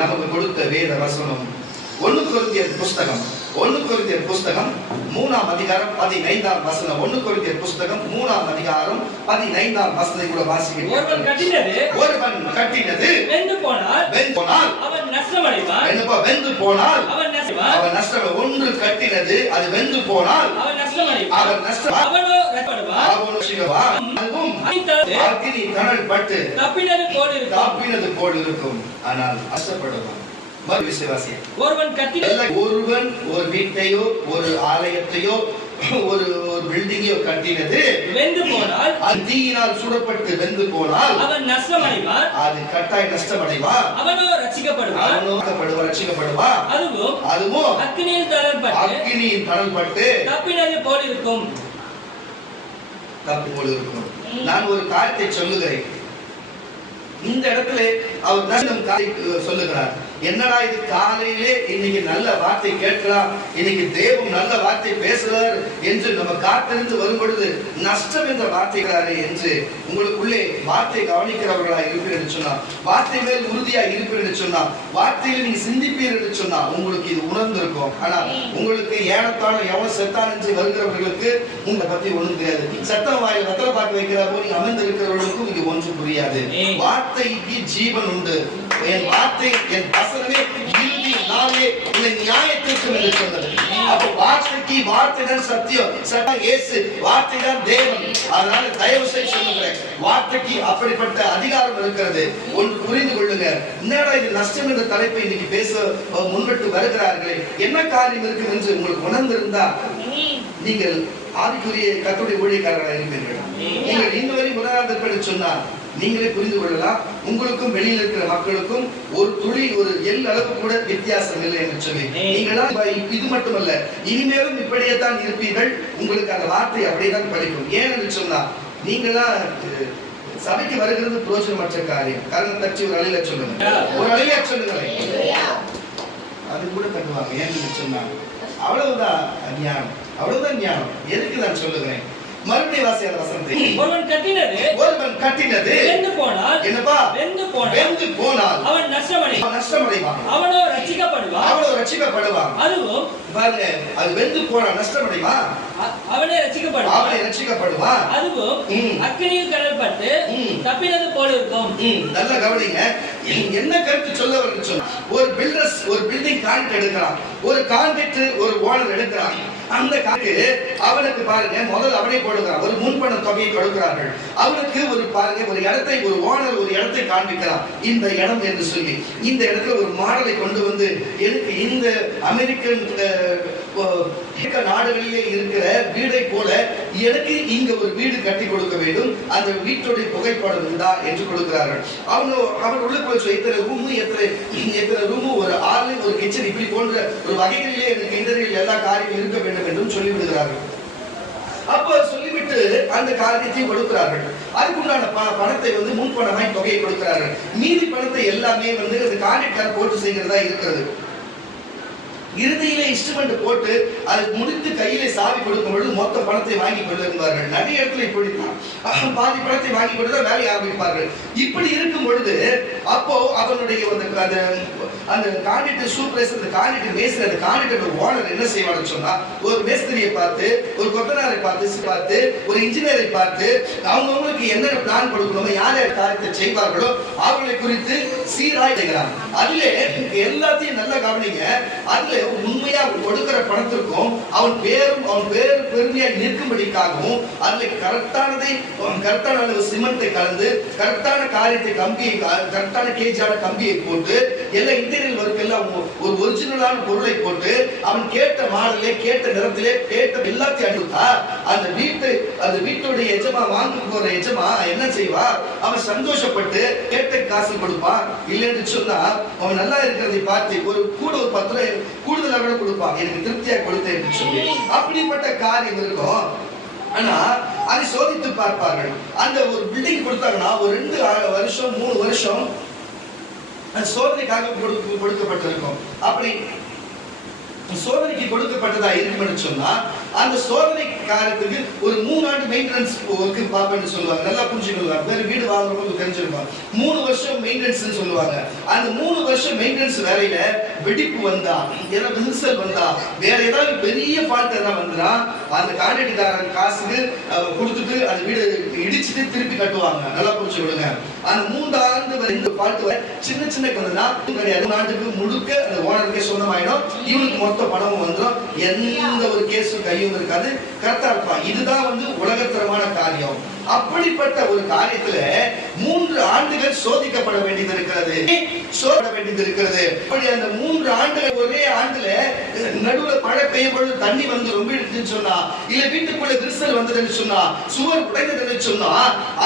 நமக்கு கொடுத்த வேத வசனம் 1 கொரிந்தியர் புஸ்தகம் 3ஆம் அதிகாரம் 15ஆம் வசனம். 1 கொரிந்தியர் புஸ்தகம் 3ஆம் அதிகாரம் 15ஆம் வசனத்தை கூட வாசிக்கிறேன். ஒருவன் கட்டினது வெந்து போனால் அவன் நஷ்டமடைவான். என்னப்பா வெந்து போனால் அவன் நஷ்டம். ஒன்று கட்டினது அது வெந்து போனால் அவன் நஷ்டம். அவனோ ரட்சிக்கப்படுவான். அதுவும் அக்கினி தணல் பட்டு தப்பினது போல் இருக்கும். ஆனால் நஷ்டப்படுவான். ஒருவன் ஒரு வீட்டையோ ஒரு ஆலயத்தையோ ஒரு பில்டிங்கோ கட்டினது வெந்து போனால், அது தீயினால் சுடப்பட்டு வெந்து போனால் அவன் நஷ்டமடைவான். அது கட்டாய் நஷ்டமடைவான். அவனோ ரட்சிக்கப்படுவான். அதுவும் அக்கினியில் தணல் பட்டு தப்பினது போல் இருக்கும். நான் ஒரு காரியத்தை சொல்லுகிறேன். இந்த இடத்துல அவர் சொல்லுகிறார், என்னடா இது காலையிலே இன்னைக்கு நல்ல வார்த்தை கேட்கலாம், இன்னைக்கு தேவன் நல்ல வார்த்தை பேசுறார் என்று நம்ம காத்திருந்து வரும் பொழுது நஷ்டம் என்ற வார்த்தைகிறாரே என்று உங்களுக்குள்ளே வார்த்தை கவனிக்கிறவர்களா இருப்பீர் என்று சொன்னா, வார்த்தை மேல் உறுதியா இருப்பீர் என்று சொன்னா, வார்த்தையில் நீங்க சிந்திப்பீர் என்று சொன்னா உங்களுக்கு இது உணர்ந்திருக்கும். ஆனா உங்களுக்கு ஏனத்தான எவன் செத்தான் என்று வருகிறவர்களுக்கு உங்களை பத்தி ஒண்ணும் தெரியாது. சத்தம் வாயில் வெத்தலை பார்க்க வைக்கிறாரோ நீங்க அமர்ந்து இருக்கிறவர்களுக்கும் இது ஒன்றும் புரியாது. வார்த்தைக்கு ஜீவன் உண்டு. என் வார்த்தை, என் வசனமே இறுதி நாளே உன்னை நியாயத்திற்கும் என்று சொன்னது. அப்ப வார்த்தைக்கு வார்த்தை தான் சத்தியம். சட்டம் இயேசு, வார்த்தை தான் தேவன். அதனால தயவு செய்து சொல்லுகிறேன், வார்த்தைக்கு அப்படிப்பட்ட அதிகாரம் இருக்கிறது. ஒன்று புரிந்து கொள்ளுங்க. என்னடா இது நஷ்டம் என்ற தலைப்பை இன்னைக்கு பேச முன்விட்டு வருகிறார்களே, என்ன காரியம் இருக்கு என்று உங்களுக்கு உணர்ந்திருந்தா நீங்கள் ஆவிக்குரிய கர்த்தருடைய ஊழியக்காரர்களாக இருப்பீர்கள். நீங்கள் இன்னவரை உணராதீர்கள் சொன்னால் நீங்களே புரிந்து கொள்ளலாம். உங்களுக்கும் வெளியில் இருக்கிற மக்களுக்கும் ஒரு துளி ஒரு எல் அளவு கூட வித்தியாசம் இல்லை என்று சொல்லி நீங்களா இது மட்டுமல்ல, இனிமேலும் இப்படியே தான் இருப்பீர்கள். உங்களுக்கு அந்த வார்த்தை அப்படியேதான் படிக்கும். ஏன்னு சொன்னா நீங்களா சபைக்கு வருகிறது பிரோஜனமற்ற காரியம். காரணம் தச்சு ஒரு அழில சொல்லுங்க, ஒரு அழில சொல்லுங்களேன், அது கூட தட்டுவாங்க. ஏன்னு சொன்னா அவ்வளவுதான் ஞானம், அவ்வளவுதான் ஞானம். எதுக்கு நான் சொல்லுகிறேன்? மறுபடியும் வாசியாத வசனத்தை. ஒருவன் கட்டினது வெந்து போனால், என்னப்பா வெந்து போனால் அவன் நஷ்டமடைவான். அவனோ ரட்சிக்கப்படுவான். அதுவும் பாருங்க, அது வெந்து போனால் நஷ்டமடைவான், அவனே ரட்சிக்கப்படுவான். அதுவும் அக்கினியில் தணல் பட்டு தப்பினது போல இருக்கும். நல்ல கவனிங்க. என்ன கருத்து சொல்ல வருது சொன்னா, ஒரு பில்டர்ஸ் ஒரு பில்டிங் கான்ட்ராக்ட் எடுக்கிறான், ஒரு கான்ட்ராக்டர் ஒரு ஓனர் எடுக்கிறான். அந்த அவனுக்கு பாருங்க முதல் அவனே கொடுக்கிறான், ஒரு முன்பண தொகையை கொடுக்கிறார்கள். அவனுக்கு ஒரு பாருங்க ஒரு இடத்தை, ஒரு ஓனர் ஒரு இடத்தை காண்பிக்கிறான், இந்த இடம் என்று சொல்லி. இந்த இடத்துல ஒரு மாடலை கொண்டு வந்து எனக்கு இந்த அமெரிக்கன் நாடுகளிலே இருக்கிற வீடை போல எனக்கு இங்க ஒரு வீடு கட்டி கொடுக்க வேண்டும், அந்த வீட்டுடைய புகைப்படம் இருந்தா என்று கொடுக்கிறார்கள். அவன் உள்ளுக்குள்ள எத்தனை ரூமு, ஒரு ஆளு, ஒரு கிச்சன், இப்படி போன்ற ஒரு வகைகளிலே எனக்கு இன்டர்வியூ எல்லா காரியங்களும் இருக்க வேண்டும் என்றும் சொல்லிவிடுகிறார்கள். அப்ப சொல்லிவிட்டு அந்த காரியத்தையும் கொடுக்கிறார்கள். அதுக்குண்டான பணத்தை வந்து முன்பணமாய் தொகையை கொடுக்கிறார்கள். மீதி பணத்தை எல்லாமே வந்து அந்த கான்ட்ராக்டர் போட்டு செய்கிறதா இருக்கிறது. இறுதியிலே இன்ஸ்ட்ருமெண்ட் போட்டு அது முடித்து கையிலே சாவி கொடுக்கும் பொழுது மொத்த பணத்தை வாங்கி கொண்டிருப்பார்கள். நிறைய இடத்துல இப்படித்தான் பாதி பணத்தை வாங்கி கொண்டுதான் வேலையை ஆரம்பிப்பார்கள். இப்படி இருக்கும் பொழுது அப்போ அவனுடைய அந்த கான்ட்ராக்டர் சூப்பர்வைசர், அந்த கான்ட்ராக்டர் மேஸ்திரி, அந்த கான்ட்ராக்டர் ஓனர் என்ன செய்வான்னு சொன்னா, ஒரு மேஸ்திரியை பார்த்து, ஒரு கொத்தனாரை பார்த்து, ஒரு இன்ஜினியரை பார்த்து, அவங்களுக்கு என்ன பிளான் கொடுக்கணுமோ, யார் யார் காரியத்தை செய்வார்களோ அவர்களை குறித்து சீராய் செய்கிறாங்க. அதுல எல்லாத்தையும் நல்லா கவனிங்க. அதுல உண்மையா கொடுக்கிற பணத்திற்கும் அவன் பேரு பெருமையா நிற்கும்படிக்காகவும் அதுல கரெக்டான அளவு சிமெண்ட்டை கலந்து, கரெக்டான காரியத்தை கரெக்டான கேஜான கம்பியை போட்டு, எல்லாம் இன்டீரியல் ஒர்க் எல்லாம் ஒரு ஒரிஜினலான பொருளை போட்டு, அவன் கேட்ட மாடலே, கேட்ட நிறத்திலே, கேட்ட எல்லாத்தையும் அனுப்பிட்டா அந்த வீட்டுடைய எஜமா, வாங்க போற எஜமா என்ன செய்வா, அவன் சந்தோஷப்பட்டு கேட்ட காசு கொடுப்பான். இல்லைன்னு சொன்னா அவன் நல்லா இருக்கிறதை பார்த்து ஒரு 10 ரூபாய் கூடுதலாக கொடுப்பான், எனக்கு திருப்தியா கொடுத்தேன் சொல்லி. அப்படிப்பட்ட காரியம் இருக்கும். ஆனா அதை சோதித்து பார்ப்பார்கள். அந்த ஒரு பில்டிங் கொடுத்தாங்கன்னா ஒரு 2 வருஷம் 3 வருஷம் சோதனைக்காக கொடுக்கப்பட்டிருக்கும். அப்படி சோதனைக்கு கொடுக்கப்பட்டதா இருக்கும்னு சொன்னா அந்த சோதனை காலத்துக்கு ஒரு 3 ஆண்டு மெயின்டெனன்ஸ் ஒர்க் பாப்பேன்னு சொல்லுவாங்க. நல்லா புரிஞ்சுக்கொள்வாங்க. வேற வீடு வாங்குறவங்க தெரிஞ்சிருப்பாங்க. 3 வருஷம் மெயின்டெனன்ஸ் சொல்லுவாங்க. அந்த 3 வருஷம் மெயின்டெனன்ஸ் வேலையில வெடிப்பு வந்தா, ஏதாவது விரிசல் வந்தா, வேற ஏதாவது பெரிய ஃபால்ட் எல்லாம் வந்துடா அந்த கான்ட்ராக்ட்காரன் காசுக்கு கொடுத்துட்டு அந்த வீடு இடிச்சுட்டு திருப்பி கட்டுவாங்க. நல்லா புரிஞ்சுக்கொள்ளுங்க. அந்த 3 ஆண்டு வரை இந்த ஃபால்ட் சின்ன சின்ன கண்டுனா கிடையாது. நாட்டுக்கு முழுக்க அந்த ஓனருக்கே சொந்தமாயிடும். இவனுக்கு மொத்த பணமும் வந்துடும். எந்த ஒரு கேஸும் கையும் இருக்காது. கரெக்டா இருப்பான். இதுதான் உலகத்தரமான காரியம். அப்படிப்பட்ட ஒரு காரியத்துல 3 ஆண்டுகள் சோதிக்கப்பட வேண்டியது இருக்கிறது. அப்படி அந்த 3 ஆண்டுகள் ஒரே ஆண்டுல நடுவுல மழை பெய்யும் பொழுது தண்ணி வந்து ரொம்ப எடுத்துன்னு சொன்னா, இல்ல வீட்டுக்குள்ள விரிசல் வந்ததுன்னு சொன்னா, சுவர் உடைந்ததுன்னு சொன்னா,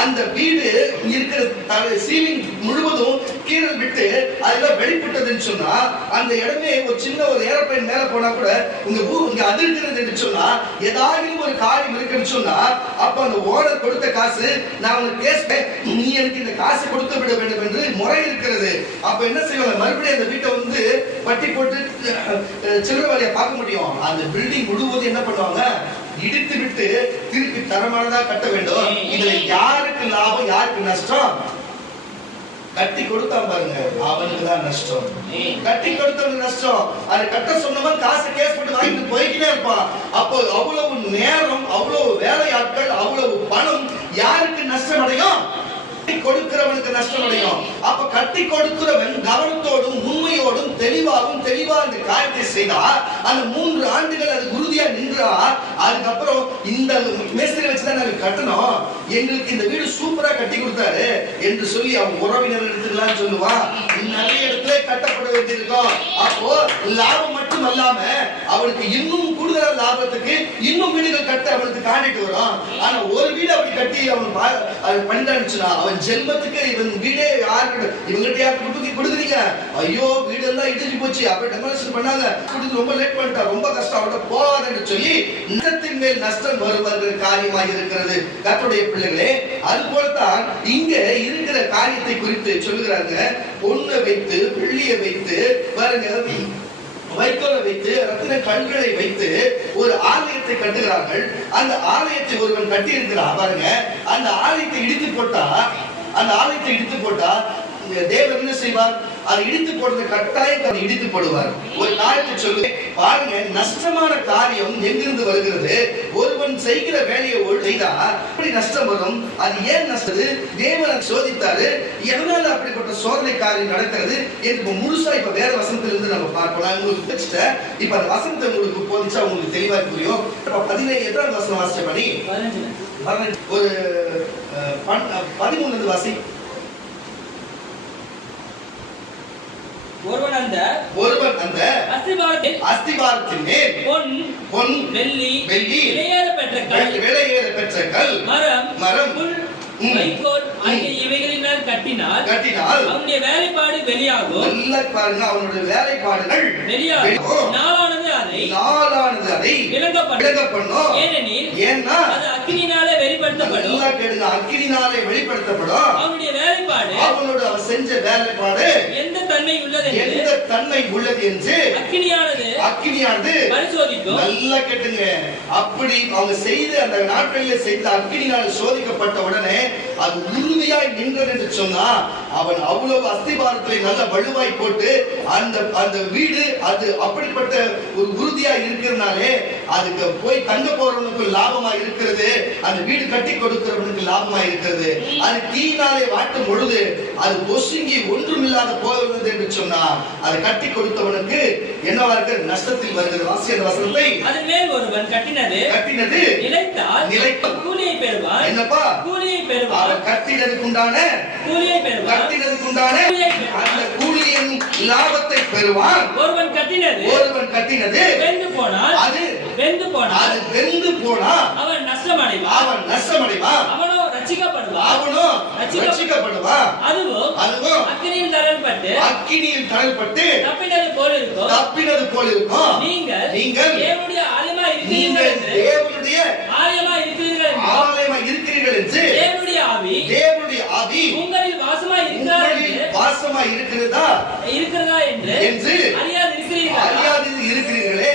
அந்த வீடு இருக்கிற சீலிங் முழுவதும் கீழல் விட்டு அதெல்லாம் வெளிப்பட்டதுன்னு சொன்னா, அந்த இடமே ஒரு சின்ன ஒரு ஏரோப்ளேன் மேல போனா கூட உங்க அதிர்கிறது சொன்னா, ஏதாவது ஒரு காரியம் இருக்குன்னு சொன்னா, அப்ப அந்த ஓனர் கொடுத்த காசு நான் உனக்கு கேஸ்பேன், நீ எனக்கு இந்த காசு கொடுத்து விட வேண்டும் என்று முறை இருக்கிறது. அப்ப என்ன செய்வாங்க, மறுபடியும் அந்த வீட்டை பட்டி போட்டு சில்லறை வேலையை பார்க்க முடியும். அந்த பில்டிங் முழுவதும் என்ன பண்ணுவாங்க, இடித்து விட்டு திருப்பி தரமானதா கட்ட வேண்டும். இதுல யாருக்கு லாபம் யாருக்கு நஷ்டம்? கட்டி கொடுத்தா பாருங்க, அவனுக்கு தான் நஷ்டம். கட்டி கொடுத்தவனுக்கு நஷ்டம். அது கட்ட சொன்னவன் காசு கேஸ் போட்டு வாங்கிட்டு போய்கிட்டே இருப்பான். அப்போ அவ்வளவு நேரம், அவ்வளவு வேலையாட்கள், அவ்வளவு பணம் யாருக்கு நஷ்டம் அடையும்? கொடுக்கிறவனுக்கு நஷ்டம் அடையும். அப்ப கட்டி கொடுக்கிறவன் கவனத்தோடும் உண்மையோடும் தெளிவா அந்த காரியத்தை செய்தார். அந்த 3 ஆண்டுகள் அது உறுதியா நின்றா, அதுக்கப்புறம் இந்த மேஸ்திரி வச்சுதான் நாங்க கட்டணும், எங்களுக்கு இந்த வீடு சூப்பரா கட்டி கொடுத்தாரு என்று சொல்லி அவன் உறவினர் எடுத்துக்கலாம் சொல்லுவா. நிறைய இடத்துல கட்டப்பட வேண்டியிருக்கும். அப்போ லாபம் மட்டும் அல்லாம அவனுக்கு இன்னும் கூடுதல் லாபத்துக்கு இன்னும் வீடுகள் கட்ட அவனுக்கு காண்டிட்டு வரும். ஆனா ஒரு வீடு அப்படி கட்டி அவன் பண்ணிட்டானுச்சுன்னா, அவன் ஜென்மத்துக்கு இவன் வீடே யாருக்கு இவங்கிட்ட யாருக்கு கொடுக்குறீங்க, ஐயோ வீடெல்லாம் இடிஞ்சு போச்சு, அப்படி டெமோலிஷன் பண்ணாங்க, ரொம்ப லேட் பண்ணிட்டா, ரொம்ப கஷ்டம், அவட்ட போகாதுன்னு சொல்லி நஷ்டத்தின் மேல் நஷ்டம் வருவது காரியமாக இருக்கிறது. கர்த்தருடைய பிள்ளைகளே, அது போலத்தான் இங்க இருக்கிற காரியத்தை குறித்து சொல்லுகிறாங்க. பொண்ணை வைத்து வெள்ளியை வைத்து பாருங்க, வைக்கோலை வைத்து ரத்தின கல்களை வைத்து ஒரு ஆலயத்தை கட்டுகிறார்கள். அந்த ஆலயத்தை ஒருவன் கட்டி இருக்கிறான் பாருங்க. அந்த ஆலயத்தை இடித்து போட்டா தேவன் என்ன செய்வார்? அதை இடித்து போடுறது கட்டாயம் இடித்து போடுவார். ஒரு காரியத்தை சொல்லு பாருங்க, நஷ்டமான காரியம் எங்கிருந்து வருகிறது? ஒருவன் செய்கிற வேலையை செய்தா அப்படி நஷ்டம் வரும். அது ஏன் நஷ்டது? தேவன் சோதித்தாரு, எதனால அப்படிப்பட்ட சோதனை காரியம் நடக்கிறது என்று முழுசா இப்ப வேற வசனத்திலிருந்து நம்ம பார்க்கலாம். உங்களுக்கு வச்சுட்டேன். இப்ப அந்த வசனத்தை உங்களுக்கு போதிச்சா உங்களுக்கு தெளிவா புரியும். 17 வசனம் வாசிச்ச படி ஒரு 13 வாசி. ஒருவன் அந்த அஸ்திபாரத்தின் மேல் பொன் வெள்ளி விலையேற பெற்ற கல் மரம் வைக்கோல் ஆகிய இவைகளினால் கட்டினால் அவனுடைய வேலைப்பாடு வெளியாகும். நல்லா பாருங்க, அவனுடைய வேலைப்பாடுகள் வெளியாகும். நாளானது அதை விளங்கப்படும். ஏனெனில் அது அக்கினியினாலே வெளிப்படுத்தப்படும். நல்லா கேளுங்க, அக்கினியினாலே வெளிப்படுத்தப்படும். அவனுடைய வேலைப்பாடு, அவனோட அவன் செஞ்ச வேலைப்பாடு எந்த தன்மை உள்ளது என்று அக்கினியானது பரிசோதிக்கும். நல்லா கேட்டுங்க. அப்படி அவங்க செய்த அந்த நாட்களில் செய்த அக்கினியால் சோதிக்கப்பட்ட உடனே அது உறுதியாய் நின்றது என்று சொன்னா, அவன் அவ்வளவு அஸ்திபாரத்தை நல்ல வலுவாய் போட்டு அந்த வீடு அது அப்படிப்பட்ட ஒரு உறுதியா இருக்கிறதுனாலே அதுக்கு போய் தங்க போறவனுக்கு லாபமா இருக்கிறது, அந்த வீடு கட்டி கொடுக்கிறவனுக்கு லாபமா இருக்கிறது. அது தீயினாலே வாட்டும் பொழுது அது பொசுங்கி ஒன்றுமில்லாத போகிறது என்று சொன்னா, அதை கட்டி கொடுத்தவனுக்கு என்னவா இருக்கிற நஷ்டத்தில் வருகிறது. வாசிய வசனத்தை, அதன் மேல் ஒருவன் கட்டினது நிலைத்தால் கூலியை பெறுவான். என்னப்பா கூலியை பெறுவான். அவன் கட்டினதுக்குண்டான அந்த கூலியின் லாபத்தை பெறுவான். ஒருவன் கட்டினது வெந்து போனால் அவன் நஷ்டமடைவான். அவனோ ரட்சிக்கப்படுவான். அதுவும் அக்கினியில் தள்ளப்பட்டு தப்பினது போல் இருக்கும். நீங்கள் தேவனுடைய ஆலயமாய் இருக்கிறீர்கள் என்று தேவனுடைய ஆவி உங்களில் வாசமாய் இருக்கிறதா என்று அறியாது இருக்கிறீர்களே.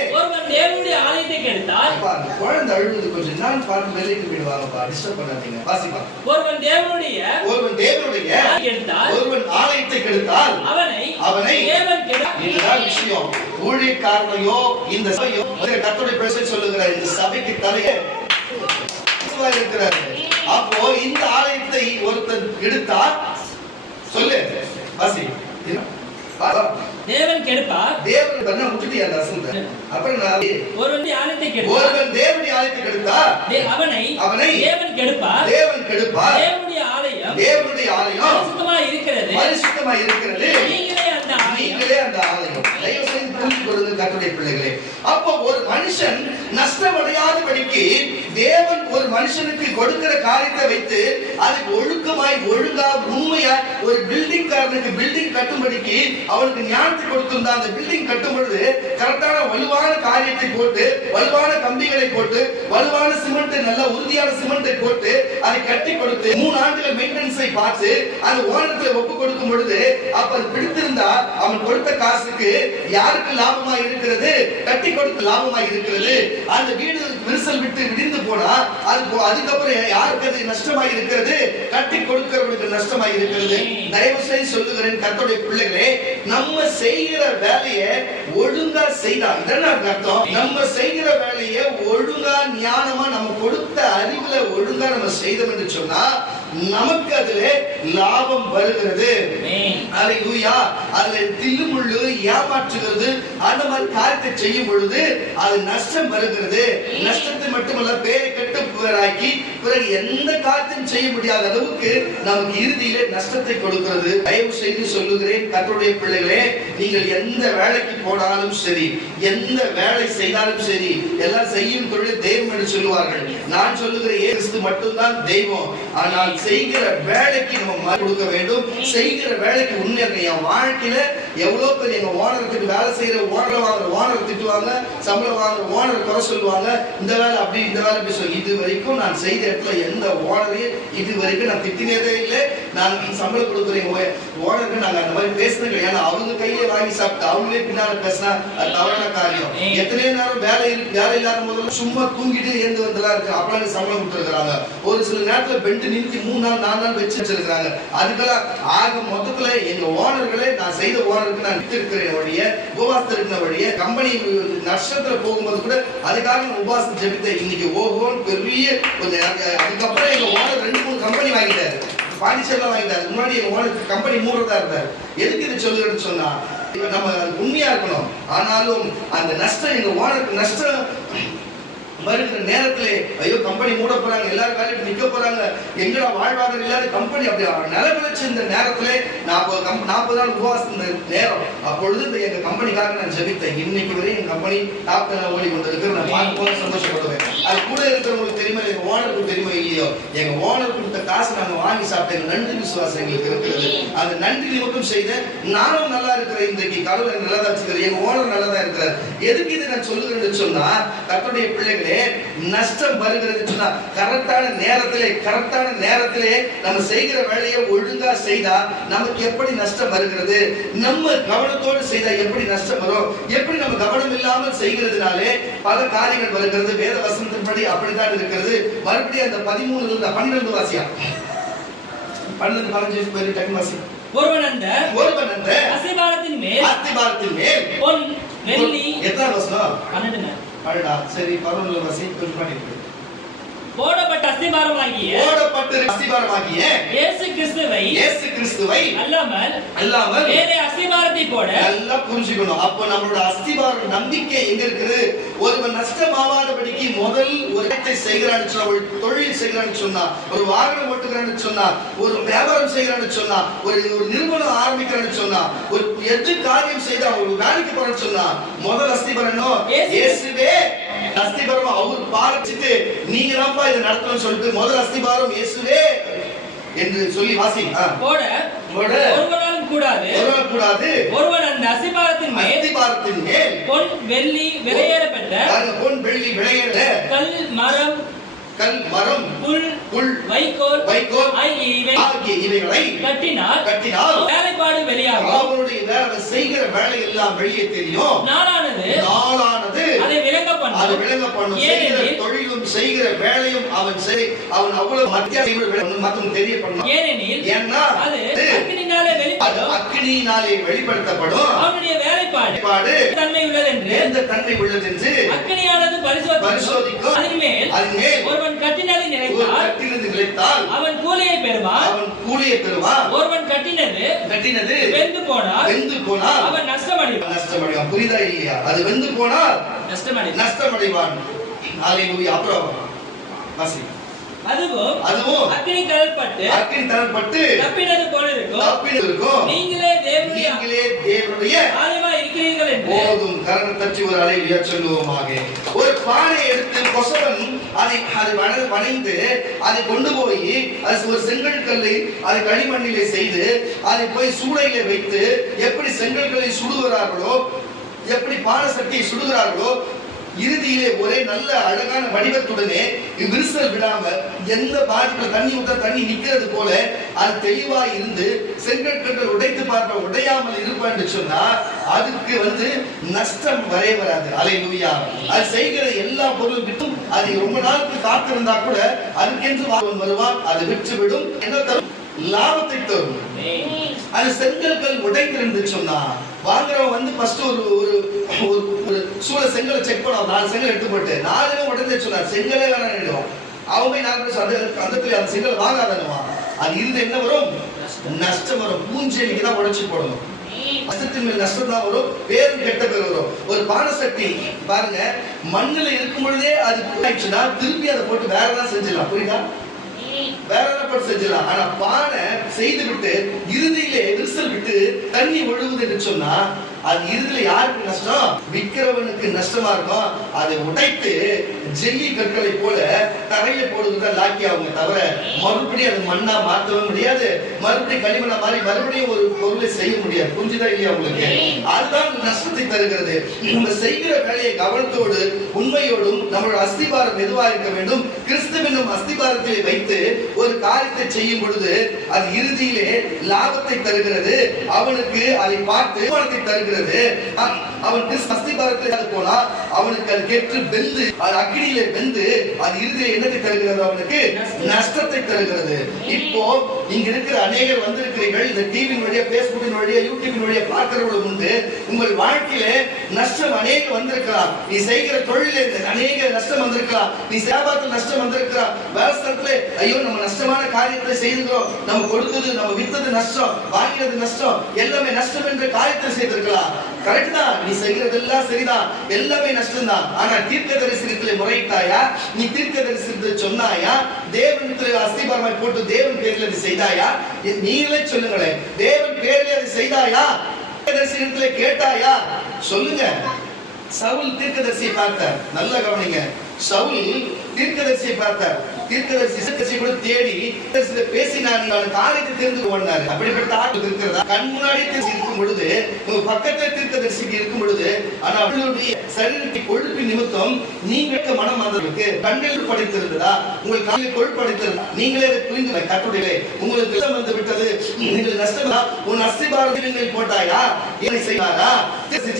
அழுது கொஞ்சம் நான் பார்த்து வெளியிட்டு போயிடுவாங்கப்பா, டிஸ்டர்ப் பண்ணாதீங்க. வாசிப்பா. ஒருவன் தேவனுடைய ஒருவன் ஆலயத்தை கெடுத்தால் அவனை தேவன் கெடுத்தார். இதுதான் விஷயம். ஊழியக்காரனையோ இந்த சபையோ கர்த்தருடைய பிரசன்னம் சொல்லுகிற இந்த சபைக்கு தலையே இருக்கிறாரு. அப்போ இந்த ஆலயத்தை ஒருத்தன் கெடுத்தா சொல்லு வாசி. தேவன் கெடுப்பார். தேவன் பண்ண முட்டியா அந்த அசந்த. அப்புறம் நான் ஒருவன் ஆலயத்தை கெடுத்தார். ஒருவன் தேவனுடைய ஆலயத்தை கெடுத்தார். அவனை தேவன் கெடுப்பார். தேவனுடைய ஆலயம் பரிசுத்தமாய் இருக்கிறது. நீங்களே அந்த ஆலயம். தயவு செய்து புரிந்து கொள்ளுங்கள் கர்த்தருடைய பிள்ளைகளே. அப்போ ஒரு மனுஷன் நஷ்டமடையாதபடிக்கு தேவன் ஒரு மனுஷனுக்கு கொடுக்கிற காரியத்தை வைத்து அதுக்கு ஒழுக்கமாய் ஒழுங்கா உண்மையாய் ஒரு பில்டிங் காரனுக்கு பில்டிங் கட்டும்படிக்கு அவனுக்கு ஞானத்தை கொடுத்திருந்தா அந்த பில்டிங் கட்டும் பொழுது கரெக்டான வலுவான காரியத்தை போட்டு வலுவான கம்பிகளை போட்டு வலுவான சிமெண்ட் நல்ல உறுதியான சிமெண்டை போட்டு அதை கட்டி கொடுத்து 3 ஆண்டுகள் மெயின்டெனன்ஸை பார்த்து அந்த ஓனருக்கு ஒப்பு கொடுக்கும் பொழுது அப்ப அது பிடித்திருந்தா அவன் கொடுத்த காசுக்கு யாருக்கு லாபமா இருக்கிறது? கட்டி கொடுத்த லாபமா இருக்கிறது. அந்த வீடு விரிசல் விட்டு விடிந்து போனா அதுக்கப்புறம் யாருக்கு அது நஷ்டமாக இருக்கிறது? கட்டி கொடுக்கிறவனுக்கு நஷ்டமாக இருக்கிறது. தயவு செய்து சொல்லுகிறேன் கர்த்தருடைய பிள்ளைகளே, நம்ம செய்கிற வேலையை ஒழுங்கா செய்தா இதென்ன அர்த்தம்? நம்ம செய்கிற வேலையை ஒழுங்கா ஞானமா நம்ம கொடுத்த அறிவுல ஒழுங்கா நம்ம செய்தோம் என்று சொன்னா நமக்கு அதுல லாபம் வருகிறது. அல்லேலூயா. அதுல தில்லுமுள்ளு ஏமாற்றுகிறது அந்த மாதிரி காரியத்தை செய்யும் பொழுது அது நஷ்டம் வருகிறது. நஷ்டத்தை மட்டுமல்ல பேரை கெட்டு பேராக்கி பிறகு எந்த காரியத்தையும் செய்ய முடியாத அளவுக்கு நமக்கு இறுதியிலே நஷ்டத்தை கொடுக்கிறது. தயவு செய்து சொல்லுகிறேன் கர்த்தருடைய பிள்ளைகளே, நீங்கள் எந்த வேலைக்கு போனாலும் சரி, எந்த வேலை செய்தாலும் சரி, எல்லாம் செய்யும் தொழில் தெய்வம் என்று சொல்லுவார்கள். நான் சொல்லுகிற இயேசு மட்டும்தான் தெய்வம். ஆனால் செய்கிற வேலைக்கு நம்ம கொடுக்க வேண்டும். செய்கிற வேலைக்கு உண்மையாக என் வாழ்க்கையில எவ்வளவு பேர் எங்க ஓனருக்கு வேலை செய்யற ஓனர் திட்டுவாங்க, சம்பளம் வாங்குற ஓனர் குறை சொல்லுவாங்க, இந்த வேலை அப்படி இந்த வேலை அப்படி சொல்லி. இது வரைக்கும் நான் செய்த இடத்துல எந்த ஓனரையும் இது வரைக்கும் நான் திட்டினதே இல்லை. நான் சம்பளம் கொடுக்குறேன் ஓனருக்கு நாங்க அந்த மாதிரி பேசுறது கிடையாது. ஏன்னா அவங்க கையிலே வாங்கி சாப்பிட்டு அவங்களே பின்னால பேசினா அது தவறான காரியம். எத்தனை நேரம் வேலை இல்லாத போதெல்லாம் சும்மா தூங்கிட்டு ஏந்து வந்தெல்லாம் இருக்கு. அப்பெல்லாம் சம்பளம் கொடுத்துருக்காங்க. ஒரு சில நேரத்துல பெண்டு நிறுத்தி 3 நாள் 4 நாள் வச்சு வச்சிருக்காங்க. அதுக்கெல்லாம் ஆக மொத்தத்துல எங்க ஓனர்களே நான் செய்த ஓனருக்கு நான் வித்திருக்கிறேன் வழிய உபவாசம் இருக்கிற வழிய கம்பெனி நஷ்டத்துல போகும்போது கூட அதுக்காக உபவாசம் ஜெபித்தேன். இன்னைக்கு ஓஹோன்னு பெரிய கொஞ்சம் அதுக்கப்புறம் எங்க ஓனர் 2-3 கம்பெனி வாங்கிட்டாரு. பாண்டிச்சேரியில் வாங்கிட்டாரு. முன்னாடி எங்க ஓனருக்கு கம்பெனி மூடுறதா இருந்தாரு. எதுக்கு இது சொல்லுறேன்னு சொன்னா நம்ம உண்மையா இருக்கணும். ஆனாலும் அந்த நஷ்டம் எங்க ஓனருக்கு நஷ்டம் வருகிற நேரத்திலே ஐயோ கம்பெனி மூட போறாங்க, எல்லாரும் வேலைக்கு நிக்க போறாங்க, எங்கடா வாழ்வாதாரம் இல்லாத கம்பெனி அப்படி நிலவிளைச்சு இந்த நேரத்திலே 40 நாள் உபவாசம் நேரம். அப்பொழுது எங்க கம்பெனிக்காக நான் ஜெபித்தேன். இன்னைக்கு வரை எங்க கம்பெனி டாப் ஓடி கொண்டு இருக்கிற நான் பார்க்கும்போது சந்தோஷப்படுவேன். அது கூட இருக்கிறவங்களுக்கு தெரியுமா, எங்க ஓனருக்கு தெரியுமா இல்லையோ, எங்க ஓனர் கொடுத்த காசு நாங்க வாங்கி சாப்பிட்டேன். நன்றி விசுவாசம் எங்களுக்கு இருக்கிறது. அந்த நன்றி நிமித்தம் செய்த நானும் நல்லா இருக்கிறேன். இன்றைக்கு கடவுள் நல்லா தான் வச்சுக்கிறேன், எங்க ஓனர் நல்லா தான் இருக்கிறார். எதுக்கு இதை நான் சொல்லுகிறேன்னு சொன்னா கர்த்தருடைய பிள்ளைகளே, நஷ்டம் வருகிறது சொன்னா கரெக்டான நேரத்திலே நம்ம செய்கிற வேலையை ஒழுங்கா செய்தா நமக்கு எப்படி நஷ்டம் வருகிறது? நம்ம கவனத்தோடு செய்தா எப்படி நஷ்டம் வரும்? எப்படி நம்ம கவனம் இல்லாமல் செய்கிறதுனாலே பல காரியங்கள் வருகிறது. வேத வசனத்தின்படி அப்படித்தான் இருக்கிறது. மறுபடியும் அந்த 13-12 வாசியா 12-15 பேர் டக்கு வாசி. ஒருவன் அந்த அஸ்திபாரத்தின் மேல் பொன் வெள்ளி எத்தனை வசனம்? 12. சரி 11 வாசி. கொஞ்சம் பண்ணிட்டு போடப்பட்ட அஸ்திபாரமாகிய இயேசு கிறிஸ்துவை அல்லாமல் வேறே அஸ்திபாரத்தை போட நல்லா புரிஞ்சுக்கணும். அப்ப நம்மளோட அஸ்திபாரம் நம்பிக்கை எங்க இருக்குது? ஒருவன் நஷ்டமாவாதபடிக்கு முதல் ஒரு இடத்தை செய்கிறான்னு சொன்னா, ஒரு தொழில் செய்கிறான்னு சொன்னா, ஒரு வாகனம் ஓட்டுகிறான்னு சொன்னா, ஒரு வியாபாரம் செய்கிறான்னு சொன்னா, ஒரு நிறுவனம் ஆரம்பிக்கிறான்னு சொன்னா, ஒரு எது காரியம் செய்தா, ஒரு வேலைக்கு போறேன்னு சொன்னா முதல் அஸ்திபாரம் இயேசுவே. அஸ்திபாரம் அவர் பாரச்சிட்டு நீங்க தான் இதை நடத்தணும்னு சொல்லிட்டு முதல் அஸ்திபாரம் இயேசுவே என்று சொல்லி வாசி. ஒருவனாலும் கூடாது. ஒருவன் அந்த அஸ்திபாரத்தின் மேல் பொன் வெள்ளி விலையேற கல் மரம் புல் வைக்கோல் ஆகிய இவைகளை கட்டினால் வேலைப்பாடு வெளியாகும். அவனுடைய செய்கிற வேலை எல்லாம் வெளியே தெரியும். நாளானது அதை விளங்க பண்ணும். செய்கிற தொழிலும் செய்கிற வேலையும் அவன் அவ்வளவு மத்தியாசம் தெரிய பண்ணணும். ஏன்னா அது அக்கினியினாலே வெளிப்படுத்தப்படும். அவனுடைய வேலைப்பாடு தன்மை உள்ளது என்று அக்கினியானது பரிசோதிக்கும். அதின்மேல் ஒருவன் கட்டினதை நிலைத்தால் அவன் கூலியை பெறுவான். ஒருவன் கட்டினது வெந்து போனால் அவன் நஷ்டமடைவான். புரியுதா இல்லையா? அது வெந்து போனால் நஷ்டமடைவான். ஹalleluya. அப்புறம் வாசி. அதுவும் அக்கினி தரப்பட்டு தப்பினது போல இருக்கும். நீங்களே தேவனுடைய ஆலயமாய் இருக்கிறீர்கள் என்று போதும். கரங்களை தட்டி ஒரு ஹalleluya சொல்லுவோமாக. ஒரு பானை எடுத்து கொசவன் அதை வணைந்து அதை கொண்டு போய் அது ஒரு செங்கல் கல்லை அதை களிமண்ணிலே செய்து அதை போய் சூளையிலே வைத்து எப்படி செங்கல் கல்லை சுடுகிறார்களோ, எப்படி பானை சட்டியை சுடுகிறார்களோ, இறுதியிலே ஒரே நல்ல அழகான வடிவத்துடனே விரிசல் விடாம எந்த பாட்டில தண்ணி ஊற்ற தண்ணி நிக்கிறது போல அது தெளிவாய் இருந்து செங்கற்கள் உடைத்து பார்ப்ப உடையாமல் இருப்பான் என்று சொன்னா அதுக்கு நஷ்டம் வராது. ஹalleluya. அது செய்கிற எல்லா பொருளும் விட்டும் அது ரொம்ப நாளுக்கு காத்திருந்தா கூட அதுக்கென்று வருவான். அது விற்று விடும். என்ன தரும்? லாபத்தை தரும். அது செங்கல்கள் உடைக்கிறது சொன்னா வாங்குறவன் ஃபர்ஸ்ட் ஒரு சூழ செங்கலை செக் பண்ணுவான். 4 செங்கல் எடுத்து போட்டு 4 உடனே சொன்னார் செங்கலே வேணாம். அவங்க 4 அந்த செங்கல் வாங்காதனுவா. அது இருந்து என்ன வரும்? நஷ்டம் வரும். பூஞ்செடிக்கு தான் உடைச்சு போடணும். நஷ்டத்தின் மேல் நஷ்டம் தான் வரும். பேரும் கெட்ட பேர் வரும். ஒரு பானை சட்டி பாருங்க, மண்ணுல இருக்கும் பொழுதே அது ஆயிடுச்சுன்னா திருப்பி அதை போட்டு வேற ஏதாவது செஞ்சிடலாம். புரியுதா? வேற என்ன பண்ண செஞ்சிடலாம். ஆனா பானை செய்து விட்டு இறுதியிலே விரிசல் விட்டு தண்ணி ஒழுகுது என்று சொன்னா அது இறுதியில யாருக்கு நஷ்டம்? விற்கிறவனுக்கு நஷ்டமா இருக்கும். அதை உடைத்து ஜெல்லி கற்களை போல தரையில போடுறதா லாக்கி அவங்க தவிர மறுபடியும் அது மண்ணா மாற்றவே முடியாது. மறுபடியும் களிமண்ணா மாறி மறுபடியும் ஒரு பொருளை செய்ய முடியாது. புரிஞ்சுதா இல்லையா உங்களுக்கு? அதுதான் நஷ்டத்தை தருகிறது. நம்ம செய்கிற வேலையை கவனத்தோடு உண்மையோடும் நம்மளோட அஸ்திபாரம் எதுவா இருக்க வேண்டும்? கிறிஸ்துவின் அஸ்திபாரத்தை வைத்து ஒரு காரியத்தை செய்யும் பொழுது அது இறுதியிலே லாபத்தை தருகிறது. அவனுக்கு அதை பார்த்து பணத்தை தருகிறது. அவன் அஸ்திபாரத்தை போனா அவனுக்கு அது கெட்டு வெந்து அது அக்கினியிலே வெந்து அது இறுதியிலே என்னத்தை தருகிறது? அவனுக்கு நஷ்டத்தை தருகிறது. இப்போ இங்க இருக்கிற அநேகர் வந்திருக்கிறீர்கள். இந்த டிவியின் வழியா, பேஸ்புக்கின் வழியா, யூடியூபின் வழியா பார்க்கிறவர்கள் உண்டு. உங்கள் வாழ்க்கையிலே நஷ்டம் அநேகம் வந்திருக்கலாம். நீ செய்கிற தொழிலே அநேக நஷ்டம் வந்திருக்கலாம். நீ வியாபாரத்தில் நஷ்டம் வந்திருக்கலாம். விவசாயத்துல ஐயோ நம்ம நஷ்டமான காரியத்தை செய்துகிறோம், நம்ம கொடுத்தது நம்ம வித்தது நஷ்டம், வாங்கினது நஷ்டம், எல்லாமே நஷ்டம் என்ற காரியத்தை செய்திருக்கலாம். கரெக்ட் தான். நீ செய்கிறதெல்லாம் சரிதான், எல்லாமே நஷ்டம் தான். ஆனா தீர்க்க தரிசனத்திலே முறையிட்டாயா? நீ தீர்க்க தரிசனத்தை சொன்னாயா? தேவனுக்கு அஸ்திபாரமாய் போட்டு தேவன் பேரில் அதை செய்தாயா? நீங்களே சொல்லுங்களேன். தேவன் பேரில் அதை செய்தாயா? தரிசனத்திலே கேட்டாயா? சொல்லுங்க. சவுல் தீர்க்கதரிசியை பார்த்தார். நல்லா கவனிங்க. சவுல் தீர்க்கதரிசியை பார்த்தார். தீர்க்கதரிசி கூட தேடி பேசினார். காரியத்தை தெரிந்து கொண்டாரு. அப்படிப்பட்ட ஆட்கள் இருக்கிறதா? கண் முன்னாடி இருக்கும் பொழுது பக்கத்துல தீர்க்கதரிசிக்கு இருக்கும் பொழுது ஆனா அவர்களுடைய சரீரத்தை கொழுப்பு நிமித்தம் நீங்களுக்கு மனம் வந்ததற்கு கண்கள் படித்திருந்ததா? உங்கள் காலில் கொழுப்பு படித்திருந்தா? நீங்களே அதை புரிந்து கட்டுரையிலே உங்களுக்கு நஷ்டம் வந்து விட்டது. நீங்கள் நஷ்டம் உன் அஸ்திபாரத்தை போட்டாயா? என்ன செய்தாரா?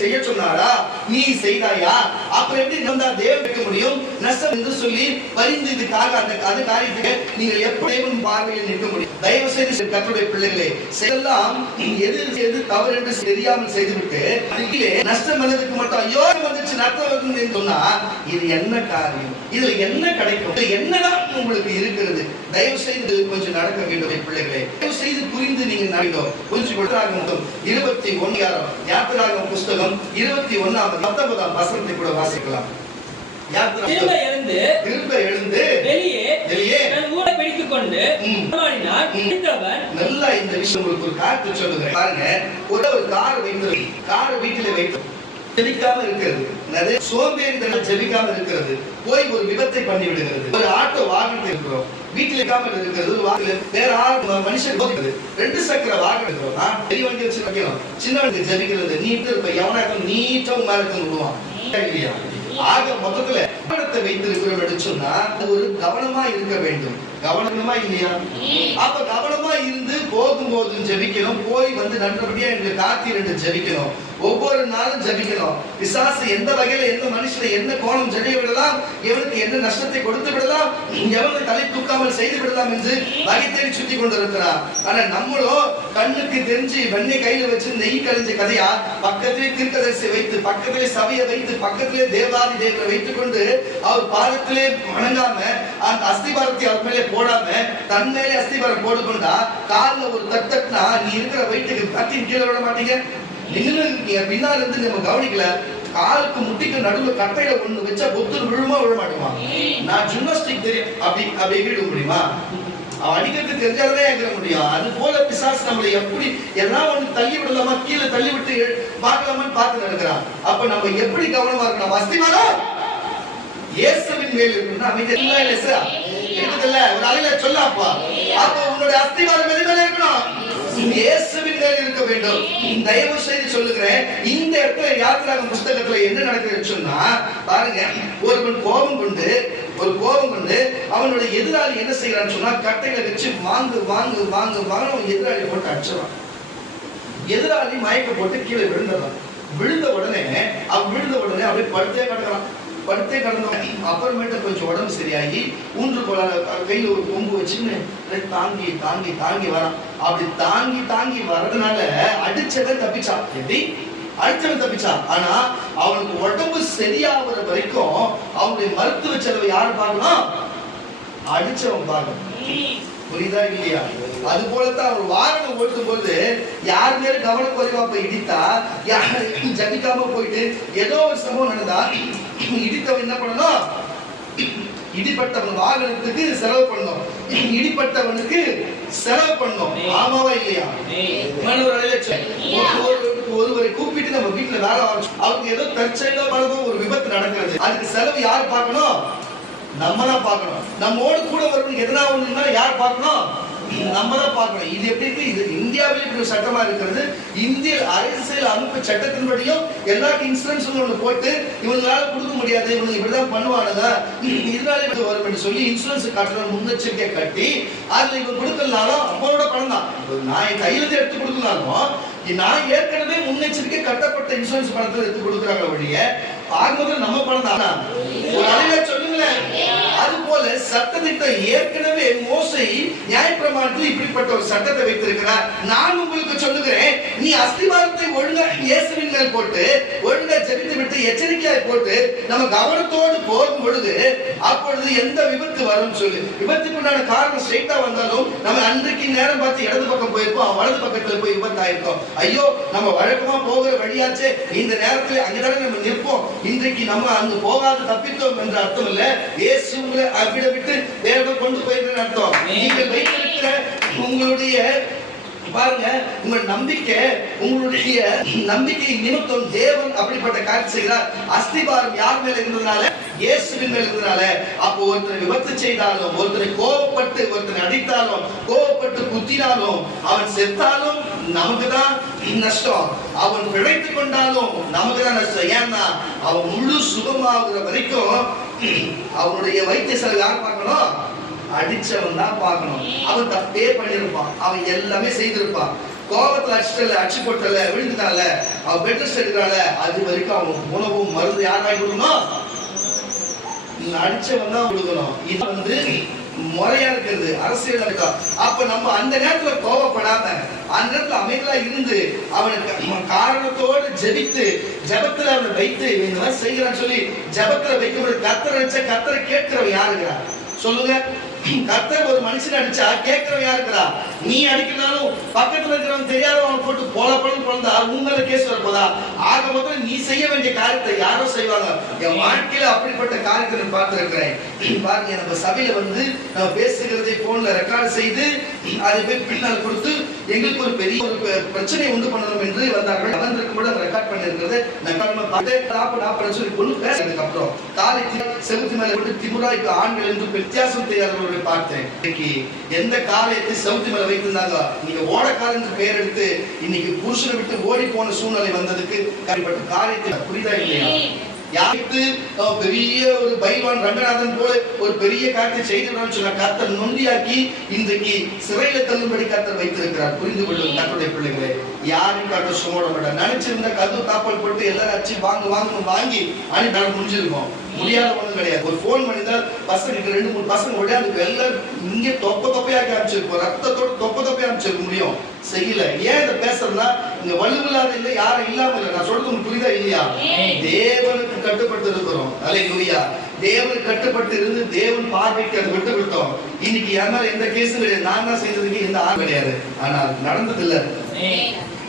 செய்ய சொன்னாரா? நீ செய்தாயா? அப்புறம் எப்படி வந்தா தேவன் வைக்க முடியும்? நஷ்டம் என்று சொல்லி பரிந்து இதுக்காக அந்த காரியத்துக்கு நீங்கள் எப்படி தேவன் பார்வையில் நிற்க முடியும்? தயவு செய்து கர்த்தருடைய பிள்ளைகளே, செய்யலாம் எது தவறு என்று தெரியாமல் செய்துவிட்டு அதிலே நஷ்டம் வந்ததுக்கு மட்டும் ஐயோ வந்துச்சு நஷ்டம் வந்து சொன்னா இது என்ன காரியம்? இதுல என்ன கிடைக்கும்? என்னதான் உங்களுக்கு இருக்கிறது? தயவு செய்து கொஞ்சம் நடக்க வேண்டும் பிள்ளைகளே. தயவு செய்து புரிந்து நீங்க நடக்கும். கொஞ்சம் கொடுத்தாகும் 21 யாத்திராகம புஸ்தகம் 21 வசனத்தை கூட வாசிக்கலாம். திரும்ப எழுந்து வெளியே தன் ஊரை பிடித்துக் கொண்டு நல்லா இந்த விஷயம் உங்களுக்கு ஒரு காரணத்தை சொல்லுகிறேன் பாருங்க. ஒரு கார் வீட்டில வைத்து ஜெபிக்காம இருக்கிறது, நிறைய சோம்பேறித்தனம் ஜெபிக்காம இருக்கிறது, போய் ஒரு விபத்தை பண்ணி விடுகிறது. ஒரு ஆட்டோ வாகனத்தில் இருக்கிறோம், வீட்டில் இருக்காம இருக்கிறது, வேற மனுஷன் 2 சக்கர வாகனம் இருக்கிறோம், பெரிய வண்டி வச்சு வைக்கணும், சின்ன வண்டி ஜெபிக்கிறது நீட்டு இருப்ப எவனாக்கும் நீட்டம் இருக்கும் விடுவான் இல்லையா? ஆக மொத்தத்துல கவனத்தை வைத்திருக்கிறோம் என்று சொன்னா ஒரு கவனமா இருக்க வேண்டும். கவனமா இல்லையா? அப்ப கவனமா இருந்து போகும்போது ஜெபிக்கணும், போய் வந்து நன்றபடியா எங்களுக்கு காத்திருந்து ஜெபிக்கணும், ஒவ்வொரு நாளும் ஜெபிக்கணும். பிசாசு எந்த வகையில எந்த மனுஷனை என்ன கோணம் ஜெபிக்க விடலாம், எவனுக்கு என்ன நஷ்டத்தை கொடுத்து விடலாம், எவனை தலை தூக்காமல் செய்து விடலாம் என்று வகை தேடி சுத்தி கொண்டிருக்கிறார். ஆனா நம்மளும் கண்ணுக்கு தெரிஞ்சு வெண்ணெய் கையில வச்சு நெய் கழிஞ்ச கதையா பக்கத்திலே தீர்க்கதரிசி வைத்து, பக்கத்திலே சபையை வைத்து, பக்கத்திலே தேவாதி தேவரை வைத்துக் கொண்டு அவர் பாதத்திலே வணங்காம அந்த அஸ்திபாரத்தை அவர் மேலே போடாம தன் மேலே அஸ்திபாரம் போட்டுக்கொண்டா காலில் ஒரு தட்டுனா நீ இருக்கிற வெயிட்டுக்கு கத்தி கீழே விட மாட்டீங்க. நின்று பின்னால இருந்து நம்ம கவனிக்கல, காலுக்கு முட்டிக்கு நடுவில் கட்டையில ஒண்ணு வச்சா பொத்து விழுமா விழ மாட்டோமா? நான் ஜிம்னாஸ்டிக் தெரியும், அப்படி எகிட முடியுமா? அவன் அடிக்கிறது தெரிஞ்சாலே எகிற முடியும். அது போல பிசாசு நம்மளை எப்படி எல்லாம் ஒண்ணு தள்ளி விடலாமா, கீழே தள்ளி விட்டு பார்க்கலாமான்னு பார்த்து நடக்கிறான். அப்ப நம்ம எப்படி கவனமா இருக்கணும்? அஸ்திபாரம் இயேசுவின் மேல் இருக்குன்னா அமைதியா இருக்குதுல்ல, ஒரு அலையில சொல்லாப்பா. அப்ப உன்னுடைய அஸ்திபாரம் எது மேல இருக்கணும்? இயேசுவின் மேல் இருக்க வேண்டும். தயவு செய்து சொல்லுகிறேன், இந்த இடத்துல யாத்திராகம புத்தகத்துல என்ன நடக்குதுன்னு சொன்னா பாருங்க, ஒருவன் கோபம் கொண்டு அவனுடைய எதிராளி என்ன செய்யறான்னு சொன்னா கட்டையில வச்சு வாங்கு அவன் எதிராளியை போட்டு அடிச்சிடறான். எதிராளி மயக்க போட்டு கீழே விழுந்துடுறான். விழுந்த உடனே அப்படியே படுத்தே கடந்தவன் அப்புறமேட்டு கொஞ்சம் உடம்பு சரியாகி ஊன்றுகோலால கையில ஒரு கொம்பு வச்சுன்னு தாங்கி வரான். அப்படி தாங்கி வர்றதுனால அடிச்சவன் தப்பிச்சான். எப்படி அடிச்சவன் தப்பிச்சான்? ஆனா அவனுக்கு உடம்பு சரியாகிற வரைக்கும் அவனுடைய மருத்துவ செலவை யாரு பார்க்கணும்? அடிச்சவன் பார்க்கணும். புரியுதா இல்லையா? அது போலத்தான் அவர் வாகனம் ஓட்டும் போது யார் மேல கவனக்குறைவா போய் இடித்தா, ஜபிக்காம போயிட்டு ஏதோ ஒரு சம்பவம் நடந்தா இடித்தவன் என்ன பண்ணணும்? இடிப்பட்டவன் வாகனத்துக்கு செலவு பண்ணணும், இடிப்பட்டவனுக்கு செலவு பண்ணணும். ஆமாவா இல்லையா? ஒருவரை கூப்பிட்டு நம்ம வீட்டுல வேலை ஆரம்பிச்சோம், அவருக்கு ஏதோ தற்செயலோ பழகம் ஒரு விபத்து நடக்கிறது, அதுக்கு செலவு யார் பார்க்கணும்? நம்ம தான் பார்க்கணும். நம்மோடு கூட வரணும் எதனா ஒண்ணுன்னா யார் பார்க்கணும்? நம்ம தான் பார்க்கணும். இது எப்படி இருக்கு? இது இந்தியாவிலே இப்படி சட்டமா இருக்கிறது. இந்திய அரசியல் அமைப்பு சட்டத்தின்படியும் எல்லாருக்கும் இன்சூரன்ஸ் ஒன்று போட்டு இவங்களால கொடுக்க முடியாது, இவங்க இப்படிதான் பண்ணுவானுங்க, இதனால வரும் என்று சொல்லி இன்சூரன்ஸ் கட்டணம் முன்னெச்சரிக்கை கட்டி அதுல இவங்க கொடுக்கலனாலும் அவங்களோட பணம் தான். நான் என் கையிலிருந்து எடுத்து கொடுக்கலாலும் நான் ஏற்கனவே முன்னெச்சரிக்கை கட்டப்பட்ட இன்சூரன்ஸ் பணத்தை எடுத்து கொடுக்குறாங்க வழிய ஆகும்போது நம்ம பணம் தான். ஒரு அளவை சொல்லுங்களேன். அது போல சட்டத்திட்டம் ஏற்கனவே மோசை நியாயப்பிரமாணத்தில் இப்படிப்பட்ட ஒரு சட்டத்தை வைத்திருக்கிறார். நான் உங்களுக்கு சொல்லுகிறேன், நீ அஸ்திவாரத்தை ஒழுங்கா இயேசுவின் மேல் போட்டு ஒழுங்கா ஜெபித்து விட்டு எச்சரிக்கையாய் போட்டு நம்ம கவனத்தோடு போகும் பொழுது அப்பொழுது எந்த விபத்து வரும் சொல்லு. விபத்துக்கு உண்டான காரணம் ஸ்ட்ரெயிட்டா வந்தாலும் நம்ம அன்றைக்கு நேரம் பார்த்து இடது பக்கம் போயிருப்போம், வலது பக்கத்துல போய் விபத்தாயிருக்கோம். ஐயோ நம்ம வழக்கமா போகிற வழியாச்சே, இந்த நேரத்துல அங்கதானே நம்ம நிற்போம், இன்றைக்கு நம்ம அங்கு போகாத தப்பித்தோம் என்ற அர்த்தம் இல்ல. இயேசுவை அவிட விட்டு வேற கொண்டு போயிருக்கிற அர்த்தம். நீங்கள் வைத்திருக்கிற உங்களுடைய பாருங்க, உங்களுடைய நம்பிக்கை நிமித்தம் தேவன் அப்படிப்பட்ட காரியம் செய்கிறார். அஸ்திபாரம் யார் மேல இருந்ததுனால? இயேசுவின் மேல இருந்ததுனால. அப்போ ஒருத்தர் விபத்து செய்தாலும், ஒருத்தரை கோபப்பட்டு ஒருத்தரை அடித்தாலும், கோபப்பட்டு குத்தினாலும், அவன் செத்தாலும் நமக்கு தான் நஷ்டம், அவன் பிழைத்துக் கொண்டாலும் நமக்கு தான் நஷ்டம். ஏன்னா அவன் முழு சுகமாகிற வரைக்கும் அவனுடைய வைத்திய செலவு யார் பார்க்கணும்? அடிச்சவன் தான் பார்க்கணும். அவன் தப்பே பண்ணிருப்பான், அவன் எல்லாமே செய்திருப்பான். கோபத்துல அடிச்சு போட்டல, விழுந்துட்டால, அவன் பெட் ரெஸ்ட் எடுக்கிறாள், அது வரைக்கும் அவன் உணவும் மருந்து யாராய் கொடுக்கணும்? அடிச்சவன் தான் கொடுக்கணும். இது முறையா இருக்கிறது, அரசியல் இருக்கும். அப்ப நம்ம அந்த நேரத்துல கோபப்படாம அந்த நேரத்துல அமைதியா இருந்து அவனுக்கு காரணத்தோடு ஜெபித்து ஜபத்துல அவனை வைத்து இந்த மாதிரி செய்கிறான்னு சொல்லி ஜபத்துல வைக்கும்போது கர்த்தரை வச்ச கர்த்தரை கேட்கிறவன் யாருங்கிறா சொல்லுங்க? கர்த்தர் ஒரு மனுஷன் அடிச்சா கேட்கிறவன் யாருக்கிறா? நீ அடிக்கனாலும் பக்கத்துல இருக்கிறவன் தெரியாதவன் போட்டு பொழந்தா உங்களை கேஸ் வரப்போதா? ஆக மொத்தம் நீ செய்ய வேண்டிய காரியத்தை யாரோ செய்வாங்க. என் வாழ்க்கையில அப்படிப்பட்ட காரியத்தை நான் பார்த்திருக்கிறேன். பாருங்க, நம்ம சபையில நம்ம பேசுகிறதை போன்ல ரெக்கார்ட் செய்து அதை போய் பின்னால் கொடுத்து எங்களுக்கு ஒரு பெரிய ஒரு பிரச்சனை உண்டு பண்ணணும் என்று வந்தார்கள். அவந்திருக்கும் கூட ரெக்கார்ட் பண்ணிருக்கிறது நான் சொல்லி கொண்டு பேசுறதுக்கு அப்புறம் காலை செவுத்து மேல கொண்டு திமுறாய்க்கு ஆண்கள் என்று வித்தியாசம் தெரியாதவர்கள் பார்த்தேன். இன்னைக்கு எந்த காரியத்தை செவுத்து மேல வைத்திருந்தாங்க, நீங்க ஓடக்காரன் என்று பெயர் எடுத்து இன்னைக்கு புருஷனை விட்டு ஓடி போன சூழ்நிலை வந்ததுக்கு அப்படிப்பட்ட காரியத்தை புரிதா இல்லையா? யாருக்கு பெரிய ஒரு பைல்வான் ரங்கநாதன் போல ஒரு பெரிய காரியத்தை செய்துவிடணும்னு சொன்னா கர்த்தர் நொண்டியாக்கி இன்றைக்கு சிறையில தள்ளும்படி கர்த்தர் வைத்திருக்கிறார். புரிந்து கொள்ளும் கர்த்தருடைய பிள்ளைகளே, யாரும் கர்த்தர் சுமோட மாட்டார். நினைச்சிருந்தா கதவு தாப்பல் போட்டு எல்லாரும் அச்சு வாங்கி அனுப்பி முடிஞ்சிருக்கோம். முடியாத ஒண்ணும் கிடையாது. ஒரு போன் பண்ணிதான் பசங்க 2-3 பசங்க உடையாந்து எல்லாரும் இங்கே தொப்பையாக்கி அமைச்சிருப்போம். ரத்தத்தோட தொப்பையா அமைச்சிருக்க முடியும், செய்யல. ஏன் இதை பேசுறதுன்னா இங்க வலுவில்லாத இல்லை, யாரும் இல்லாம இல்லை. நான் சொல்றது உங்களுக்கு புரியுதா இல்லையா? தேவனுக்கு கட்டுப்பட்டு இருக்கிறோம். அல்லேலூயா. தேவனுக்கு கட்டுப்பட்டு இருந்து தேவன் பார்வைக்கு அதை விட்டு விட்டோம். இன்னைக்கு யாரும் எந்த கேஸும் கிடையாது. நான் தான் செய்ததுக்கு எந்த ஆள் கிடையாது. ஆனா நடந்தது இல்ல.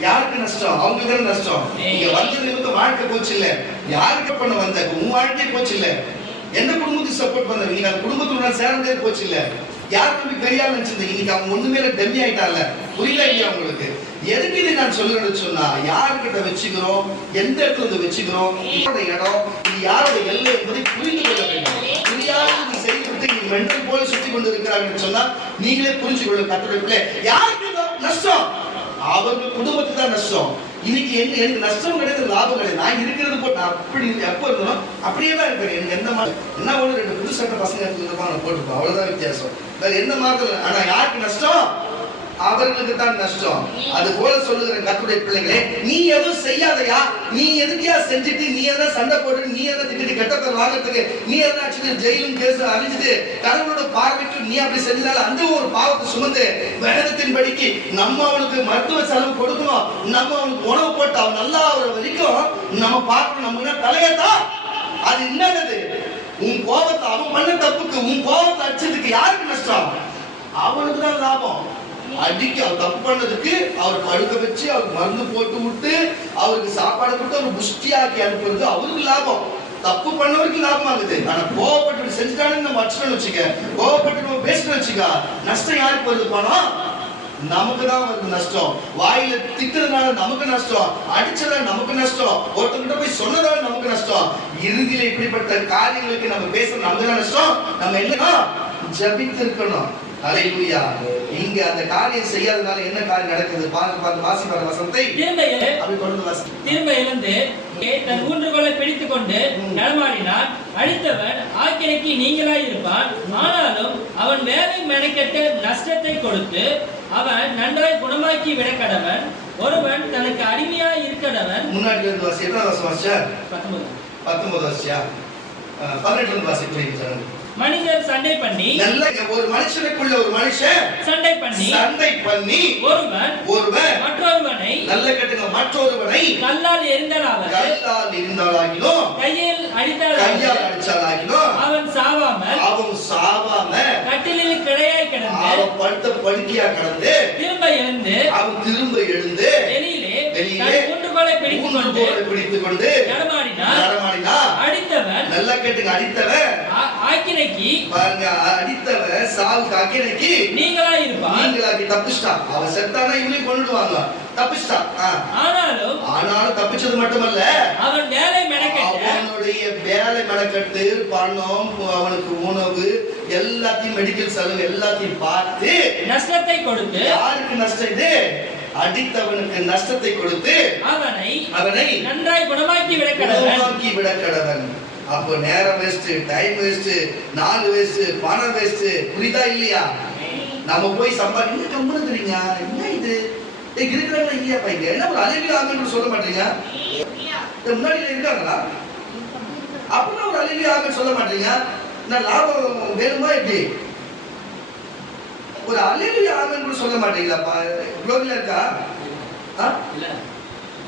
யாருக்கு நஷ்டம்? அவங்களுக்கு நஷ்டம். இங்க வந்தது நிமித்தம் வாழ்க்கை போச்சு இல்ல. யாருக்கு பண்ண வந்த உன் வாழ்க்கையே போச்சு இல்ல. எந்த குடும்பத்துக்கு சப்போர்ட் பண்ண நீங்க அந்த குடும்பத்தோட சேர முடியாது போச்சு இல்ல. யாருக்கு பெரியாள் நினைச்சிருந்தீங்க, இன்னைக்கு அவங்க ஒண்ணுமே டெம்மி ஆயிட்டால. புரியல இல்லையா உங்களுக்கு? எதுக்கு இதை நான் சொல்றேன்னு சொன்னா, யாருக்கிட்ட வச்சுக்கிறோம், எந்த இடத்துல வச்சுக்கிறோம், யாரோட இடம், இது யாரோட எல்லை என்பதை புரிந்து கொள்ள வேண்டும். புரியாத செய்துவிட்டு நீங்க மென்டல் போல சுத்தி கொண்டு இருக்கிறாங்கன்னு சொன்னா நீங்களே புரிஞ்சு கொள்ள. கத்துடைய யாருக்கு நஷ்டம்? அவங்க குடும்பத்துக்கு தான் நஷ்டம். இன்னைக்கு எனக்கு நஷ்டம் கிடையாது, லாபம் கிடையாது. நான் இருக்கிறது போட்டு அப்படி எப்போ இருந்தோம் அப்படியே தான் இருக்கிறேன். எனக்கு எந்த மாதிரி என்ன ஒன்று 2 புது சட்ட பசங்க நான் போட்டுப்போம், அவ்வளவுதான் வித்தியாசம். வேற எந்த மாதத்துல. ஆனா யாருக்கு நஷ்டம்? அவர்களுக்கு தான் நஷ்டம். அது போல சொல்லுகிற கர்த்தருடைய பிள்ளைகளே, நீ எதுவும் செய்யாதையா, நீ எதுக்கியா செஞ்சுட்டு நீ எதனா சண்டை போட்டு நீ எதனா திட்டு கெட்ட பேர் வாங்கறதுக்கு நீ எதனா ஆக்சுவலி ஜெயிலும் கேஸ் அறிஞ்சிட்டு கடவுளோட பார்வைக்கு நீ அப்படி செஞ்சதால அந்த ஒரு பாவத்தை சுமந்து வேதத்தின் படிக்கு நம்ம அவனுக்கு மருத்துவ செலவு கொடுக்கணும், நம்ம அவனுக்கு உணவு போட்டு அவன் நல்லா ஆகுற வரைக்கும் நம்ம பார்க்கணும். நம்ம தலையத்தா அது என்னது? உன் கோபத்தை அவன் பண்ண தப்புக்கு உன் கோபத்தை அடிச்சதுக்கு யாருக்கு நஷ்டம்? அவனுக்கு தான் லாபம். அடிக்க அவர் தப்பு பண்ணதுக்கு அவருக்கு படுக்க வச்சு அவருக்கு மருந்து போட்டு விட்டு அவருக்கு சாப்பாடு கொடுத்து அவர் புஷ்டியாக்கி அனுப்புறது அவருக்கு லாபம். தப்பு பண்ணவருக்கு லாபம் ஆகுது. ஆனா கோவப்பட்டு செஞ்சுட்டானு நம்ம வச்சுக்கணும் வச்சுக்க, கோவப்பட்டு நம்ம பேசணும் வச்சுக்க, நஷ்டம் யாருக்கு வருது? பணம் நமக்கு தான் வருது நஷ்டம். வாயில திட்டதுனால நமக்கு நஷ்டம், அடிச்சதால நமக்கு நஷ்டம், ஒருத்தங்கிட்ட போய் சொன்னதால நமக்கு நஷ்டம். இறுதியில இப்படிப்பட்ட காரியங்களுக்கு நம்ம பேசணும், நமக்கு தான் நஷ்டம். நம்ம என்ன ஜபித்து இருக்கணும். அல்லேலூயா. இங்க அந்த காரியம் செய்யாதனால என்ன காரியம் நடக்குது? பாருங்க வாசிக்கிற வசனத்தை திரும்ப எழுந்து தன் ஊன்றுகோலை பிடித்துக் கொண்டு நடமாடினான். அடித்தவன் ஆக்கினைக்கு நீங்களாய் இருப்பான். ஆனாலும் அவன் வேலை மெனக்கெட்டு நஷ்டத்தை கொடுத்து அவன் நன்றாய் குணமாக்கி விட கடவன். ஒருவன் தனக்கு அடிமையாய் இருக்கடவன். முன்னாடி இருந்து வாசி. எத்தனை வருஷம் வாசிச்சா? 19 வாசியா? 18 வாசி. புரியுது. மனிதர் சண்டை பண்ணி நல்ல ஒரு மனுஷனுக்குள்ள ஒரு மனுஷன் சண்டை பண்ணி ஒருவன் மற்றொருவனை நல்ல கேட்டுங்க மற்றொருவனை கல்லால் எறிந்தாலாகிலும் கையால் அடித்தாலாகிலும் அவன் சாவாம கட்டிலில் கிடையாய் கிடந்து அவன் படுத்த படுக்கையா கிடந்து திரும்ப எழுந்து வெளியிலே ஊன்றுகோலை பிடித்துக் கொண்டு நடமாடினான். அடித்தவன் நல்ல கேட்டுங்க அடித்தவன் ஆக்கினைக்கு பாருங்க, அடித்தவன் சாவுக்கு ஆக்கினைக்கு நீங்களாகி தப்பிச்சிட்டான். அவன் செத்தானா இவனையும் கொண்டுடுவாங்க, தப்பிச்சிட்டான். ஆனாலும் தப்பிச்சது மட்டுமல்ல, அவன் வேலை மெனக்கெட்டு அவனுடைய வேலை மெனக்கெட்டு பணம் அவனுக்கு உணவு எல்லாத்தையும் மெடிக்கல் செலவு எல்லாத்தையும் பார்த்து நஷ்டத்தை கொடுத்து. யாருக்கு நஷ்டம் இது? அடித்தவனுக்கு நஷ்டத்தை கொடுத்து அவனை நன்றாய் குணமாக்கி விட கடவன். அப்போ நேரம் வேஸ்ட், டைம் வேஸ்ட், நாள் வேஸ்ட், பணம் வேஸ்ட். புரியுதா இல்லையா? நம்ம போய் சம்பாதிக்க கம்பெனிங்க என்ன இது இருக்கிறாங்களா இல்லையாப்பா? இங்க என்ன ஒரு அலையில ஆகணும்னு சொல்ல மாட்டீங்க? முன்னாடி இருக்காங்களா? அப்படின்னா ஒரு அலையில ஆகணும்னு சொல்ல மாட்டீங்க. நான் லாபம் வேணுமா? எப்படி ஒரு அலையில ஆகணும்னு சொல்ல மாட்டீங்களாப்பா? குளோபில் இருக்கா?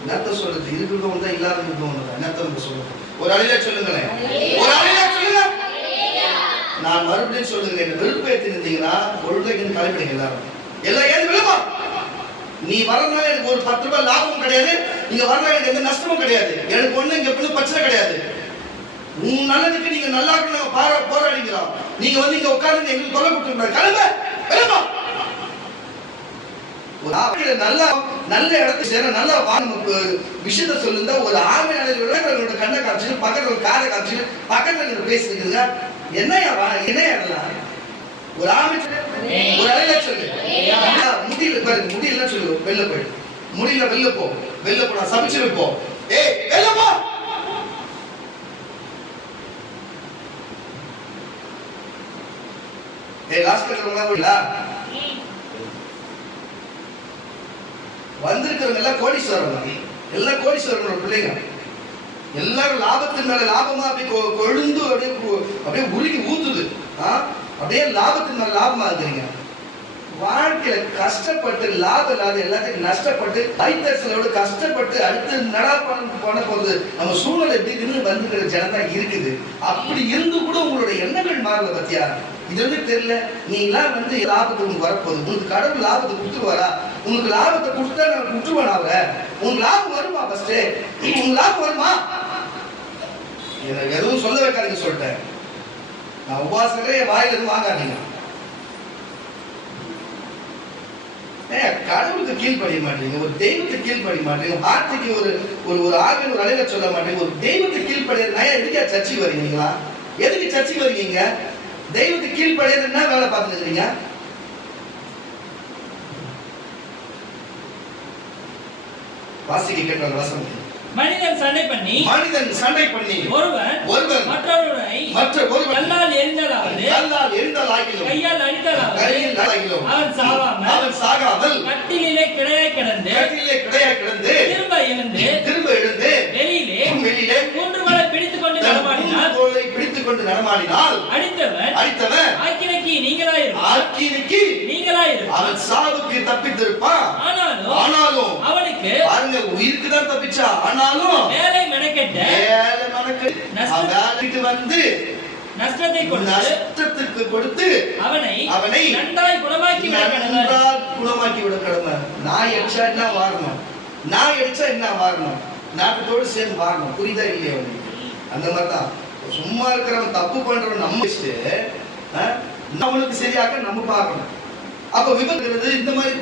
என்னத்த சொல்றது? இருக்கிறவங்க தான் இல்லாதவங்க என்னத்த சொல்றது? ஒரு அலையில சொல்லுங்களேன், ஒரு அலையில சொல்லுங்க. நான் மறுபடியும் சொல்லுகிறேன், விருப்பத்தை இருந்தீங்கன்னா ஒழுங்கு கிளம்பிடுங்க எல்லாரும். எல்லாம் ஏது விழுமா? நீ வரனால எனக்கு ஒரு 10 ரூபாய் லாபமும் கிடையாது, நீங்க வரனால எனக்கு எந்த நஷ்டமும் கிடையாது. எனக்கு ஒண்ணு இங்க எப்பவும் பிரச்சனை கிடையாது. உன் நல்லதுக்கு நீங்க நல்லா போராடிக்கிறோம். நீங்க வந்து இங்க உட்கார்ந்து எங்களுக்கு தொலை கொடுத்துருந்தாங்க. கிளம்ப விழுமா? நல்ல இடத்துக்கு சேர நல்லா விஷயத்த சொல்லுங்க. ஒரு ஆமையாளர்களோட கண்ணை காமிச்சு பக்கத்துல ஒரு காரை காமிச்சு பக்கத்துல பேசுறீங்க. என்னையா ஒரு ஆமை ஒரு அலையில சொல்லு. முடியல பாருங்க, முடியல சொல்லு. வெளில போயிடு, முடியல வெளில போ. நான் சமைச்சு வைப்போம். வெளில போ. இருக்கிறவங்க வந்திருக்கிறவங்க எல்லாம் கோடீஸ்வரன், எல்லாம் கோடீஸ்வரன் பிள்ளைங்க. எல்லாரும் லாபத்தின் மேல லாபமா அப்படியே கொழுந்து அப்படியே உருகி ஊத்துது. அப்படியே லாபத்தின் மேல லாபமா இருக்கிறீங்க. வாழ்க்கையில கஷ்டப்பட்டு லாபம் இல்லாத எல்லாத்தையும் நஷ்டப்பட்டு கைத்தறிச்சலோடு கஷ்டப்பட்டு அடுத்து நடா பண்ண போறது நம்ம சூழ்நிலை எப்படி வந்துக்கிற ஜனம் தான் இருக்குது. அப்படி இருந்து கூட உங்களுடைய எண்ணங்கள் மாறல பத்தியா? இது வந்து தெரியல. நீங்களாம் லாபத்தை உங்களுக்கு வரப்போகுது. உங்களுக்கு கடவுள் லாபத்தை கொடுத்துருவாரா? உங்களுக்கு லாபத்தை கொடுத்தா நான் விட்டுருவேன். அவரை உங்களுக்கு லாபம் வருமா? ஃபர்ஸ்ட் உங்களுக்கு லாபம் வருமா? எதுவும் சொல்ல வைக்காதீங்க சொல்லிட்டேன். நான் உபாசகரே வாயில எதுவும் வாங்காதீங்க. கடவுளுக்கு கீழ்படிய மாட்டீங்க, ஒரு தெய்வத்துக்கு கீழ்படிய மாட்டீங்க, வார்த்தைக்கு ஒரு ஒரு ஆவின் ஒரு அலையில சொல்ல மாட்டீங்க. ஒரு தெய்வத்துக்கு கீழ்படிய எதுக்கா சர்ச்சைக்கு வரீங்களா? எதுக்கு சர்ச்சைக்கு வரீங்க? தெய்வத்துக்கு கீழ்படிய என்ன வேலை பார்த்துக்கிறீங்க? வாசிக்க கேட்ட வசனம். மனிதன் சண்டை பண்ணி ஒருவன் மற்றொருவனை கல்லால் எறிந்தலாவது கையால் அடித்தலாவது அவன் சாகாமல் கட்டிலே கிடையாய் கிடந்து திரும்ப எழுந்து வெளியிலே மூன்று மலை பிடித்துக் கொண்டு நடமாடினால் அடித்தவன் ஆக்கினைக்கு நீங்களாயிரு அவன் சாவுக்கு தப்பித்திருப்பான். ஆனாலும் அவனுக்கு பாருங்க, உயிருக்கு தான் தப்பிச்சா. ஆனாலும் வேலை மெனக்கெட்டு நஷ்டத்துக்கு கொடுத்து அவனை நன்றாய் குணமாக்கி விட கடமை. நாய் அடிச்சா என்ன வாரணும்? நாய் அடிச்சா என்ன வாரணும்? நாட்டத்தோடு சேர்ந்து வாரணும். புரியுதா இல்லையா? அந்த மாதிரிதான் சும்மா இருக்கிறவன் தப்பு பண்றவன் நம்ம அவனுக்கு சரியாக நம்ம பார்க்கணும். அப்ப விபத்து இந்த மாதிரி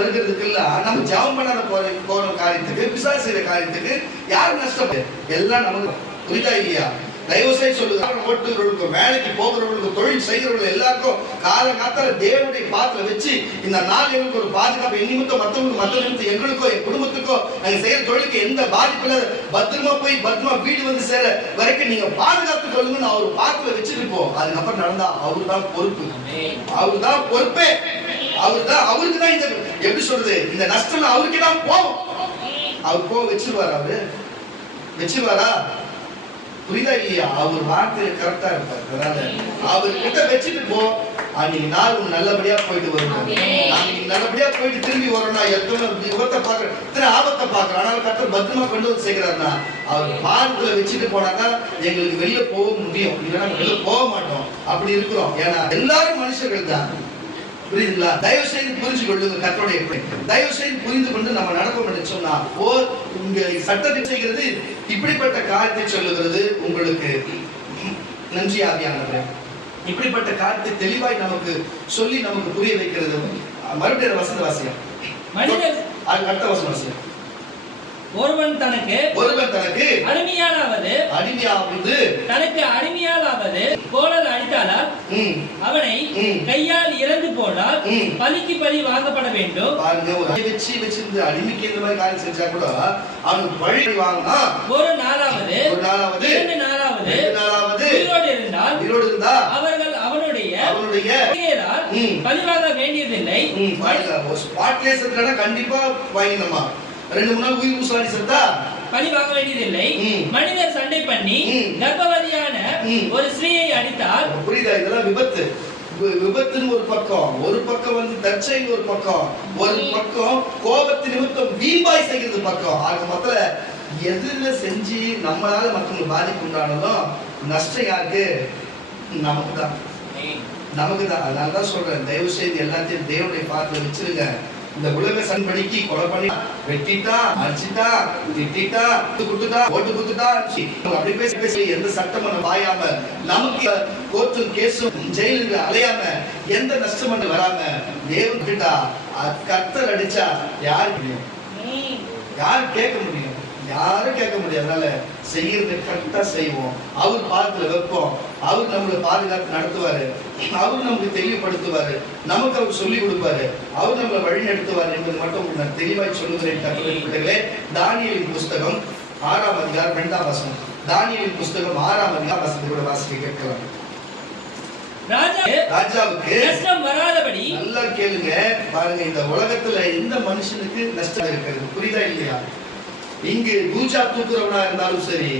வருகிறதுக்கெல்லாம் நம்ம ஜபம் பண்ணாத போற காரியத்துக்கு, பிசாசு செய்யற காரியத்துக்கு யாரும் நஷ்டப்படு? எல்லாம் நமக்கு. புரியுதா இல்லையா? தயவு செய்து சொல்லுங்க, ஓட்டுறவர்களுக்கும் வேலைக்கு போகிறவர்களுக்கும் தொழில் செய்கிறவர்கள் எல்லாருக்கும் காலங்காத்தால தேவனுடைய பாத்துல வச்சு இந்த நாள் எங்களுக்கு ஒரு பாதுகாப்பு. என் நிமித்தம் மற்ற நிமித்தம் எங்களுக்கோ என் குடும்பத்துக்கோ நாங்க செய்யற தொழிலுக்கு எந்த பாதிப்பு இல்லாத பத்திரமா போய் பத்திரமா வீடு வந்து சேர வரைக்கும் நீங்க பாதுகாத்து கொள்ளுங்கன்னு அவர் பாத்துல வச்சிருப்போம். அதுக்கப்புறம் நடந்தா அவரு தான் பொறுப்பு. அவரு தான் பொறுப்பே. அவருக்கு தான் இந்த எப்படி சொல்றது, இந்த நஷ்டம் அவருக்கு தான் போகும். அவர் போக வச்சிருவாரா? புரியுதா இல்லையா? அவர் வார்த்தையில கரெக்டா இருப்பார். அதனால அவர்கிட்ட வச்சுட்டு போ. அன்னைக்கு நாள் நல்லபடியா போயிட்டு வருவோம். அன்னைக்கு நல்லபடியா போயிட்டு திரும்பி வரோம்னா எத்தனை விபத்தை பாக்குறேன், இத்தனை ஆபத்தை பாக்குறேன். ஆனால் கரெக்டா பத்திரமா கொண்டு வந்து சேர்க்கிறாருன்னா அவர் பாரத்துல வச்சுட்டு போனாக்கா எங்களுக்கு வெளியே போக முடியும். இல்லைன்னா வெளியே போக மாட்டோம். அப்படி இருக்கிறோம். ஏன்னா எல்லாரும் மனுஷர்கள் தான். புரியுதுங்களா? தயவு செய்து புரிஞ்சு கொள்ளுங்க. கர்த்தருடைய தயவு செய்து புரிந்து கொண்டு நம்ம நடப்போம் என்று சொன்னா இங்க சட்டத்தை செய்கிறது இப்படிப்பட்ட காரியத்தை சொல்லுகிறது உங்களுக்கு நன்றி ஆவியானவர். இப்படிப்பட்ட காரியத்தை தெளிவாய் நமக்கு சொல்லி நமக்கு புரிய வைக்கிறது. மறுபடியும் வசந்த வாசியம் அடுத்த வசனம் வாசியம். ஒருவன் தனக்கு அடிமையாலாவது தனக்கு அடிமையாலாவது கோலல் அடித்தாலால் அவனை கையால் இறந்து போனால் பலிக்கு பலி வாங்கப்பட வேண்டும். பாருங்க, ஒரு வச்சிருந்து அடிமைக்கு இந்த மாதிரி காரியம் செஞ்சா கூட அவனுக்கு பழி வாங்கினா ஒரு நாளாவது 2 நாளாவது உயிரோடு இருந்தால் அவர்கள் அவனுடைய பழிவாங்க வேண்டியதில்லை. கண்டிப்பா வாங்கினோமா 2-3 நாள் உயிர் உசாரி செத்தா பழி வாங்க வேண்டியதில்லை. மனிதர் சண்டை பண்ணி கர்ப்பவதியான ஒரு ஸ்திரீயை அடித்தால், புரியுதா? இதெல்லாம் விபத்துன்னு ஒரு பக்கம் தற்செயல் ஒரு பக்கம் கோபத்து நிமித்தம் வீம்பாய் செய்கிறது பக்கம். ஆக மொத்தல எதுல செஞ்சு நம்மளால மற்றவங்களுக்கு பாதிப்பு உண்டானதும் நஷ்டம் யாருக்கு? நமக்குதான். அதனாலதான் சொல்றேன், தயவு செய்து எல்லாத்தையும் தேவனுடைய பாத்துல வச்சிருங்க. இந்த உலக சண்படிக்கு கொலை பண்ணி வெட்டிட்டா, அடிச்சுட்டா, திட்டா, குட்டுட்டா, ஓட்டு குத்துட்டா, அப்படி பேசி எந்த சட்டம் பாயாம நமக்கு கோர்ட்டும் கேஸும் ஜெயிலுக்கு அலையாம எந்த நஷ்டம் வராம தேவன் விட்டா கர்த்தர் அடிச்சா யாரு கேட்க முடியும்? யாரும் கேட்க முடியாது. அதனால செய்யறது கரெக்டா செய்வோம். அவர் பாதத்துல வைப்போம். அவர் நம்மளை பாதுகாத்து நடத்துவாரு. அவர் நமக்கு தெளிவுபடுத்துவாரு. நமக்கு அவர் சொல்லிக் கொடுப்பாரு. அவர் நம்மளை வழி நடத்துவார் என்பது மட்டும் நான் தெளிவாய் சொல்லுகிறேன். கர்த்தர்களே, தானியேலின் புஸ்தகம் 6ஆம் அதிகாரம் 2ஆம் வசனம். தானியேலின் புஸ்தகம் 6ஆம் அதிகாரம் வசனத்தை கூட வாசிக்க கேட்கலாம். ராஜாவுக்கு நஷ்டம் வராதபடி. நல்லா கேளுங்க பாருங்க, இந்த உலகத்துல எந்த மனுஷனுக்கு நஷ்டம் இருக்கிறது புரியுதா இல்லையா? இங்கு பூஜா தூக்குறவனா இருந்தாலும் சரி,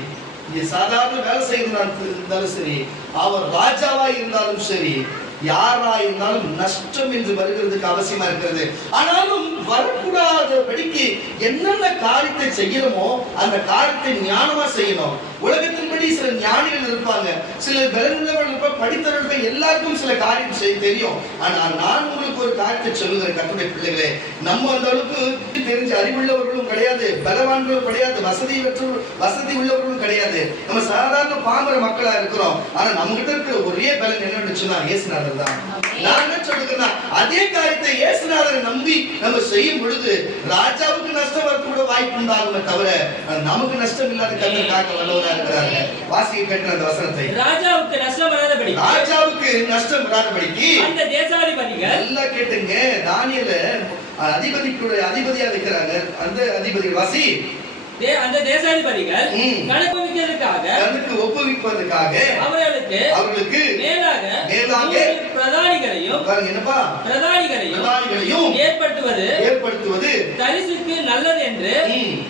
இங்க சாதாரண வேலை செய்யறதா இருந்தாலும் சரி, அவர் ராஜாவா இருந்தாலும் சரி, யாரா இருந்தாலும் நஷ்டம் என்று வருகிறதுக்கு அவசியமா இருக்கிறது. ஆனாலும் வரக்கூடாதபடிக்கு என்னென்ன காரியத்தை செய்யணுமோ அந்த காரியத்தை ஞானமா செய்யணும். உலகத்தின்படி சில ஞானிகள் இருப்பாங்க, சில பலனுள்ளவர்கள் இருப்பாங்க, படித்தவர்கள், எல்லாருக்கும் சில காரியம் செய்ய தெரியும். ஆனால் நான் உங்களுக்கு ஒரு காரியத்தை சொல்லுகிறேன் கர்த்தருடைய பிள்ளைகளே, நம்ம அந்த அளவுக்கு தெரிஞ்ச அறிவுள்ளவர்களும் கிடையாது, பலவான்களும் கிடையாது, வசதி உள்ளவர்களும் கிடையாது. நம்ம சாதாரண பாமர மக்களா இருக்கிறோம். ஆனா நம்ம கிட்ட இருக்கிற ஒரே பலன் என்னன்னு சொன்னா இயேசுநாதர் தான். நான் என்ன சொல்லுகிறேன், அதே காரியத்தை இயேசுநாதரை நம்பி நம்ம செய்யும் பொழுது ராஜாவுக்கு நஷ்டம் வரது கூட வாய்ப்பு உண்டாகுமே தவிர நமக்கு நஷ்டம் இல்லாத கர்த்தர் காக்க வல்லவரா இருக்கிறாங்க. வாசிக்க கேட்கிற அந்த வசனத்தை, ராஜாவுக்கு நஷ்டம் வராதபடி, ராஜாவுக்கு நஷ்டம் வராதபடிக்கு அந்த தேசாதிபதிகள் நல்லா கேட்டுங்க. தானியேல அதிபதியா இருக்கிறாங்க. அந்த அதிபதிகள் வாசி, அந்த தேசாதிபதிகள் கணக்கு ஒப்புவிப்பதற்காக அவர்களுக்கு மேலாக பிரதானிகளையும் ஏற்படுத்துவது தரிசுக்கு நல்லது என்று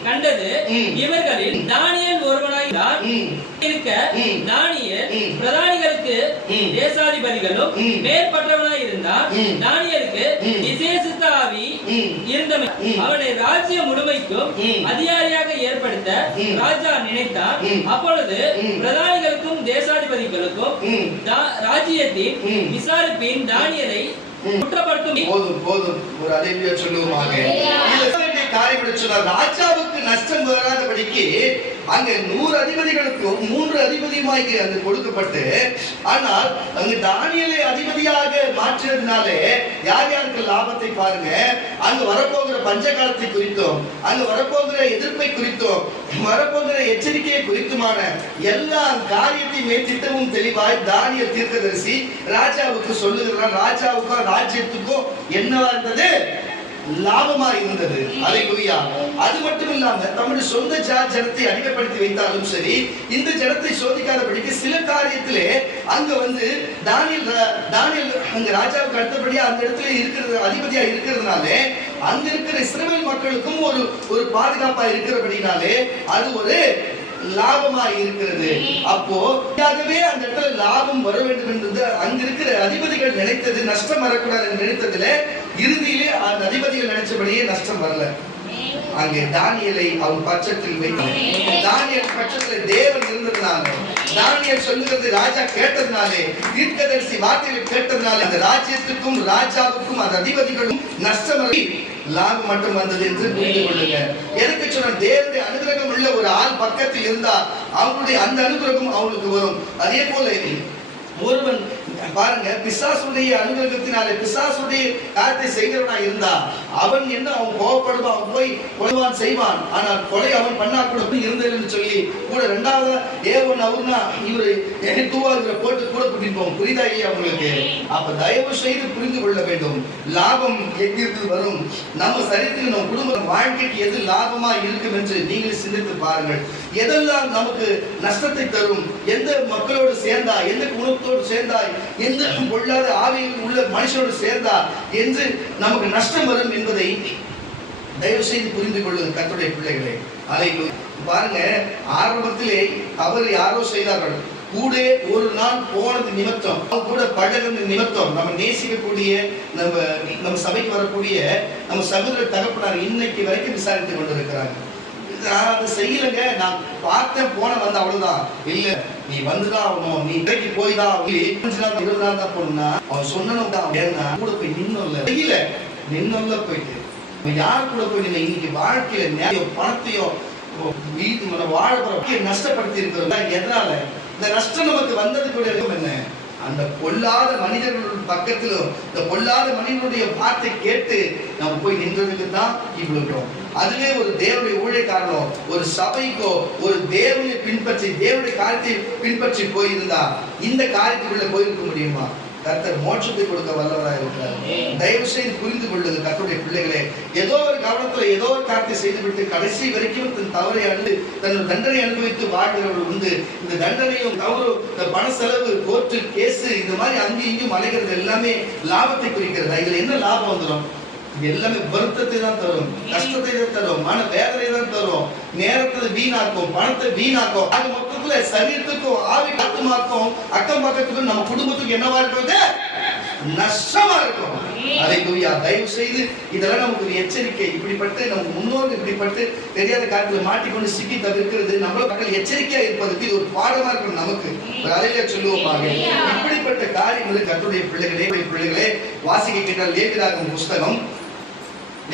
கண்டது. இவர்களில் தானியேல் ஒருவனாய்தான் இருக்க, தானியேல் பிரதானிகளுக்கு தேசாதிபதிகளும் மேற்பட்டவனாய் இருந்தார். தானியேலுக்கு விசேஷித்த ஆவி இருந்தமை அவனை ராஜ்யம் முழுமைக்கும் அதிகாரியாக ஏற்படுத்த ராஜா நினைத்தார். அப்பொழுது பிரதானிகளுக்கும் தேசாதிபதிகளுக்கும் ராஜ்யத்தின் விசாரிப்பின் தானியேலை குற்றப்படுத்தும். போதும் ஒரு அலைவியா சொல்லுவோமாக. ராஜாவுக்கு நஷ்டம் வராதபடிக்கு அங்க 100 அதிபதிகளுக்கும் 3 அதிபதியுமாய் அங்கு கொடுக்கப்பட்டு, ஆனால் அங்கு தானியேலை அதிபதியாக மாற்றினதுனாலே யார் யாருக்கு லாபத்தை பாருங்க. அங்கு வரப்போகிற பஞ்சகாலத்தை குறித்தும், அங்கு வரப்போகிற எதிர்ப்பை குறித்தும், வரப்போகிற எச்சரிக்கையை குறித்துமான எல்லா காரியத்தையும் மேற்திட்டமும் தெளிவாய் தானியேல் தீர்க்கதரிசி ராஜாவுக்கு சொல்லுகிறான். ராஜாவுக்கும் ராஜ்யத்துக்கும் என்னவா இருந்தது? லாபமா இருந்தது. அல்லேலூயா. அது மட்டும் இல்லாம தம்முடைய சொந்த ஜனத்தை அடிமைப்படுத்தி வைத்தாலும் சரி, இந்த ஜனத்தை சோதிக்காதபடிக்கு சில காரியத்திலே அங்க வந்து தானியேல் அங்க ராஜாவுக்கு அடுத்தபடியா அந்த இடத்துல இருக்கிறது, அதிபதியா இருக்கிறதுனாலே அங்க இருக்கிற இஸ்ரவேல் மக்களுக்கும் ஒரு பாதுகாப்பா இருக்கிறபடினாலே அது ஒரு லாபமா இருக்கிறது. அப்போ அந்த இடத்துல லாபம் வர வேண்டும் என்றது அங்க இருக்கிற அதிபதிகள் நினைத்தது, நஷ்டம் வரக்கூடாது நினைத்ததுல இறுதியிலே அந்த அதிபதிகள் நினைச்சபடியே நஷ்டம் வரல. அங்கே தானியேலை அவன் பட்சத்தில் வைத்தார். தானியேல் பட்சத்தில் தேவன் இருந்ததுனால, தானியேல் சொல்லுகிறது ராஜா கேட்டதுனாலே, தீர்க்கதரிசி வார்த்தைகள் கேட்டதுனாலே அந்த ராஜ்யத்துக்கும் ராஜாவுக்கும் அந்த அதிபதிகளும் நஷ்டம் லாபம் மட்டும் வந்தது என்று புரிந்து கொள்ளுங்க. எனக்கு சொன்ன தேவனுடைய அனுகிரகம் உள்ள ஒரு ஆள் பக்கத்தில் இருந்தா அவங்களுடைய அந்த அனுகிரகம் அவங்களுக்கு வரும். அதே போல ஒருவன் பாருங்க, பிசாசுடைய அனுகிரகத்தினாலே பிசாசுடைய காரியத்தை செய்கிறவனா இருந்தா அவன் என்ன, அவன் கோபப்படுவான், அவன் போய் கொலைவான் செய்வான். ஆனால் கொலை அவன் பண்ணா கூட இருந்ததுன்னு சொல்லி கூட ரெண்டாவது ஏவன் அவர்னா இவரு தூவாகிற போட்டு கூட கூட்டிட்டு போவோம். புரியுதா இல்லையா உங்களுக்கு? அப்ப தயவு செய்து புரிந்து கொள்ள வேண்டும், லாபம் எங்கிருந்து வரும், நம்ம சரீரத்தில் நம்ம குடும்ப வாழ்க்கைக்கு எது லாபமா இருக்கும் என்று நீங்கள் சிந்தித்து பாருங்கள். எதெல்லாம் நமக்கு நஷ்டத்தை தரும், எந்த மக்களோடு சேர்ந்தா, எந்த குணத்தோடு சேர்ந்தா, எந்த பொல்லாத ஆவியில் உள்ள மனுஷனோடு சேர்ந்தா என்று நமக்கு நஷ்டம் வரும் என்பதை தயவு செய்து புரிந்து கொள்ளுங்க கர்த்தருடைய பிள்ளைகளே. அல்லேலூயா. பாருங்க, ஆரம்பத்திலே அவர் யாரோ செய்தார்கள், கூட ஒரு நாள் போனது நிமித்தம், கூட பழகிறது நிமித்தம், நம்ம நேசிக்கக்கூடிய நம்ம சபைக்கு வரக்கூடிய நம்ம சகோதர தகப்பனார் இன்னைக்கு வரைக்கும் விசாரித்துக் கொண்டிருக்கிறாங்க. நான் அதை செய்யலங்க, நான் பார்த்தேன் போன வந்து அவ்வளவுதான். இல்ல, நீ வந்துதான் ஆகணும், நீ இன்றைக்கு போய் தான் 15 நாள் 20 நாள் தான் போகணும்னா அவன் சொன்னனும் தான். ஏன்னா கூட போய் நின்னோம்ல, செய்யல நின்னோம்ல போயிட்டு யார் கூட போய் நின்ன இன்னைக்கு வாழ்க்கையில நிறைய பணத்தையோ வீட்டு வாழ நஷ்டப்படுத்தி இருக்கிறோம். எதனால இந்த நஷ்டம் நமக்கு வந்தது கூட என்ன? அந்த பொல்லாத மனிதர்கள் பக்கத்திலும் இந்த பொல்லாத மனிதனுடைய வார்த்தை கேட்டு நம்ம போய் நின்றதுக்கு தான் இவ்வளவு. அதுவே ஒரு தேவனுடைய ஊழியக்காரனோ ஒரு சபைக்கோ ஒரு தேவனை பின்பற்றி தேவனுடைய காரியத்தை பின்பற்றி போயிருந்தா இந்த காரியத்துக்குள்ள போயிருக்க முடியுமா? கர்த்தர் மோட்சத்தை கொடுக்க வல்லவராக இருக்கிறார். தயவு செய்து புரிந்து கொள்ளுங்க கர்த்தருடைய பிள்ளைகளே. ஏதோ ஒரு கவனத்துல ஏதோ ஒரு காரியத்தை செய்துவிட்டு கடைசி வரைக்கும் தன் தவறை அழுது தன் தண்டனை அனுபவித்து வாழ்கிறவர்கள் உண்டு. இந்த தண்டனையும் தவறும், இந்த பண செலவு, கோர்ட்டு கேஸ், இந்த மாதிரி அங்கேயும் இங்கேயும் அலைகிறது எல்லாமே லாபத்தை குறிக்கிறது. இதுல என்ன லாபம் வந்துடும்? எல்லாமே வருத்தத்தை தான் தரும், கஷ்டத்தை தான் தரும், மன வேதனை தான் தரும், நேரத்தை வீணாக்கும், பணத்தை வீணாக்கும். அது மொத்தத்துல சரீரத்துக்கும் ஆவி ஆத்மாக்கும் அக்கம் பக்கத்துக்கும் நம்ம குடும்பத்துக்கு என்னவா இருக்கிறது? நஷ்டமா இருக்கும். அல்லேலூயா. தயவு செய்து இதெல்லாம் நமக்கு ஒரு எச்சரிக்கை. இப்படிப்பட்டு நம்ம முன்னோர்கள் இப்படிப்பட்டு தெரியாத காரியத்தில் மாட்டிக்கொண்டு சிக்கி தவிர்க்கிறது, நம்மள மக்கள் எச்சரிக்கையா இருப்பதற்கு இது ஒரு பாடமா இருக்கும் நமக்கு. ஒரு அலையில சொல்லுவோமாக. இப்படிப்பட்ட காரியங்களை கர்த்தருடைய பிள்ளைகளே வாசிக்க கேட்டால் லேவியராகமம் புஸ்தகம்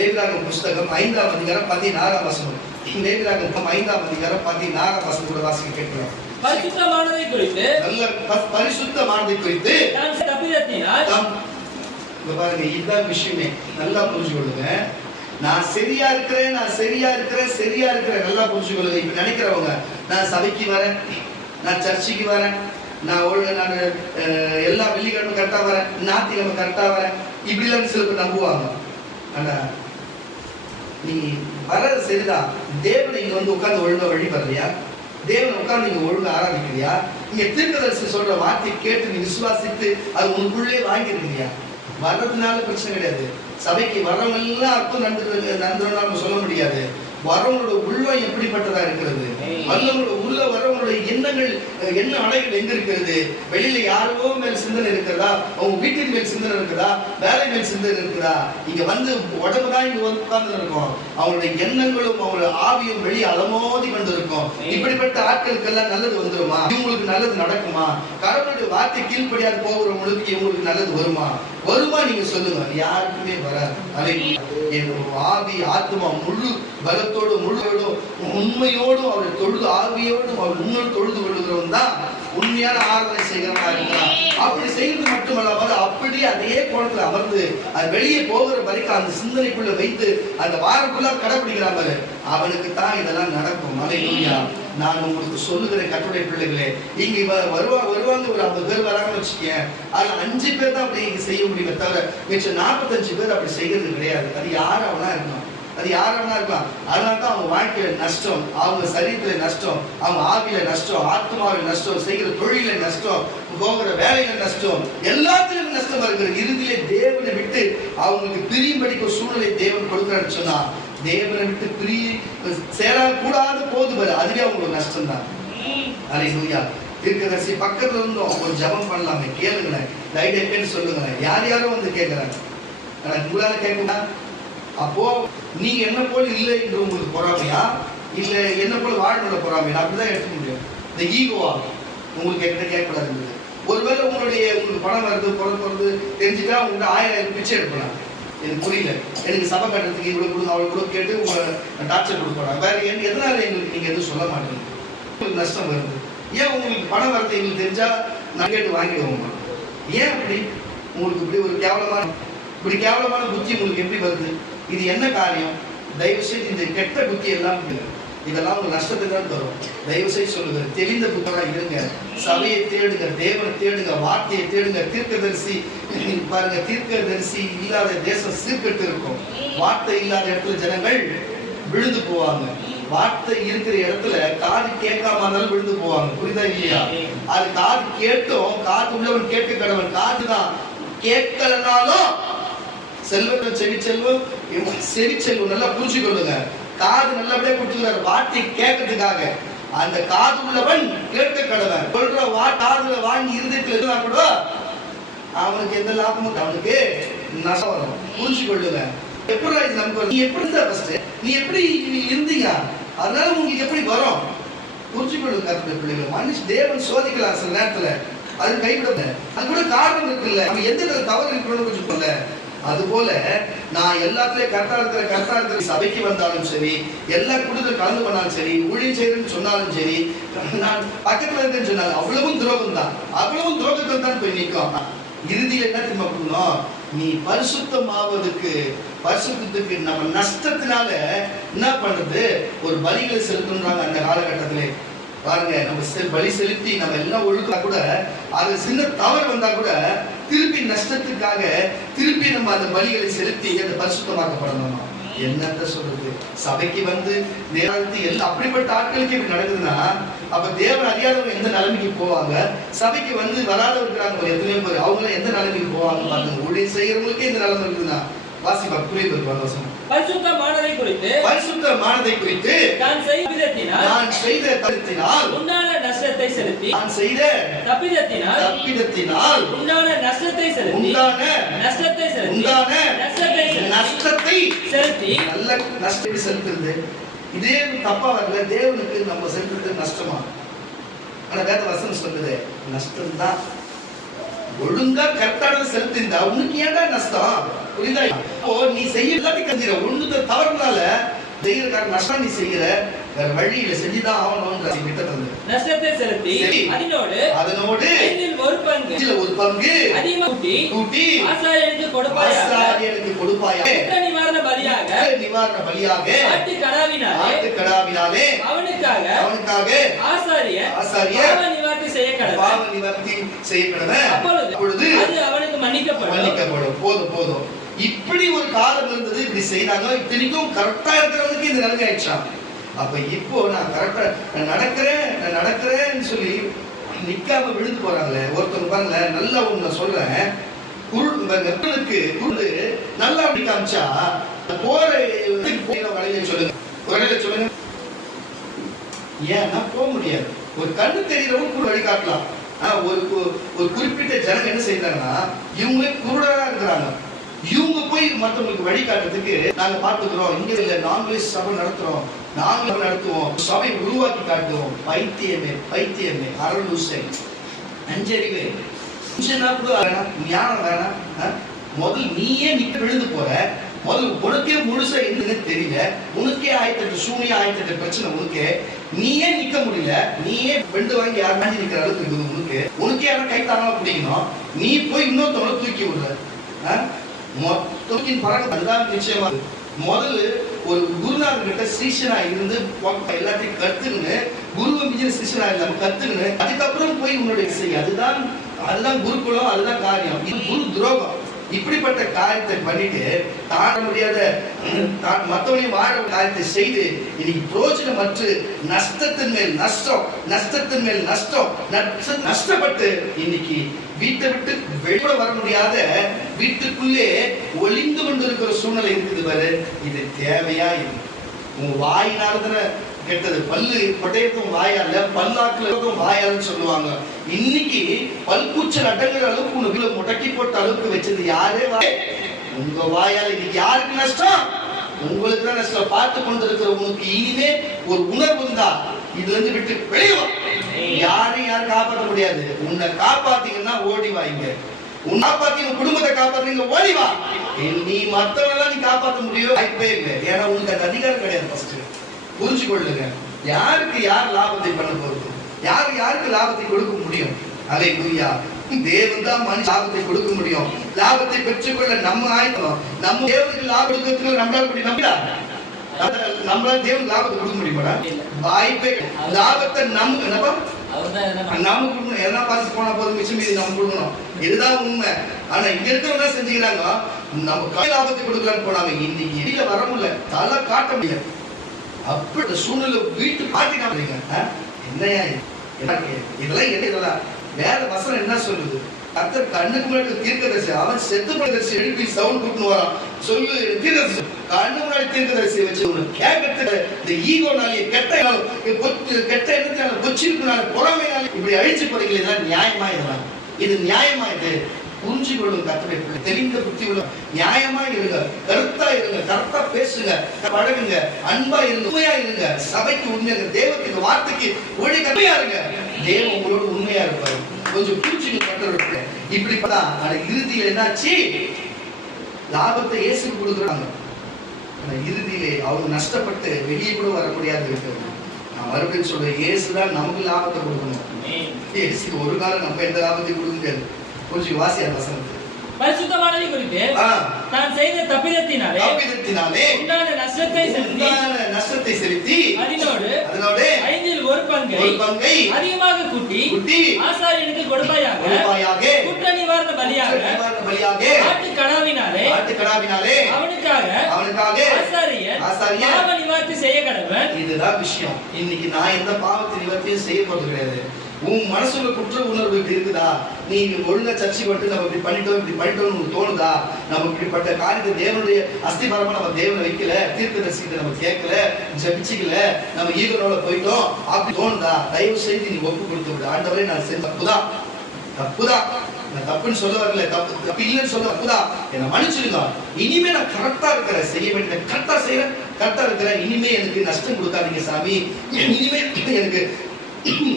5ஆம் அதிகாரம் 16ஆம் வசனம். லேவியராகமம் 5ஆம் அதிகாரம் 16ஆம் வசனம் கூட வாசிக்க கேட்கிறோம். பரிசுத்தமானதை குறித்து, நல்ல பரிசுத்தமானதை குறித்து நான் தப்பிதத்தினால் இங்க பாருங்க, இதுதான் விஷயமே. நல்லா புரிஞ்சுக்கொள்ளுங்க. நான் சரியா இருக்கிறேன் நல்லா புரிஞ்சுக்கொள்ளுங்க. இப்ப நினைக்கிறவங்க, நான் சபைக்கு வரேன், நான் சர்ச்சுக்கு வரேன், நான் எல்லா வெள்ளிக்கிழமை கரெக்டா வரேன், ஞாயிற்றுக்கிழமை கரெக்டா வரேன், இப்படிலாம் சில பேர் நம்புவாங்க. ஆனா நீ வர்றது சரிதான். தேவனை இங்க வந்து உட்கார்ந்து ஒழுங்கா வழிபடுறியா? தேவனை உட்கார்ந்து நீங்க ஒழுங்கா ஆராதிக்கிறியா? இங்க தீர்க்கதரிசி சொல்ற வார்த்தையை கேட்டு நீ விசுவாசித்து அது உங்களுக்குள்ளே வாங்கிருக்கிறியா? வர்றதுனால பிரச்சனை கிடையாது. சபைக்கு வர்றவங்க எல்லாம் அர்த்தம் நடந்துடும் சொல்ல முடியாது. வரவங்களோட உள்ளம் எப்படிப்பட்டதா இருக்கிறது, வல்லவங்களோட உள்ள வரவங்களுடைய எண்ண அலைகள் எங்க இருக்கிறது? வெளியில யாரோ மேல் சிந்தனை இருக்கிறதா? அவங்க வீட்டின் மேல் சிந்தனை இருக்குதா? வேலை மேல் சிந்தனை இருக்குதா? இங்க வந்து உடம்புதான் இங்க உட்கார்ந்து இருக்கும். அவங்களுடைய எண்ணங்களும் அவங்களுடைய ஆவியும் வெளியே அலமோதி கொண்டு இருக்கும். இப்படிப்பட்ட ஆட்களுக்கு எல்லாம் நல்லது வந்துருமா? இவங்களுக்கு நல்லது நடக்குமா? கடவுளுடைய வார்த்தை கீழ்ப்படியாது போகிறவங்களுக்கு இவங்களுக்கு நல்லது வருமா? நீங்க சொல்லுங்க. யாருக்குமே வராது. ஆவி ஆத்மா முழு பலத்தோடும் முழுவதோடும் உண்மையோடும் அவரை தொழுது ஆவியோடும் அவர் உண்மையோடு தொழுது கொள்ளுகிறவன் தான் உண்மையான ஆராதனை செய்கிறவனா இருக்கிறான். அப்படி செய்வது மட்டுமல்லாமல் அப்படியே அதே கோணத்துல அமர்ந்து அது வெளியே போகிற வரைக்கும் அந்த சிந்தனைக்குள்ள வைத்து அந்த வாரக்குள்ள கடைபிடிக்கிறான், அவனுக்கு தான் இதெல்லாம் நடக்கும். அல்லேலூயா. நான் உங்களுக்கு சொல்லுகிறேன் கர்த்தருடைய பிள்ளைகளே, இங்க வருவாங்க ஒரு 50 பேர் வராங்கன்னு வச்சுக்கேன், அதுல 5 பேர் தான் அப்படி செய்ய முடியுமே தவிர மிச்சம் 45 பேர் அப்படி செய்யறது கிடையாது. அது யாராவனா இருக்கலாம், அதனால்தான் அவங்க வாழ்க்கையில நஷ்டம், அவங்க சரீரத்துல நஷ்டம், அவங்க ஆவியில நஷ்டம், ஆத்மாவில நஷ்டம், செய்கிற தொழில நஷ்டம், போகிற வேலையில நஷ்டம், எல்லாத்திலும் நஷ்டம் இருக்கிறது. இறுதியிலே தேவனை விட்டு அவங்களுக்கு பிரியும்படிக்கு ஒரு சூழ்நிலை தேவன் கொடுக்கிறான்னு சொன்னா, தேவனை விட்டு சேரக்கூடாத போது பாரு, அதுவே அவங்களுக்கு நஷ்டம் தான். அல்லேலூயா. தீர்க்கதரிசி பக்கத்துல இருந்தோம் ஒரு ஜெபம் பண்ணலாமே, கேளுங்களேன், லைட் சொல்லுங்களேன். யாரும் வந்து கேட்கிறாங்க, உங்களால கேட்குமா? அப்போ நீங்க என்ன போல இல்லை என்று உங்களுக்கு பொறாமையா, இல்ல என்ன போல வாழ்நிலை பொறாமையா? அப்படிதான் எடுத்துக்க முடியும். இந்த ஈகோவா உங்களுக்கு கேட்கக்கூடாது. ஒருவேளை உங்களுக்கு பணம் வருது பிறந்து தெரிஞ்சுட்டா உங்கள்கிட்ட 1000 பிச்சை எடுக்கலாம். எனக்கு புரியல, எனக்கு சபை கட்டுறதுக்கு இவ்வளவு கொடுங்க அவ்வளவு கூட கேட்டு உங்களை டார்ச்சர் கொடுப்பாங்க. வேற எதனால எங்களுக்கு நீங்க எதுவும் சொல்ல மாட்டீங்க? உங்களுக்கு நஷ்டம் வருது. ஏன் உங்களுக்கு பணம் வரது எங்களுக்கு தெரிஞ்சா நான் கேட்டு வாங்கிடுவோமா? ஏன் அப்படி உங்களுக்கு இப்படி கேவலமான புத்தி உங்களுக்கு எப்படி வருது? இது என்ன காரியம்? தயவு செய்து இந்த கெட்ட புத்தி எல்லாம் இதெல்லாம் உங்களுக்கு நஷ்டத்தை தான் தரும். தயவு செய்து சொல்லுங்க, தெளிந்த புத்தகம் இருங்க, சபையை தேடுங்க, தேவனை தேடுங்க, வார்த்தையை தேடுங்க. தீர்க்கதரிசி பாருங்க, தீர்க்கதரிசி இல்லாத தேசம் சீர்கெட்டு இருக்கும். வார்த்தை இல்லாத இடத்துல ஜனங்கள் விழுந்து போவாங்க. வார்த்தை இருக்கிற இடத்துல காது கேட்காம இருந்தாலும் விழுந்து போவாங்க. புரியுதா இல்லையா? அது காது கேட்டும், காது உள்ளவன் கேட்க கடவன். காதுதான் கேட்கலனாலும் செல்வம் செவி செல்வம் நல்லா புரிஞ்சுக்கொள்ளுங்க. காது நல்லபடியா கொடுத்துக்கிறாரு வார்த்தை கேட்கறதுக்காக. அந்த காது உள்ளவன் கேட்க கடவன். சொல்ற காதுல வாங்கி இருதயத்துல இருந்தா கூட அவனுக்கு எந்த லாபமும், அவனுக்கு நஷ்டம் வரும். புரிஞ்சுக்கொள்ளுங்க. எப்படி நமக்கு நீ எப்படி இருந்தா ஃபர்ஸ்ட், நீ எப்படி இருந்தீங்க, அதனால உங்களுக்கு எப்படி வரும்? புரிஞ்சுக்கொள்ளுங்க கர்த்தருடைய பிள்ளைகள். மனுஷன் தேவன் சோதிக்கலாம் சில நேரத்துல, அது கைவிட அது கூட காரணம் இருக்குல்ல. நம்ம எந்த தவறு இருக்கணும்னு கொஞ்சம் சொல்ல. அதுபோல நான் எல்லாத்துலயும் கரெக்டா இருக்கிற சபைக்கு வந்தாலும் சரி, எல்லா கூட்டத்தில் கலந்து பண்ணாலும் சரி, ஊழியம் செய்யறேன்னு சொன்னாலும் சரி, நான் பக்கத்துல இருக்கேன்னு சொன்னாலும் அவ்வளவும் துரோகம் தான். அவ்வளவும் துரோகத்தில் தான் போய் நிற்கும். இறுதியில் என்ன திரும்ப பண்ணணும்? நீ பரிசுத்தத்துக்கு நம்ம நஷ்டத்தினால என்ன பண்றது? ஒரு பலிகளை செலுத்துன்றாங்க அந்த காலகட்டத்திலே. பாருங்க, நம்ம பலி செலுத்தி நம்ம எல்லாம் ஒழுக்கா கூட அது சின்ன தவறு வந்தா கூட திருப்பி நஷ்டத்துக்காக திருப்பி நம்ம அந்த பலிகளை செலுத்தி அதை பரிசுத்தமாக்கப்படணும். என்னத்த சொல்றது, சபைக்கு வந்து நேரத்து எல்லாம் அப்படிப்பட்ட ஆட்களுக்கு இப்படி நடக்குதுன்னா அப்ப தேவன் அறியாதவங்க எந்த நிலைமைக்கு போவாங்க? சபைக்கு வந்து வராதவங்க இருக்கிறாங்க எத்தனையோ பேர், அவங்க எந்த நிலைமைக்கு போவாங்க பாருங்க. ஊழியம் செய்யறவங்களுக்கே இந்த நிலைமை இருக்குதுன்னா வாசிப்பா புரியுது வசனம். பரிசுத்தமானதை குறித்து நான் செய்த தப்பிதத்தினால் உண்டான நஷ்டத்தை செலுத்தி உண்டான நஷ்டத்தை செலுத்தி நல்ல நஷ்டத்தை செலுத்துறது இதே தப்பா வரல. தேவனுக்கு நம்ம செலுத்துறது நஷ்டமா? ஆனா வேத வசனம் சொல்லுது நஷ்டம்தான். ஒழுங்கா கரெக்டான செலுத்திருந்தா உனக்கு ஏன்டா நஷ்டம்? புரியுதா? இப்போ நீ செய்ய எல்லாத்தையும் கஞ்சிர ஒண்ணு தவறுனால செய்யறதுக்காக நஷ்டம் நீ செய்யற, வேற வழியில செஞ்சுதான் ஆகணும்ன்ற திட்டத்தை நஷ்டத்தை செலுத்தி அதனோடு ஒரு பங்கு அதிகமா கூட்டி ஆசாரியனுக்கு கொடுப்பாயாக நிவாரண பலியாக ஆட்டுக்கடாவினாலே அவனுக்காக ஆசாரியர் பாவ நிவர்த்தி செய்ய கடவன். அப்பொழுது அது அவனுக்கு மன்னிக்கப்படும். போதும். இப்படி ஒரு காலம் இருந்தது, இப்படி செய்தாங்க. இத்தனைக்கும் கரெக்டா இருக்கிறவனுக்கு இந்த நிலைமை ஆயிடுச்சான். அப்ப இப்போ நான் கரெக்டா நடக்கிறேன்னு சொல்லி நிக்காம விழுந்து போறாங்களே ஒருத்தவங்க பாருங்க. நல்லா ஒண்ணு சொல்றேன், குருளுக்கு நல்லா அப்படி காமிச்சா போற வழியில சொல்லுங்க. ஏன்னா போக முடியாது. ஒரு கண்ணு தெரியறவங்க வழி காட்டலாம். ஒரு குறிப்பிட்ட ஜனங்க என்ன செய்யறாங்கன்னா இவங்களே குருடரா இருக்கிறாங்க. இவங்க போய் மற்றவங்களுக்கு வழிகாட்டுறதுக்கு நாங்க பாத்துக்கிறோம், இங்க இல்ல நாங்களே சபை நடத்துறோம், நாங்களே நடத்துவோம், சபை உருவாக்கி காட்டுவோம். பைத்தியமே அரலூசை அஞ்சறிவே கூட ஞானம் வேணாம். முதல் நீயே நிக்க விழுந்து போற, முதல் உனக்கே முழுசா என்னன்னு தெரியல, உனக்கே 1008 பிரச்சனை, உனக்கே நீயே நிக்க முடியல, நீயே பெண்டு வாங்கி யார் மாண்டி நிக்கிற அளவுக்கு இருக்குது, உனக்கே யாரும் கைத்தாரமா பிடிக்கணும், நீ போய் இன்னொருத்தவங்களை தூக்கி விடுற. தூக்கின் பறக்க அதுதான் நிச்சயமா. முதல்ல ஒரு குருநாதர் கிட்ட சீஷனா இருந்து எல்லாத்தையும் கத்துன்னு, குருவை மிஞ்சின சீஷனா இல்லாம கத்துன்னு அதுக்கப்புறம் போய் உன்னுடைய செய்ய, அதுதான் குருகுலம், அதுதான் காரியம். இது குரு துரோகம். இப்படிப்பட்ட காரியத்தை பண்ணிட்டு தாழ முடியாத மற்றவனையும் வாழ காரியத்தை செய்து இன்னைக்கு பிரோஜனமற்று நஷ்டத்தின் மேல் நஷ்டம் நஷ்டப்பட்டு இன்னைக்கு வீட்டை விட்டு வெளியே வர முடியாத வீட்டுக்குள்ளே ஒளிந்து கொண்டிருக்கிற சூழ்நிலை இருக்குது பாரு. இது தேவையா? இது உங்க வாயினால கெட்டது. பல்லு கொட்டையத்தும் வாயால, பல்லாக்குலக்கும் வாயாலன்னு சொல்லுவாங்க. இன்னைக்கு பல்கூச்சல் அடங்குற அளவுக்கு உனக்கு முடக்கி போட்ட அளவுக்கு வச்சது யாரே? உங்க வாயால. இன்னைக்கு யாருக்கு நஷ்டம்? உங்களுக்கு தான் நஷ்டம். பார்த்து கொண்டிருக்கிற உனக்கு இனிமே ஒரு உணர்வு இருந்தா இதுல இருந்து விட்டு வெளியே யாரும் காப்பாற்ற முடியாது. உன்னை காப்பாத்தீங்கன்னா ஓடி வாங்க, உன் காப்பாத்தி உன் குடும்பத்தை காப்பாத்துறீங்க ஓடி வா. நீ மத்தவெல்லாம் நீ காப்பாற்ற முடியும் வாய்ப்பே இல்லை. ஏன்னா உனக்கு அந்த அதிகாரம் கிடையாது. ஃபர்ஸ்ட் புரிஞ்சு கொள்ளுங்க, யாருக்கு யார் லாபத்தை பண்ண போறது, யாருக்கு லாபத்தை கொடுக்க முடியும்? அல்லேலூயா. தேவன் தான் மனுஷ லாபத்தை கொடுக்க முடியும். லாபத்தை பெற்றுக்கொள்ள நம்ம ஆயத்தம். நம்ம தேவனுக்கு லாபம் கொடுக்கறதுக்கு நம்மளால முடியும். நம்மளால தேவனுக்கு லாபத்தை கொடுக்க முடியுமாடா? வாய்ப்பே. லாபத்தை நமக்கு கொடுக்கணும். எல்லாம் பார்த்து போனா போதும், மிச்சம் மீதி நம்ம கொடுக்கணும். இதுதான் உண்மை. ஆனா இங்க இருக்கிறவங்க செஞ்சுக்கிறாங்க, நம்ம லாபத்தை கொடுக்கலான்னு போனாங்க. இன்னைக்கு வெளியில வர முடியல, தலை காட்ட முடியல. அப்படி சூழ்நிலை வீட்டு பாட்டிக்காமீங்க. என்னையா இதெல்லாம் வேற வசனம் என்ன சொல்லுது? கர்த்தர் கண்ணுக்கு முன்னாடி தீர்க்கதரிசி, அவன் செத்து தரிசி எழுப்பி சவுண்ட் கூட்டு வரான். சொல்லு தீர்க்கதரிசி கண்ணு முன்னாடி தீர்க்கதரிசி வச்சு உனக்கு கேட்கறதுக்கு இந்த ஈகோனாலே கெட்ட எண்ணத்தினால கொச்சிருக்குனால பொறாமைனால இப்படி அழிச்சு போறீங்களே, இதெல்லாம் நியாயமா? இது நியாயமா? இது புரிஞ்சு கொள்ளுங்க. கர்த்தருடைய பிள்ளை தெரிந்த புத்தி உள்ள நியாயமா இருங்க, கருத்தா இருங்க, கரெக்டா பேசுங்க, பழகுங்க, அன்பா இருங்க, உண்மையா இருங்க, சபைக்கு உண்மையா இருங்க, தேவத்துக்கு வார்த்தைக்கு உண்மையா இருங்க. தேவன் உங்களோட உண்மையா இருப்பாரு. கொஞ்சம் புரிஞ்சுங்க பண்ற. இப்படிப்பதான் ஆனா இறுதியில என்னாச்சு? லாபத்தை இயேசுக்கு கொடுக்குறாங்க. ஆனா இறுதியிலே அவங்க நஷ்டப்பட்டு வெளியே கூட வர முடியாது இருக்கிறது. நான் மறுபடியும் சொல்றேன், இயேசுதான் நமக்கு லாபத்தை கொடுக்கணும். இயேசுக்கு ஒரு காலம் நம்ம எந்த லாபத்தையும் கொடுக்க முடியாது. கொஞ்சம் வாசியா வசனத்தை. பரிசுத்தமானதை குறித்து நான் செய்த தப்பிதத்தினாலே உண்டான நஷ்டத்தை செலுத்தி அதனோடு 5 1 பங்கு பங்கை அதிகமாக கூட்டி ஆசாரியனுக்கு கொடுப்பாயாக. குற்ற நிவாரண பலியாக ஆட்டுக்கடாவினாலே அவனுக்காக ஆசாரியன் பாவ நிவர்த்தி செய்ய கடவன். இதுதான் விஷயம். இன்னைக்கு நான் எந்த பாவத்தை நிவர்த்தியும் செய்ய போறது கிடையாது. உன் மனசுல குற்ற உணர்வு இப்படி இருக்குதா? நீ ஒழுங்கா சர்ச்சை வந்து நம்ம இப்படி பண்ணிட்டோம்னு தோணுதா? நம்ம இப்படிப்பட்ட காரியத்தை தேவனுடைய அஸ்திபாரமா நம்ம தேவனை வைக்கல, தீர்க்க தரிசித்தை நம்ம கேட்கல, ஜபிச்சுக்கல, நம்ம ஈகனோட போயிட்டோம் அப்படி தோணுதா? தயவு செய்து நீ ஒப்பு கொடுத்து விடு. ஆண்டவரே நான் செஞ்ச தப்புதான், நான் தப்புன்னு சொல்ல வரல, தப்பு இல்லைன்னு சொல்ல தப்புதான், என்னை மன்னிச்சிருங்க. இனிமே நான் கரெக்டா இருக்கிறேன், செய்ய வேண்டிய கரெக்டா செய்யறேன், கரெக்டா இருக்கிறேன். இனிமே எனக்கு நஷ்டம் கொடுக்காதீங்க சாமி, இனிமே எனக்கு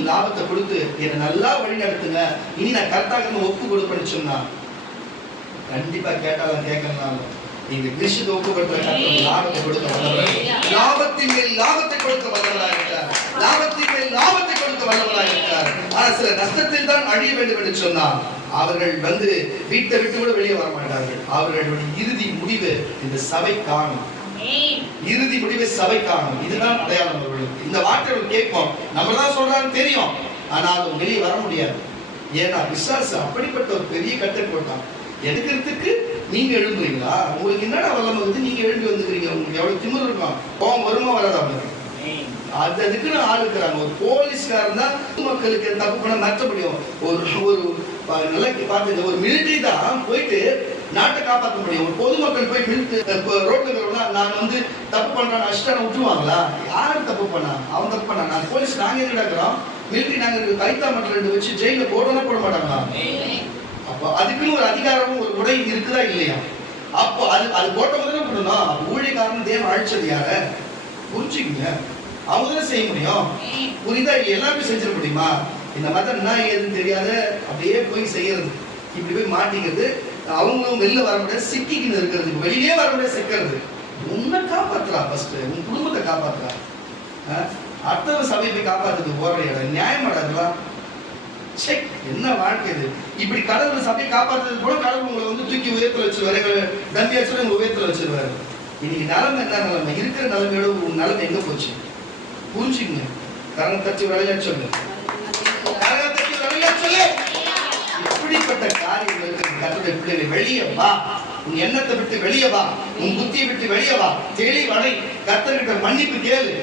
லாபத்தை கொடுத்து என்னை நல்லா வழி நடத்துங்க, இனி நான் கரெக்டாக ஒப்பு கொடுப்பேன்னு சொன்னா கண்டிப்பா கேட்டாலும் கேட்கலாம். நீங்க கிறிஸ்துவை ஒப்பு கொடுத்த லாபத்தை கொடுக்க வல்லவராக, லாபத்தின் மேல் லாபத்தை கொடுக்க வல்லவராக இருக்கிறார், லாபத்தின் மேல் லாபத்தை கொடுக்க வல்லவராக இருக்கிறார். ஆனா சில நஷ்டத்தில் தான் அழிய வேண்டும் என்று சொன்னார். அவர்கள் வீட்டை விட்டு கூட வெளியே வர மாட்டார்கள். அவர்களுடைய இறுதி முடிவு இந்த சபை காணும், இறுதி முடிவை சபை காணும். இதுதான் அடையாளம் அவர்களுக்கு. இந்த வார்த்தைகள் கேட்போம், நம்ம தான் சொல்றான்னு தெரியும், ஆனால் அவங்க வெளியே வர முடியாது. ஏன்னா விசுவாசம் அப்படிப்பட்ட ஒரு பெரிய கட்டை போட்டான். எடுக்கிறதுக்கு நீங்க எழுந்துறீங்களா? உங்களுக்கு என்னடா வல்லமை வந்து நீங்க எழுந்து வந்துக்கிறீங்க? உங்களுக்கு எவ்வளவு திமிரு இருக்கும், கோபம் வருமா வராதா? அதுக்குன்னு ஆள் இருக்கிறாங்க. ஒரு போலீஸ்காரன் தான் மக்களுக்கு தப்பு பண்ண நடத்த முடியும். ஒரு நல்லா பார்த்துங்க, ஒரு மிலிட்டரி தான் போயிட்டு நாட்டை காப்பாற்ற முடியும். ஒரு பொதுமக்கள் போய் ரோட்ல இருக்கிறவங்க நான் வந்து தப்பு பண்றான் அஷ்டான விட்டுருவாங்களா? யாரு தப்பு பண்ணா? அவன் தப்பு பண்ணா. நான் போலீஸ் நாங்க எங்க இருக்கிறோம், மிலிட்டரி நாங்க கைத்தா மட்டும் 2 வச்சு ஜெயில போடணும் போட மாட்டாங்களா? அப்போ அதுக்குன்னு ஒரு அதிகாரமும் ஒரு உடை இருக்குதா இல்லையா? அப்போ அது போட்ட முதல்ல பண்ணணும். ஊழியக்காரன் தேவன் அழிச்சது யார புரிஞ்சுக்குங்க. அவங்க தான் செய்ய முடியும். புரியுதா? எல்லாமே செஞ்சிட முடியுமா? இந்த மதம் என்ன ஏதுன்னு தெரியாத அப்படியே போய் செய்யறது, இப்படி போய் மாட்டிக்கிறது, அவங்களும் வெளில வர முடியாது, சிக்கிக்கின்னு இருக்கிறது, வெளியே வர முடியாது, சிக்கிறது. உன்னை காப்பாத்துறா, ஃபர்ஸ்ட் உன் குடும்பத்தை காப்பாத்துறா. அடுத்தவ சபையை போய் காப்பாத்துறது போற இடம் நியாயமாடாதுலாம். செக் என்ன வாழ்க்கை இது? இப்படி கடவுள் சபையை காப்பாற்றுறது கூட கடவுள் உங்களை வந்து தூக்கி உயரத்துல வச்சிருவாரு, தம்பியாச்சும் உங்க உயரத்துல வச்சிருவாரு. இன்னைக்கு நிலைமை என்ன நிலைமை? இருக்கிற நிலைமையோட உங்க நிலைமை எங்க போச்சு? புரிஞ்சுங்க. கரணம் தட்டி விளையாட சொல்லு, கரணம் தட்டி விளையாட சொல்லு. இப்படிப்பட்ட காரியங்களுக்கு கர்த்தருடைய பிள்ளைகளை வெளியே வா, உன் எண்ணத்தை விட்டு வெளியே வா, உன் புத்தியை விட்டு வெளியே வா, தெளிவடை, கர்த்தர்கிட்ட மன்னிப்பு கேளு.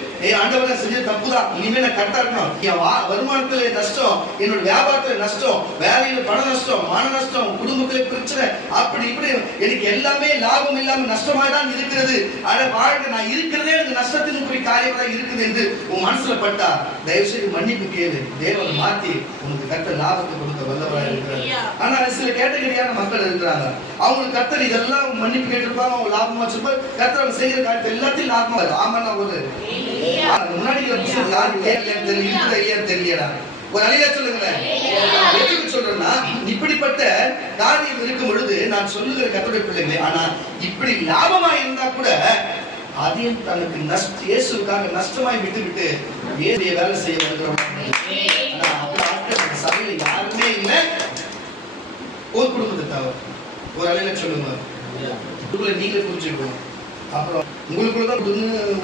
ஆண்டவரே செஞ்ச தப்புதான், இனிமே நான் கரெக்டா இருக்கணும். என் வருமானத்துல நஷ்டம், என்னோட வியாபாரத்துல நஷ்டம், வேலையில பண நஷ்டம், மான நஷ்டம், குடும்பத்துல பிரச்சனை, அப்படி இப்படி எனக்கு எல்லாமே லாபம் இல்லாம நஷ்டமா தான் இருக்கிறது. ஆனா வாழ்க்கை நான் இருக்கிறதே எனக்கு நஷ்டத்தின் காரியம் தான் இருக்குது என்று உன் மனசுல பட்டா தயவு செய்து மன்னிப்பு கேளு. தேவனை மாத்தி உனக்கு கர்த்தர் லாபத்தை கொடுக்க வல்லவராக இருக்கிறார். ஆனா சில கேட்டகரியான மக்கள் இருக்கிறாங்க, அவங்களுக்கு கர்த்தர் இதெல்லாம் மன்னிப்பு கேட்டிருப்பாங்க, அவங்க லாபமா வச்சிருப்பாங்க, கர்த்தர் செய்யற காரியத்தை எல்லாத்தையும் லாபமா வரும். ஆமா, நான் ஒரு முன்னாடி யாரு தெரியலடா, ஒரு அழியா சொல்லுங்களேன். எதுக்கு சொல்றேன்னா, இப்படிப்பட்ட காரியம் இருக்கும் பொழுது நான் சொல்லுகிற கர்த்தருடைய பிள்ளைகளே, ஆனா இப்படி லாபமா இருந்தா கூட அதையும் தனக்கு இயேசுக்காக நஷ்டமாய் விட்டு வேலை செய்ய வருகிறோம். சபையில யாருமே இல்லை, ஒரு குடும்பத்தை தவிர. ஒரு அலையில சொல்லுங்க, நீங்களே புரிஞ்சுக்கணும். அப்புறம் உங்களுக்குள்ளதான்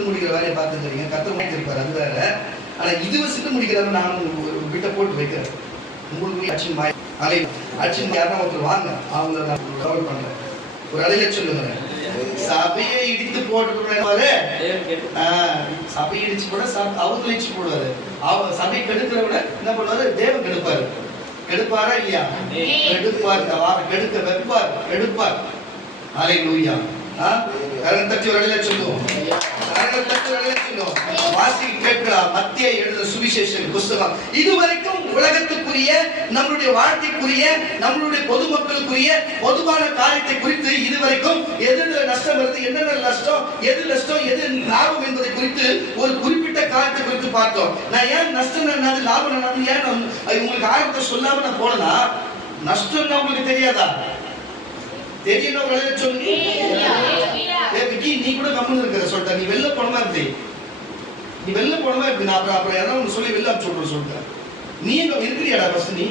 முடிக்கிற வேலையை பார்த்துக்கிறீங்க, கர்த்தர் முடிச்சிருப்பாரு, அது வேற. ஆனா இது வச்சுட்டு முடிக்கிறத நான் வீட்டை போட்டு வைக்கிறேன். உங்களுக்கு அச்சின் மாய் அலை அச்சின் யாருன்னா ஒருத்தர் வாங்க, அவங்க நான் கவர் பண்றேன். ஒரு அலையில சொல்லுங்க, சபையை இடித்து போட்டு சபையை இடிச்சு போட அவங்க இடிச்சு போடுவாரு. அவங்க சபையை கெடுக்கிற விட என்ன பண்ணுவாரு? தேவன் கெடுப்பாரு. கெடுப்பாரா இல்லையா? கெடுப்பார், கெடுக்க வைப்பார், கெடுப்பார். அல்லேலூயா. கரங்களை தட்டி ஒரு அலையில சொல்லுவோம், கரங்களை தட்டி ஒரு அலையில சொல்லுவோம். வாசி கேட்கலாம். மத்திய எழுதின சுவிசேஷம் புஸ்தகம் இதுவரைக்கும் உலகத்துக்குரிய, நம்மளுடைய வாழ்க்கைக்குரிய, நம்மளுடைய பொதுமக்களுக்குரிய பொதுவான காரியத்தை குறித்து இதுவரைக்கும் எது நஷ்டம் வருது, என்னென்ன நஷ்டம், எது லாபம் என்பதை குறித்து ஒரு குறிப்பிட்ட காரியத்தை குறித்து பார்த்தோம். நான் ஏன் நஷ்டம் என்னது லாபம் என்னது ஏன் உங்களுக்கு ஆரம்பத்தை சொல்லாம நான் போனா, நஷ்டம் உங்களுக்கு தெரியாதா? தெரியணும் விளைய சொல்லி நீ கூட கம்மன் இருக்கிற சொல்லிட்ட. நீ வெளில போனமா எப்படி? நீ வெளில போனமா எப்படி? நான் அப்புறம் யாராவது சொல்லி வெளில சொல்றேன் சொல்லிட்டேன். நீ இருக்கிறியாடா? ஃபர்ஸ்ட் நீ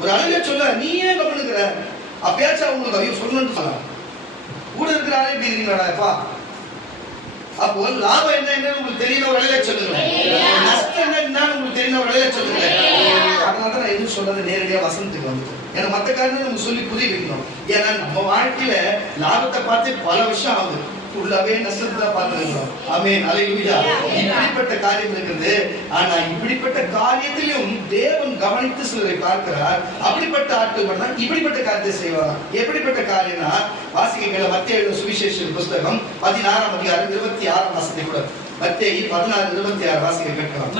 ஒரு அழகா சொல்ல, நீ ஏன் கம்மன் இருக்கிற? அப்பயாச்சும் அவங்களுக்கு ஐயோ சொல்லணும்னு சொல்ல, கூட இருக்கிற ஆளே இப்படி இருக்கீங்களாடாப்பா. அப்போ லாபம் என்ன உங்களுக்கு தெரியணும் விளைய சொல்லுங்க, நஷ்டம் என்ன உங்களுக்கு தெரியணும் விளைய சொல்லாத நேரடியா வசனத்துக்கு வந்து. ஏன்னா மற்ற காரணம் நம்ம சொல்லி புரிய வைக்கணும். ஏன்னா நம்ம வாழ்க்கையில லாபத்தை பார்த்து பல வருஷம் ஆகுது, ஃபுல்லாவே நஷ்டத்தை தான் பார்த்துருக்கோம். ஆமென், அல்லேலூயா. இப்படிப்பட்ட காரியம் இருக்குது. ஆனா இப்படிப்பட்ட காரியத்திலும் தேவன் கவனித்து சிலரை பார்க்கிறார். அப்படிப்பட்ட ஆட்கள் மட்டும் இப்படிப்பட்ட காரியத்தை செய்வாங்க. எப்படிப்பட்ட காரியம்னா, வாசிக்கைகளை மத்தேயு எழுதின சுவிசேஷ புஸ்தகம் 16ஆம் அதிகாரம் 26ஆம் வசனத்தை கூட மத்தேயு 16:26 வாசிக்க கேட்கலாம்.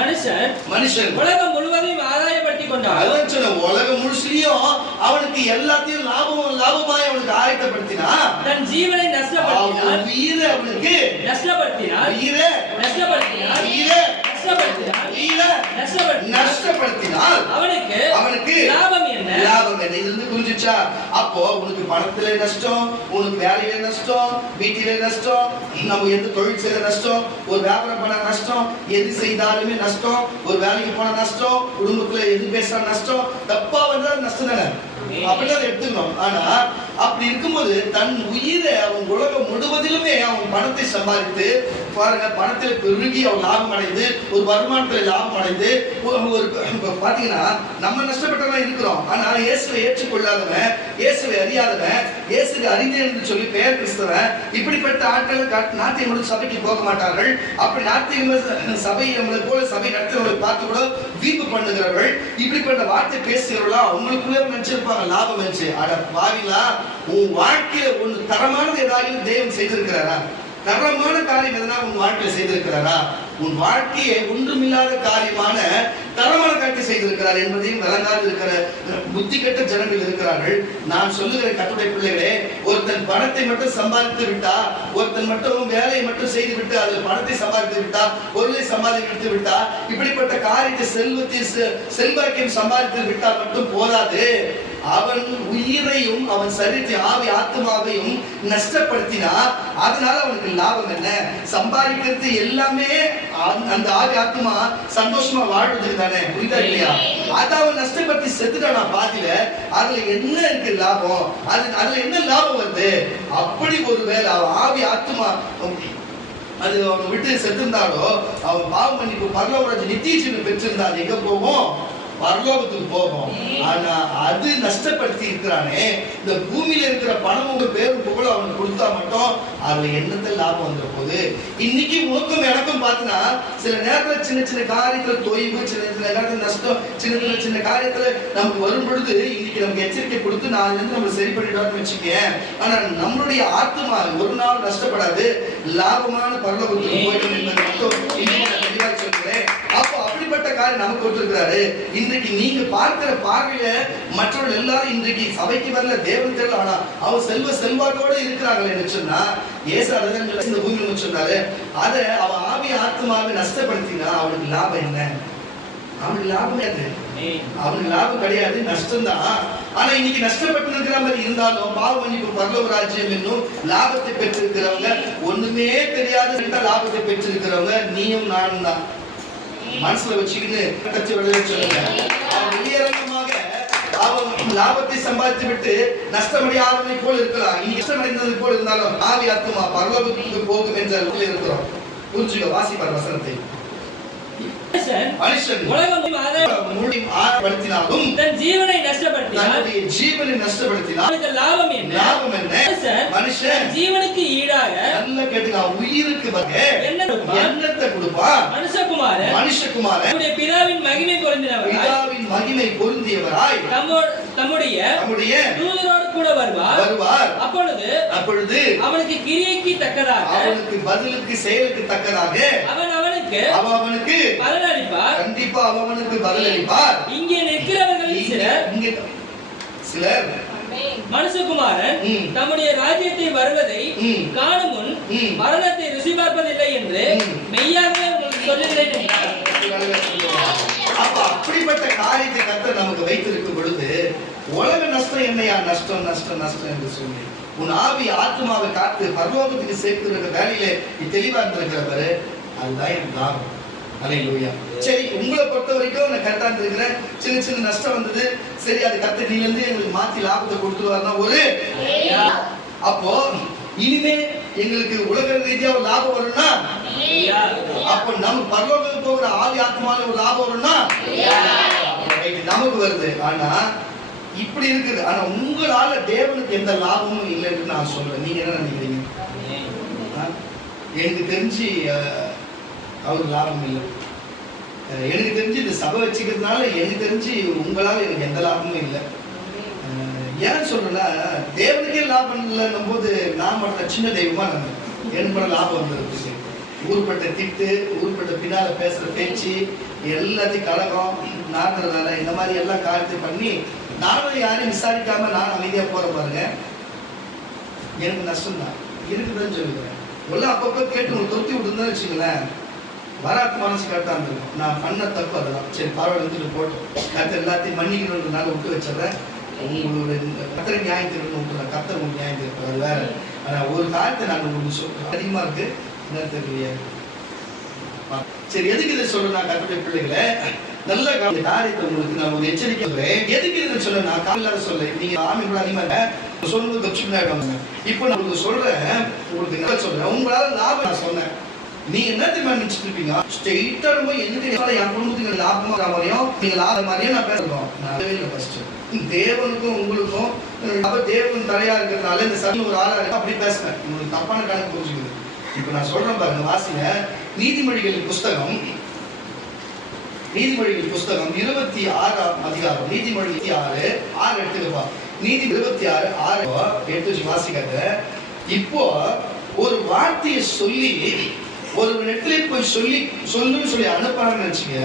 மனுஷன் உலகம் முழுவதையும் ஆதாயப்படுத்திக் கொண்டான். அதான் சொன்ன, உலகம் முழுசுலயும் அவனுக்கு எல்லாத்தையும் லாபமாய் அவனுக்கு ஆயத்தப்படுத்தினா, தன் ஜீவனை நஷ்டப்படுத்தினான். உயிரை அவனுக்கு நஷ்டப்படுத்தினான். உயிரை நஷ்டப்படுத்தினான். உயிரை நஷ்டப்படுத்தினால் அவனுக்கு லாபம் என்ன? லாபம் என்ன? இது வந்து புரிஞ்சுச்சா? அப்போ உனக்கு பணத்திலே நஷ்டம், உனக்கு வேலையில நஷ்டம், வீட்டிலே நஷ்டம், நம்ம எந்த தொழில் செய்யற நஷ்டம், ஒரு வியாபாரம் பண்ண நஷ்டம், எது செய்தாலுமே நஷ்டம், ஒரு வேலைக்கு போன நஷ்டம், குடும்பத்துல எது பேசுற நஷ்டம், தப்பா வந்தா நஷ்டம் தானே, அப்படிதான் எடுத்துக்கணும். ஆனா அப்படி இருக்கும்போது தன் உயிரை அவன் உலகம் முழுவதிலுமே அவன் பணத்தை சம்பாதித்து பாருங்க, பணத்தில் பெருகி அவன் லாபம் அடைந்து, ஒரு வருமானத்தில் லாபம் அடைந்து, பாத்தீங்கன்னா நம்ம நஷ்டப்பட்டவன் இருக்கிறோம். ஆனா இயேசுவை ஏற்றுக்கொள்ளாதவன், இயேசுவை அறியாதவன், இயேசுக்கு அறிஞர் என்று சொல்லி பெயர் கிறிஸ்தவன், இப்படிப்பட்ட ஆட்கள் நாத்தியம் சபைக்கு போக மாட்டார்கள். அப்படி நாத்தியம் சபை நம்மளை போல சபை நடத்துறவர்களை பார்த்து கூட வீம்பு பண்ணுகிறவர்கள், இப்படிப்பட்ட வார்த்தை பேசுகிறவர்களா அவங்களுக்குள்ளே நினைச்சிருப்பாங்க லாபம் நினைச்சு. அட பாவிங்களா, உன் வாழ்க்கையில ஒன்று தரமானது ஏதாவது தேவன் செய்திருக்கிறாரா? தரமான காரியம் எதனா உன் வாழ்க்கையில செய்திருக்கிறாரா? உன் வாழ்க்கையை ஒன்றுமில்லாத காரியமான தரமான காரியத்தை செய்திருக்கிறார் என்பதையும் விளங்காது இருக்கிற புத்தி கெட்ட ஜனங்கள் இருக்கிறார்கள். நான் சொல்லுகிற கர்த்தருடைய பிள்ளைகளே, ஒருத்தன் பணத்தை மட்டும் சம்பாதித்து விட்டா, ஒருத்தன் மட்டும் வேலையை மட்டும் செய்து விட்டு அதில் பணத்தை சம்பாதித்து விட்டா, பொருளை சம்பாதித்து விட்டா, இப்படிப்பட்ட காரியத்தை செல்வாக்கையும் சம்பாதித்து விட்டால் மட்டும் போதாது, அவன் உயிரையும் அவன் சரீரத்தை ஆவி ஆத்மாவையும் நஷ்டப்படுத்தினா அதனால அவனுக்கு லாபம் என்ன? சம்பாதிக்கிறது எல்லாமே அந்த ஆவி ஆத்மா சந்தோஷமா வாழ்வதுக்கு தானே, புரியுதா இல்லையா? அதை அவன் நஷ்டப்படுத்தி செத்துட்டானா பாதியில, அதுல என்ன இருக்கு லாபம்? அதுல என்ன லாபம் வருது? அப்படி ஒருவேளை அவன் ஆவி ஆத்மா அது அவனை விட்டு செத்துருந்தாலோ, அவன் பாவம் மன்னிப்பு பரலோக நித்திய ஜீவன் பெற்றிருந்தா அது எங்க போகும்? பரலோகத்துக்கு போகும். ஆனா அது நஷ்டப்படுத்தி இருக்கிறானே, இந்த பூமியில இருக்கிற பணம் உங்க பேரும் புகழ் அவனுக்கு கொடுத்தா மட்டும் அதுல என்னத்தில் லாபம் வந்துட போகுது? இன்னைக்கு உனக்கும் எனக்கும் பார்த்தனா சில நேரத்துல சின்ன சின்ன காரியத்துல தொய்வு, சின்ன சின்ன நேரத்துல நஷ்டம், சின்ன சின்ன காரியத்துல நமக்கு வரும் பொழுது இன்னைக்கு நமக்கு எச்சரிக்கை கொடுத்து நாளைல இருந்து நம்ம சரி பண்ணிட்டோம்னு வச்சுக்கேன். ஆனா நம்மளுடைய ஆத்மா ஒரு நாள் நஷ்டப்படாது, லாபமான பரலோகத்துக்கு போயிடும் என்பதை மட்டும் இன்னைக்கு நான் தெளிவாக சொல்கிறேன். அப்போ அப்படிப்பட்ட காரியம் நமக்கு கொடுத்திருக்கிறாரு. இன்றைக்கு நீங்க பார்க்கிற பார்வையில மற்றவர்கள் எல்லாரும் இன்றைக்கு சபைக்கு வரல, தேவன் தெரியல, ஆனா அவர் செல்வாக்கோட இருக்கிறார்கள் என்று சொன்னா, ஏசு அதான் இந்த பூமியில சொன்னாரு, அதை அவன் ஆவி ஆத்மாவை நஷ்டப்படுத்தினா அவனுக்கு லாபம் என்ன? அவனுக்கு லாபம் என்ன? அவனுக்கு லாபம் கிடையாது, நஷ்டம் தான். ஆனா இன்னைக்கு நஷ்டப்பட்டு இருக்கிற மாதிரி இருந்தாலும் பாவ மன்னிப்பு பரலோக ராஜ்யம் என்னும் லாபத்தை பெற்றிருக்கிறவங்க, ஒண்ணுமே தெரியாத லாபத்தை பெற்றிருக்கிறவங்க நீயும் நானும் தான். மனசுல வச்சுக்கிட்டு கட்சி விளைய சொல்லுங்க. வெளியரங்கமாக அவன் லாபத்தை சம்பாதித்து விட்டு நஷ்டமடையாதவனை போல் இருக்கலாம். இனி நஷ்டமடைந்தது போல் இருந்தாலும் ஆவி ஆத்மா பரலோகத்துக்கு போகும் என்ற இருக்கிறோம். புரிஞ்சுக்க, வாசிப்பார் வசனத்தை. மனுஷன் உலகம் ஆதாயப்படுத்தினாலும் தன் ஜீவனை நஷ்டப்படுத்தினால் அவனுக்கு லாபம் என்ன? லாபம் என்ன? மனுஷன் ஜீவனுக்கு ஈடாக நல்ல கேட்டுங்க, உயிருக்கு என்னத்தை கொடுப்பான்? மனுஷகுமாரன் தம்முடைய பிதாவின் மகிமை பொருந்தியவராய் தம்முடைய தூதரோடு கூட வருவார். அப்பொழுது அவனுக்கு கிரியைக்கு தக்கதாக, அவனுக்கு பதிலுக்கு செயலுக்கு தக்கதாக அவனுக்கு பலனளிப்பார். கண்டிப்பா அவனுக்கு பதிலளிப்பார். இங்கே நிற்கிறவர்கள் சிலர் மனுஷகுமாரன் தம்முடைய ராஜ்யத்தை வருவதை காணும் முன் மரணத்தை ருசி பார்ப்பதில்லை என்று மெய்யாகவே உங்களுக்கு சொல்லுகிறேன். அப்ப அப்படிப்பட்ட காரியத்தை கர்த்தர் நமக்கு வைத்திருக்கும் பொழுது உலக நஷ்டம் என்னையா? நஷ்டம் நஷ்டம் நஷ்டம் என்று சொல்லி உன் ஆவி ஆத்மாவை காத்து பரலோகத்துக்கு சேர்க்கிற வேலையில நீ தெளிவா இருந்திருக்கிறவரு, அதுதான் எனக்கு லாபம். அல்லேலூயா. சரி, உங்களை பொறுத்த வரைக்கும் நான் கரெக்டா இருந்திருக்கிறேன், சின்ன சின்ன நஷ்டம் வந்தது, சரி அது கர்த்தர் நீங்க வந்து எங்களுக்கு மாத்தி லாபத்தை கொடுத்துருவாருன்னா ஒரு அப்போ இனிமே எங்களுக்கு உலக ரீதியா ஒரு லாபம் வரும்னா, அப்போ நம்ம பரலோகத்துக்கு போகிற ஆவி ஆத்மால ஒரு லாபம் வரும்னா ரைட், நமக்கு வருது. ஆனா இப்படி இருக்குது. ஆனா உங்களால தேவனுக்கு எந்த லாபமும் இல்லைன்னு நான் சொல்றேன். நீங்க என்ன நினைக்கிறீங்க? எனக்கு தெரிஞ்சு அவருக்கு லாபம் இல்லை. எனக்கு தெரிஞ்சு இந்த சபை வச்சுக்கிறதுனால எனக்கு தெரிஞ்சு உங்களால எனக்கு எந்த லாபமும் இல்லை. ஏன்னு சொல்றேன்னா, தேவனுக்கே லாபம் இல்லைன்னும் போது நான் மட்டும் சின்ன தெய்வமா நான் எனக்கு கூட லாபம் வந்துருக்கு. ஊர்பட்ட திட்டு, ஊர்பட்ட பின்னால பேசுற பேச்சு, எல்லாத்தையும் கலகம் நாடுறதால இந்த மாதிரி எல்லாம் காரியத்தை பண்ணி நானும் யாரையும் விசாரிக்காம நான் அமைதியா போற பாருங்க, எனக்கு நஷ்டம் தான் இருக்குதுன்னு சொல்லுவேன். எல்லாம் அப்பப்போ கேட்டு உங்களுக்கு தொத்தி விட்டுருந்தா வச்சுங்களேன், வராத்து மனசு கரெக்டாக இருந்திருக்கும். நான் பண்ண தப்பு அதெல்லாம் சரி பரவாயில்ல இருந்துட்டு போட்டோம், கருத்து எல்லாத்தையும் மன்னிக்கணுன்றதுனால விட்டு வச்சிடறேன். உங்களுடைய கத்தரை நியாயம் திருன்னு விட்டுறேன், கத்தர் உங்களுக்கு நியாயம் திருப்பேன், அது வேற. ஆனால் ஒரு காலத்தை நான் உங்களுக்கு சொல்றேன், அதிகமாக இருக்கு என்ன தெரியலையே. சரி, எதுக்கு இதை சொல்றேன்? நான் கத்துடைய பிள்ளைகளை நல்ல காரியத்தை உங்களுக்கு நான் ஒரு எச்சரிக்கை சொல்றேன். எதுக்கு இதை சொல்ல? நான் காலையில சொல்ல நீங்க ஆமிகள் அதிகமாக சொல்லும்போது கட்சிங்க. இப்போ நான் உங்களுக்கு சொல்றேன், உங்களுக்கு என்ன சொல்றேன், உங்களால லாபம் நான் சொன்னேன். நீங்க என்ன தெரியுமா நினைச்சிட்டு இருப்பீங்க? ஸ்ட்ரெயிட்டா ரொம்ப எனக்கு என் குடும்பத்துக்கு லாபமா மாதிரியும் நீங்க லாபம் மாதிரியும் நான் பேசுறோம். நான் ஃபர்ஸ்ட் தேவனுக்கும் உங்களுக்கும் தேவன் தலையா இருக்கிறதுனால இந்த சனி ஒரு ஆளா இருக்கு அப்படி பேசுறேன். உங்களுக்கு தப்பான கணக்கு புரிஞ்சுக்குது. இப்ப நான் சொல்றேன் பாருங்க, வாசிங்க. நீதிமொழிகள் புஸ்தகம் 26ஆம் அதிகாரம். நீதிமொழி 26:6-8. நீதி 26:6-8 வாசிக்காத. இப்போ ஒரு வார்த்தையை சொல்லி ஒரு இடத்துல போய் சொல்லுன்னு சொல்லி அனுப்பான்னு நினைச்சுங்க.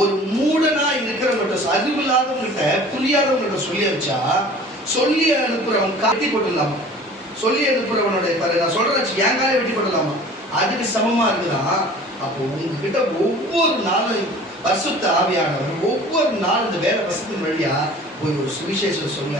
ஒரு மூடனா இருக்கிறவங்கிட்ட, அறிவில்லாதவங்கிட்ட, புரியாதவங்கிட்ட சொல்லி வச்சா சொல்லி அனுப்புறவன் கட்டி போட்டுடலாமா? சொல்லி அனுப்புறவனுடைய நான் சொல்றேன் என் காலை வெட்டி போடலாமா? அதுக்கு சமமா இருக்குதான். அப்போ உங்ககிட்ட ஒவ்வொரு நாளும் பரிசுத்த ஆவியானவர் ஒவ்வொரு நாள் இந்த வேலை பசத்தின் வழியா போய் ஒரு சுவிசேஷம் சொல்ல,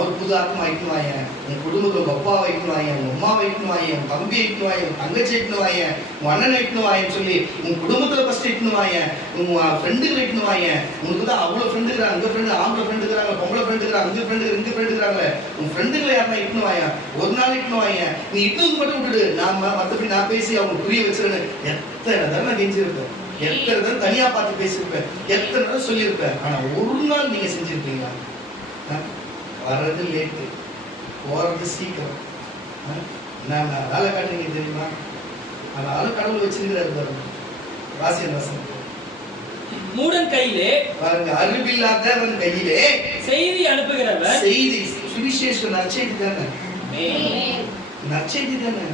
ஒரு புது ஆத்மா வைக்கணும் வாயன், உன் குடும்பத்தில் உங்க அப்பா வைக்கணும் வாயன், உங்க அம்மா வைக்கணும் வாயன், உன் தம்பி வைக்கணும் வாயன், உன் தங்கச்சி வைக்கணும் வாயன், உன் அண்ணன் வைக்கணும் வாயன் சொல்லி உன் குடும்பத்துல ஃபர்ஸ்ட் வைக்கணும் வாயன், உன் ஃப்ரெண்டுக்கு வைக்கணும் வாயன். உனக்கு தான் அவ்வளோ ஃப்ரெண்டு இருக்கிறாங்க, அங்கே ஃப்ரெண்டு, ஆம்பளை ஃப்ரெண்டு இருக்கிறாங்க, பொம்பளை ஃப்ரெண்டு இருக்கிறாங்க, அங்கே ஃப்ரெண்டு இங்கே ஃப்ரெண்டு இருக்கிறாங்க. உன் ஃப்ரெண்டுகளை யாருன்னா வைக்கணும் வாயன், ஒரு நாள் வைக்கணும் வாயன். நீ இன்னும் மட்டும் விட்டுடு, நாம மற்றபடி நான் பேசி அவங்க புரிய வச்சிருன்னு எத்தனை தடவை நான் கெஞ்சிருப்பேன், எத்தனை தடவை தனியா பார்த்து பேசியிருப்பேன், எத்தனை தடவை சொல்லியிருப்பேன். ஆனா ஒரு நாள் நீங்க செஞ்சிருப்பீங்களா? வர்றது லேட்டு, போறது சீக்கிரம். நான் வேலை காட்டுறீங்க தெரியுமா? அதனால கடவுள் வச்சிருக்கிறாரு. வாசியன் வாசன் மூடன் கையிலே பாருங்க, அறிவில்லாதவன் கையிலே செய்தி அனுப்புகிறவர். செய்தி சுவிசேஷம் நற்செய்தி தானே, நற்செய்தி தானே,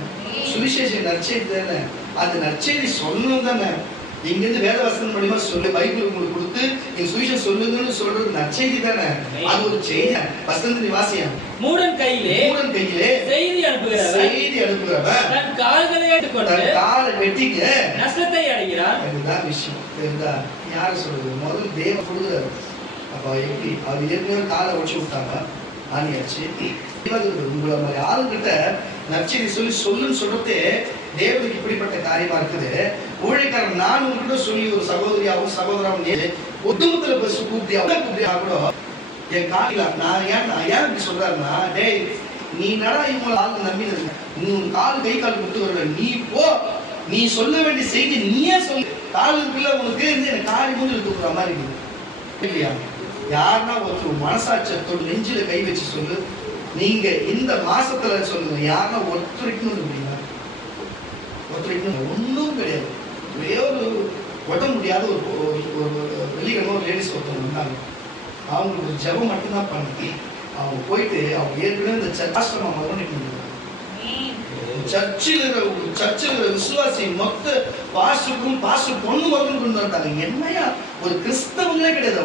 சுவிசேஷம் நற்செய்தி தானே. அந்த நற்செய்தி சொல்லணும் தானே. இங்கிருந்து வேத வசனம் மூலமா சொல்லி பைபிள் உங்களுக்கு கொடுத்து நீங்க சுவிசேஷம் சொல்லுங்கன்னு சொல்றது நற்செய்தி தானே. அது ஒரு செய்தி. வசனத்தின் வாசியம். மூடன் கையிலே செய்தி அனுப்புகிறவர் தன் கால்களை எடுத்துக்கொண்டு தன் காலை வெட்டிக்க நஷ்டத்தை அடைகிறார். இதுதான் விஷயம். தெரியுதா? யாரு சொல்றது? முதல்ல தேவன் கொடுக்குறாரு. அப்ப எப்படி அவர் ஏற்கனவே காலை உடச்சு விட்டாங்க, ஆணியாச்சு. உங்களை மாதிரி ஆளுங்கிட்ட நற்செய்தி சொல்லுன்னு சொல்றது தேவனுக்கு இப்படிப்பட்ட காரியமா இருக்குது. ஊழியக்காரன் நான் உங்ககிட்ட சொல்லி ஒரு சகோதரியாவும் சகோதராவும் ஒட்டுமொத்தல பஸ் கூப்பிட்டியா கூட என் காலையில நான் ஏன் இப்படி சொல்றாருன்னா, டேய் நீ நடா இவங்க ஆள் நம்பினது, உன் கால் கை கால் கொடுத்து வருவ, நீ போ, நீ சொல்ல வேண்டிய செய்தி நீயே சொல்லு. காலுக்குள்ள உனக்கு எனக்கு காலி மூஞ்சில் தூக்குற மாதிரி இருக்குது இல்லையா? யாருன்னா ஒருத்தர் மனசாட்சத்தோடு நெஞ்சில கை வச்சு சொல்லு. நீங்க இந்த மாசத்துல சொல்லுங்க, யாருன்னா ஒத்துழைக்கணும்னு முடியுமா? ஒத்துழைக்கணும் ஒன்றும் கிடையாது. ஒரே ஒரு ஒட்ட முடியாத ஒரு வெள்ளிக்கிழமை ஒரு லேடிஸ் ஒருத்தவங்க இருந்தாங்க. அவங்களுக்கு ஒரு ஜபம் மட்டும்தான் பண்ணி அவங்க போயிட்டு அவங்க ஏற்கனவே இந்த சர்ச்சாஸ்திரமா மரணம் சர்ச்சில் இருக்கிற விசுவாசி மொத்த பாஸ்டர் பொண்ணு மகன் கொண்டு வந்தாங்க. என்னையா ஒரு கிறிஸ்தவங்களே கிடையாது.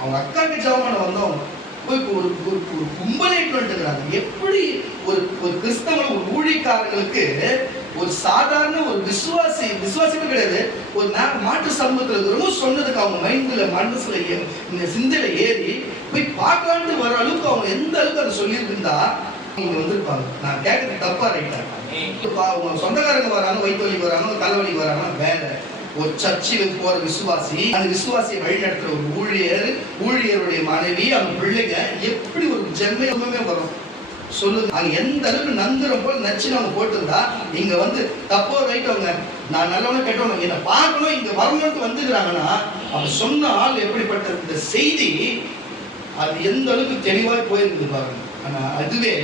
அவங்க அக்காக்கு ஜபமான வந்தவங்க போய் ஒரு கும்பலை வந்துருக்காங்க. எப்படி ஒரு கிறிஸ்தவ ஒரு ஊழியக்காரர்களுக்கு ஒரு சாதாரண ஒரு விசுவாசியும் கிடையாது, ஒரு மாற்று சமூகத்துல இருக்கிறவங்க சொன்னதுக்கு அவங்க மைண்ட்ல மனசுல இந்த சிந்தையில ஏறி போய் பார்க்கலான்ட்டு வர அளவுக்கு அவங்க எந்த அளவுக்கு அதை சொல்லியிருந்தா அவங்க வந்திருப்பாங்க. நான் கேட்கறது தப்பா ரைட்டா? அவங்க சொந்தக்காரங்க வராங்க, வயிற்று வலி வராங்க, தலைவலி வராங்க, வேற ஒரு சர்ச்சில் போற விசுவாசி, அந்த விசுவாசியை வழிநடத்துற ஒரு ஊழியருடைய மனைவி, அவங்க பிள்ளைங்க எப்படி ஒரு ஜென்மே வரும்? சொல்லுங்க. அங்க எந்த அளவுக்கு நந்துரம் போல நச்சு நம்ம போட்டிருந்தா இங்க வந்து தப்போ ரைட்டவங்க நான் நல்லவனும் கெட்டவனும் என்ன பார்க்கணும் இங்க வரணும்னு வந்துக்கிறாங்கன்னா அவன் சொன்ன ஆள் எப்படிப்பட்ட இந்த செய்தி அது எந்த அளவுக்கு தெளிவாக போயிருந்து பாருங்க. ஆனா அதுவே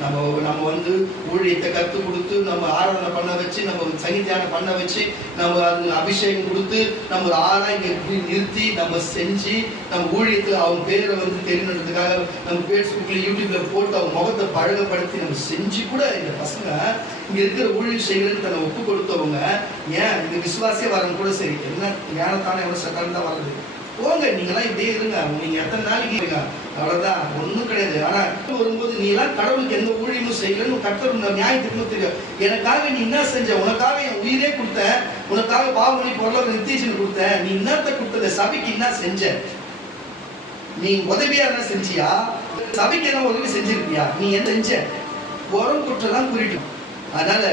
நம்ம வந்து ஊழியத்தை கற்றுக் கொடுத்து நம்ம ஆராதனை பண்ண வச்சு நம்ம சன்னிதியானம் பண்ண வச்சு நம்ம அது அபிஷேகம் கொடுத்து நம்ம ஒரு ஆராய்ச்சி நிறுத்தி நம்ம செஞ்சு நம்ம ஊழியத்தில் அவங்க பேரை வந்து தெரியணுன்றதுக்காக நம்ம ஃபேஸ்புக்கில் யூடியூப்ல போட்டு அவங்க முகத்தை பழகப்படுத்தி நம்ம செஞ்சு கூட இந்த பசங்க இங்கே இருக்கிற ஊழியர் செய்கிறதுக்கு தன்னை ஒப்பு கொடுத்தவங்க ஏன் இந்த விசுவாசியே வரணும் கூட சரி என்ன ஞானத்தானே எவ்வளோ சட்டான தான் வருது போங்க நீங்களாம் இப்படியே இருங்க நீங்க எத்தனை நாளைக்கு இருங்க அவ்வளவுதான் ஒன்றும் கிடையாது. ஆனா வரும்போது நீ எல்லாம் கடவுளுக்கு எந்த ஊழியமும் செய்யலன்னு கர்த்தர் நியாயத்துக்கு தெரியும். எனக்காக நீ என்ன செஞ்ச உனக்காக என் உயிரே கொடுத்த உனக்காக பாவமணி பொருளாதார நித்தியசன் கொடுத்த நீ என்னத்தை கொடுத்தத சபைக்கு என்ன செஞ்ச நீ உதவியா என்ன செஞ்சியா சபைக்கு என்ன உதவி செஞ்சிருப்பியா நீ என்ன செஞ்ச உரம் குற்றதான் குறிக்கும். அதனால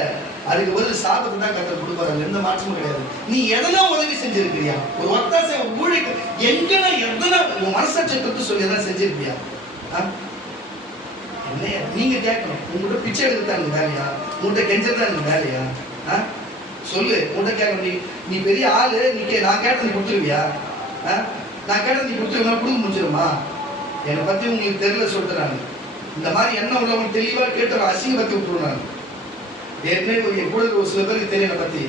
அதுக்கு பதில் சாபத்தை தான் கர்த்தர் கொடுப்பாரு எந்த மாற்றமும் கிடையாது. நீ எதெல்லாம் உதவி செஞ்சிருக்கிறியா ஒரு ஒத்தாசை ஊழிக்கு எங்கன்னா எதனா உன் மனசாட்சி தொட்டு சொல்லி எதாவது செஞ்சிருப்பியா என்னையா நீங்க கேட்கணும். உங்கள்கிட்ட பிச்சை எடுக்கத்தான் வேலையா உங்கள்கிட்ட கெஞ்சதான் வேலையா சொல்லு. உங்கள்கிட்ட கேட்கணும் நீ பெரிய ஆளு நான் கேட்ட நீ கொடுத்துருவியா நான் கேட்ட நீ கொடுத்துருவா கொடுக்க முடிஞ்சிருமா என்னை பத்தி உங்களுக்கு தெரியல சொல்லிட்டு நான் இந்த மாதிரி என்ன உள்ளவங்க தெளிவா கேட்டு அசிங்க பத்தி விட்டுருவேன் நான் ஏற்கனவே கூட ஒரு சில பேருக்கு தெரியல பத்தி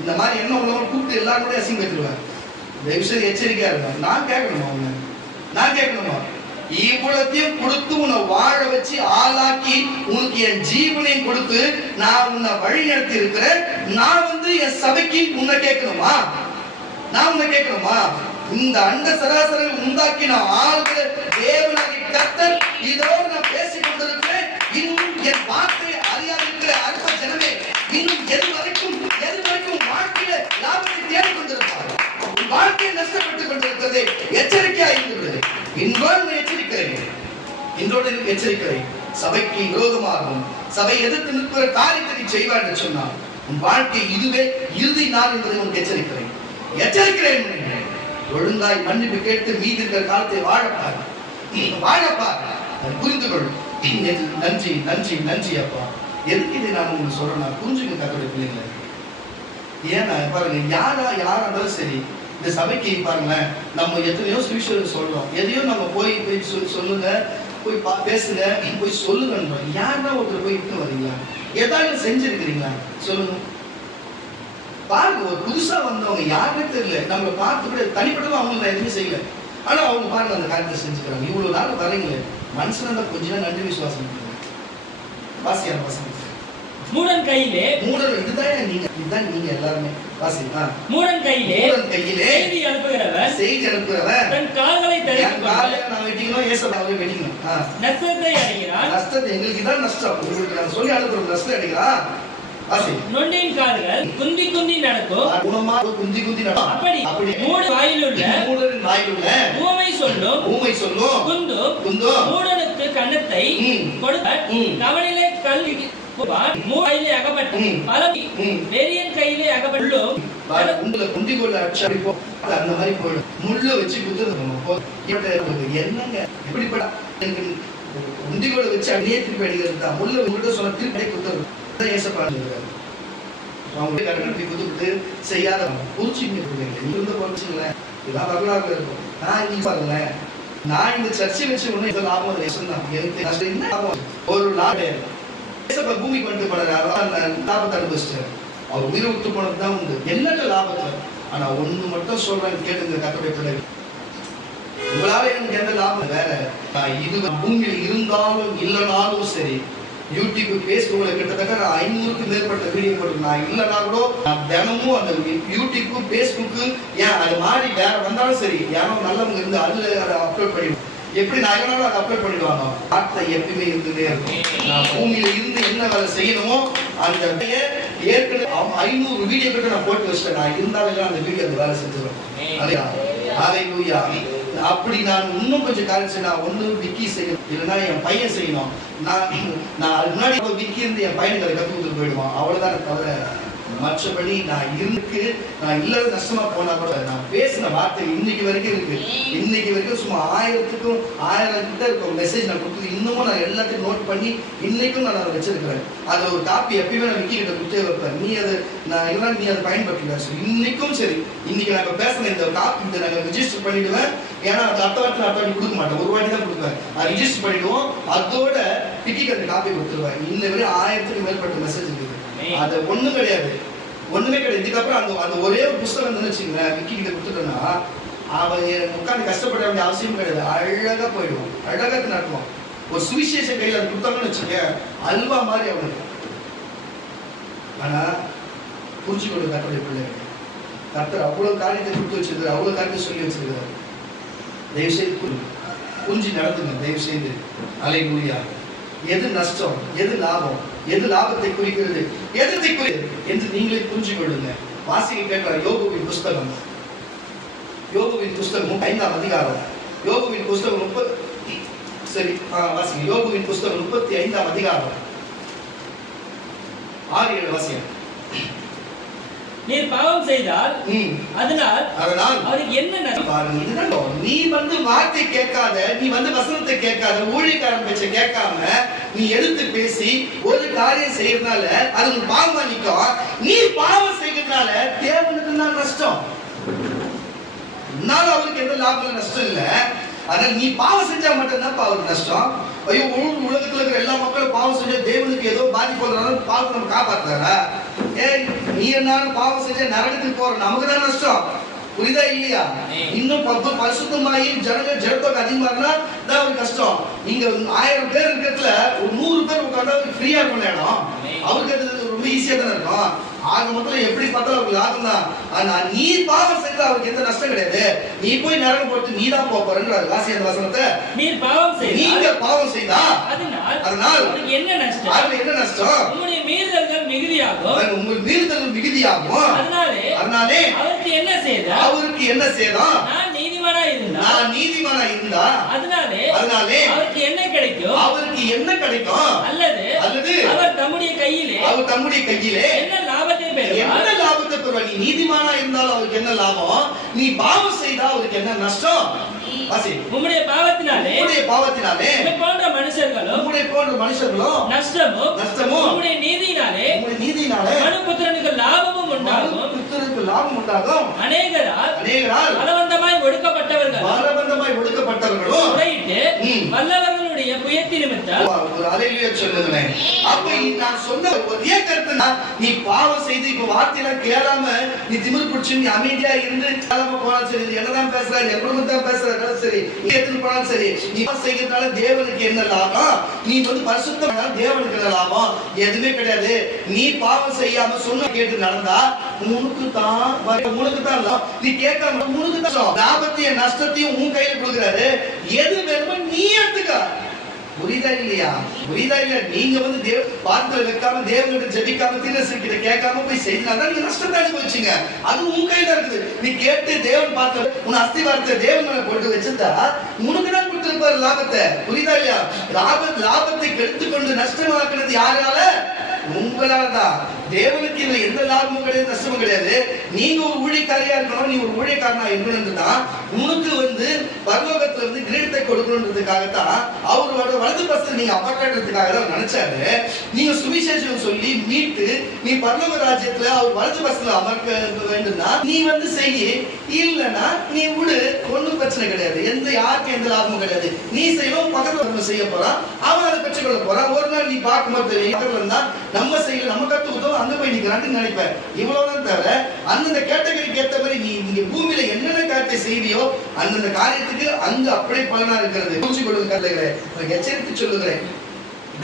இந்த மாதிரி என்ன உள்ளவங்க கூப்பிட்டு எல்லாரும் கூட அசிங்க வச்சிருவேன். இந்த விஷயம் எச்சரிக்கையா இருப்பேன். நான் கேட்கணுமா அவங்க நான் கேட்கணுமா இவ்வளத்தையும் கொடுத்து உன்னை வாழ வச்சு ஆளாக்கி உனக்கு என் ஜீவனையும் கொடுத்து நான் உன்னை வழி நடத்தி இருக்கிறேன். நான் வந்து என் சபைக்கு உன்னை கேட்கணுமா நான் உன்னை கேட்கணுமா இந்த அண்ட சராசரி உண்டாக்கின ஆளுகளை தேவனாகி கர்த்தர் இதோடு நான் பேசிக் கொண்டிருக்கிறேன். இன்னும் என் வார்த்தையை அறியாது இருக்கிற அற்ப ஜனமே இன்னும் எது வரைக்கும் வாழ்க்கையில லாபத்தை தேடிக் கொண்டிருப்பார். வாழ்க்கையை நஷ்டப்பட்டுக் கொண்டிருக்கிறது எச்சரிக்கையா இருந்துள்ளது. இன்றோடு எச்சரிக்கிறேன் சபைக்கு விரோதமாகவும் சபை எதிர்த்து நிற்கிற காரியத்தை செய்வார் என்று சொன்னால் உன் வாழ்க்கை இதுவே இறுதி நாள் என்பதை உனக்கு எச்சரிக்கிறேன். ஒழுங்காய் மன்னிப்பு கேட்டு மீதி இருக்கிற காலத்தை வாழப்பார் புரிந்து கொள்ளும். நன்றி நன்றி நன்றி அப்பா. எதுக்கு இதை நான் உங்களுக்கு சொல்றேன் புரிஞ்சுக்க கத்தோடைய பிள்ளைங்களை. ஏன்னா பாருங்க யாரா இருந்தாலும் சரி இந்த சபைக்கு பாருங்களேன் நம்ம எத்தனையோ சுவிசேஷம் சொல்றோம் எதையோ நம்ம போய் சொல்லுங்க போய் பேசுங்க போய் சொல்லுங்க யாருன்னா ஒருத்தர் போய் இட்டு வரீங்களா ஏதாவது செஞ்சிருக்கிறீங்களா சொல்லுங்க பாருங்க. ஒரு புதுசா வந்தவங்க யாருமே தெரியல நம்மளை பார்த்து கூட தனிப்பட்டவங்க அவங்க நான் எதுவுமே செய்யல ஆனா அவங்க பாருங்க அந்த காரியத்தை செஞ்சுக்கிறாங்க. இவ்வளவு நாள் வரீங்களே மனுஷன் தான் கொஞ்ச நாள் நன்றி விசுவாசம் வாசியான பசங்க மூடன் கையிலே இதுதான் நீங்க எல்லாருமே வாசி மூடன் கையிலே செய்தி அனுப்புகிறவன் தன் கால்களை நான் வெட்டிக்கணும் ஏசப்பாவை வெட்டிக்கணும் நஷ்டத்தை அடைகிறான். நஷ்டத்தை எங்களுக்கு தான் நஷ்டம் உங்களுக்கு நான் சொல்லி அனுப்புறோம் நஷ்டம் அடைகிறான். நொண்டின் கால்கள் குந்தி குந்தி நடக்கும் குந்தி குந்தி நடக்கும். அப்படி மூடன் வாயிலுள்ள ஊமை சொல்லும் குந்தும் மூடனுக்கு கன்னத்தை கொடுத்த கவனிலே கல்வி மூளையிலே அகப்பட்டு பலவி வெறியன் கையிலே அகப்பட்டு உங்களை குண்டி கொள்ள அடிச்சு அந்த மாதிரி போயிடும். முள்ள வச்சு குத்துறது என்னங்க எப்படிப்பட்ட குண்டிகோட வச்சு அடியே திருப்பி அடிக்கிறது தான் முள்ள உங்கள்கிட்ட சொன்ன திருப்பி குத்துறது அவங்க கட்டி குத்துக்கிட்டு செய்யாத பூச்சிங்க இருந்த போச்சுங்களேன் இதெல்லாம் வரலாறு இருக்கும். நான் இன்னைக்கு பாருங்களேன் நான் இந்த சர்ச்சை வச்சு ஒண்ணு லாபம் எனக்கு என்ன லாபம் ஒரு நாடு பூமிக்கு வந்து லாபத்தை அனுபவிச்சிட்டாரு. அவர் உயிரை விட்டு போனதுதான் உண்டு எண்ணற்ற லாபத்தை. ஆனா ஒண்ணு மட்டும் சொல்றேன் கேட்டுங்க கத்தோடைய பிள்ளைகள் உங்களால எனக்கு எந்த லாபம் வேற இது பூமியில் இருந்தாலும் இல்லைனாலும் சரி யூடியூப் பேஸ்புக்ல கிட்டத்தட்ட 500க்கு மேற்பட்ட வீடியோ போட்டு நான் இல்லைனா கூட நான் தினமும் அந்த யூடியூப் பேஸ்புக்கு ஏன் அது மாதிரி வேற வந்தாலும் சரி யாரோ நல்லவங்க இருந்து அதுல அதை அப்லோட் பண்ணிடுவோம். எப்படி நான் எவ்வளோ அதை அப்ளை பண்ணிடுவாங்க வார்த்தை எப்பயுமே இருந்துட்டே இருக்கும். நான் பூமியில இருந்து என்ன வேலை செய்யணுமோ அந்த ஏற்கனவே 500 வீடியோ கிட்ட நான் போட்டு வச்சிட்டேன். நான் இருந்தாலும் அந்த வீடியோ அந்த வேலை செஞ்சிடும். அப்படி நான் இன்னும் கொஞ்சம் காரியம் செய்யணும். ஒன்று விக்கி செய்யணும் இல்லைன்னா என் பையன் செய்யணும். நான் அதுக்கு முன்னாடி விக்கி இருந்து என் பையனுக்கு அதை கற்றுக் கொடுத்துட்டு போயிடுவான். அவ்வளோதான் தவிர மற்றபடி நான் இல்லாத நஷ்டமா போனா கூட நான் பேசின வார்த்தை இன்னைக்கு வரைக்கும் இருக்கு. இன்னைக்கு வரைக்கும் சும்மா 1000 கிட்ட இருக்க மெசேஜ் நான் கொடுத்தது இன்னமும் நான் எல்லாத்தையும் நோட் பண்ணி இன்னைக்கும் நான் அதை வச்சிருக்கிறேன். அது ஒரு காப்பி எப்பயுமே நான் விக்கி கிட்ட கொடுத்தே வைப்பேன். நீ அதை பயன்படுத்தி இன்னைக்கும் சரி. இன்னைக்கு நாங்க பேசின இந்த காப்பி இதை நாங்கள் ரிஜிஸ்டர் பண்ணிடுவேன். ஏன்னா அது அடுத்த வாட்டி கொடுக்க மாட்டேன், ஒரு வாட்டி தான் கொடுப்பேன். ரிஜிஸ்டர் பண்ணிடுவோம். அதோட விக்கிக்கு அந்த காப்பி கொடுத்துருவேன். இன்ன வரை 1000க்கு மேற்பட்ட மெசேஜ் இருக்குது. அது ஒண்ணுமே கிடையாது. இதுக்கப்புறம் அந்த ஒரே ஒரு புத்தகம் வச்சுங்களேன், விக்கி கிட்ட கொடுத்துட்டோம்னா அவன் உட்காந்து கஷ்டப்பட வேண்டிய அவசியம் கிடையாது. அழகா போயிடுவான், அழகா நடத்துவான். ஒரு சுவிசேஷ கையில் அது கொடுத்தாங்கன்னு வச்சுக்க, அல்வா மாதிரி அவனுக்கு. ஆனா புரிஞ்சுக்கொள்ள கர்த்தருடைய பிள்ளைகள், கர்த்தர் அவ்வளவு காரியத்தை கொடுத்து வச்சிருக்காரு, அவ்வளவு காரியத்தை சொல்லி வச்சிருக்காரு. தயவு செய்து புரிஞ்சு நடத்துங்க. தயவு செய்து அல்லேலூயா. எது நஷ்டம், எது லாபம், எது லாபத்தை குறிக்கிறது, எதத்தை குறிக்கிறது என்று நீங்களே புரிஞ்சு கொள்ளுங்க. வாசிக்க கேட்கிறார். யோபுவின் புஸ்தகம் 5ஆம் அதிகாரம். யோபுவின் புஸ்தகம் 35ஆம் அதிகாரம் 6-7 வாசியம். நீர் பாவம் செய்தால் அதனால் அவருக்கு என்ன நஷ்டம்? நீ வார்த்தை கேட்காத, நீ வசனத்தை கேட்காத, ஊழியக்காரன் பேச்ச கேட்காம நீ எடுத்து பேசி ஒரு காரியம் செய்யறதுனால அது பாவமா நிற்கும். நீ பாவம் செய்யறதுனால தேவனுக்கு தான் நஷ்டம். அவருக்கு எந்த லாபம் நஷ்டம் இல்ல. அதனால நீ பாவம் செஞ்சா மட்டும்தான் அவருக்கு நஷ்டம். ஐயோ, உலகத்துல இருக்கிற எல்லா மக்களும் பாவம் செஞ்சா தேவனுக்கு ஏதோ பாதிப்பு வந்ததுனால பாவத்தை நம்ம காப்பாத்துறாரா? நீ என்னாலும் பாவம் செஞ்சா நரகத்துக்கு போற நமக்கு தான் நஷ்டம். புரியுதா இல்லையா? இன்னும் பரிசுத்தமாயி ஜனத்தொகை அதிகமா இருந்தா தான் ஒரு கஷ்டம். நீங்க 1000 பேர் இருக்கிறதுல ஒரு 100 பேர் உட்கார்ந்தா ஃப்ரீயா இருக்கும் இடம். அவருக்கு அது ரொம்ப ஈஸியா தானே இருக்கும். ஆக மொத்தம் எப்படி பார்த்தாலும் அவருக்கு லாபம் தான். ஆனா நீ பாவம் செய்தா அவருக்கு எந்த நஷ்டம் கிடையாது. நீ போய் நரகம் போட்டு நீ தான் போறன்ற வாசி அந்த வசனத்தை. நீங்க பாவம் செய்தா அதனால் என்ன நஷ்டம்? அதுல என்ன நஷ்டம்? உங்களுடைய மீறுதல்கள் மிகுதியாகும். உங்கள் மீறுதல்கள் மிகுதியாகும். அதனாலே அவருக்கு என்ன சேதம்? நான் நீதிமானா இருந்தா அதனாலே அவருக்கு என்ன கிடைக்கும்? அல்லது அவர் தம்முடைய கையிலே என்ன லாபத்தை பெறுவார்? நீ நீதிமானா இருந்தாலும் அவருக்கு என்ன லாபம்? நீ பாவம் செய்தா அவருக்கு என்ன நஷ்டம்? உம்முடைய பாவத்தினாலே போன்ற மனுஷர்களும் நஷ்டமும் உம்முடைய நீதியினாலே மனுபுத்திரனுக்கு லாபமும் உண்டாகும். அநேகரால் பலவந்தமாய் ஒடுக்கப்பட்டவர்களும் வல்லவர்களுடைய புயத்தி நிமித்தம் ஒரு அல்லேலூயா சொல்லுங்களேன். அப்ப நான் சொன்ன ஒரே கருத்து, நீ பாவம் செய்து இப்ப வார்த்தையெல்லாம் கேளாம நீ திமிர் பிடிச்சு நீ அமைதியா இருந்து கேளாம போனாலும் சரி, என்னதான் பேசுறாரு, எப்படிதான் தான் பேசுறாரு சரி, எதுன்னு போனாலும் சரி, நீ செய்யறதுனால தேவனுக்கு என்ன லாபம்? நீ பரிசுத்தமான தேவனுக்கு என்ன லாபம்? எதுவுமே கிடையாது. நீ பாவம் செய்யாம சொன்ன கேட்டு நடந்தா உனக்கு தான் நீ கேட்காம உனக்கு தான் லாபத்தையும் நஷ்டத்தையும் உன் கையில கொடுக்குறாரு. எது வேணுமோ நீ எடுத்துக்க. புரியுதா இல்லையா? நீங்க பாத்திரம் வைக்காம தேவனுக்கு ஜெபிக்காம தீர்க்கதரிசிகிட்ட கேட்காம போய் செய்தாதான் நீங்க நஷ்டத்தை அனுபவிச்சீங்க. அது உன் கையில இருக்குது. நீ கேட்டு தேவன் பார்த்து உன் அஸ்திவாரத்தை தேவன் மேல போட்டு வச்சிருந்தா உனக்கு தான் கொடுத்திருப்பாரு லாபத்தை. புரியுதா இல்லையா? லாபத்தை கெடுத்துக்கொண்டு நஷ்டமாக்குறது யாரால? உங்களால்தான். தேவனுக்கு இதுல எந்த லாபமும் கிடையாது, நஷ்டமும் கிடையாது. நீங்க ஒரு ஊழியக்காரியா இருக்கணும், நீ ஒரு ஊழியக்காரனா இருக்கணும்ன்றதுதான் உனக்கு பரலோகத்துல கிரீடத்தை கொடுக்கணுன்றதுக்காகத்தான் அவரோட வலது பசங்க நீங்க அமர்க்கிறதுக்காக தான் நினைச்சாரு. நீங்க சுவிசேஷம் சொல்லி மீட்டு நீ பரலோக ராஜ்யத்துல அவர் வலது பசங்களை அமர்க்க வேண்டும்னா நீ செய்ய, இல்லைன்னா நீ விடு, ஒன்னும் பிரச்சனை கிடையாது. யாருக்கும் எந்த லாபமும் கிடையாது. நீ செய்யணும், பக்கத்துல செய்ய போறான், அவன் அதை பெற்றுக்கொள்ள போறான். ஒரு நாள் நீ பார்க்கும்போது நம்ம செய்யல, நம்ம கத்துக்கிட்டோம், அங்க போய் நிக்கிறான்னு நினைப்பேன். இவ்வளவுதான் தவிர அந்தந்த கேட்டகரிக்கு ஏற்ற மாதிரி நீங்க பூமியில என்னென்ன காரியத்தை செய்வியோ அந்தந்த காரியத்துக்கு அங்க அப்படியே பலனா இருக்கிறது. புரிஞ்சு கொடுங்க கருத்துக்கிறேன், எச்சரித்து சொல்லுகிறேன்.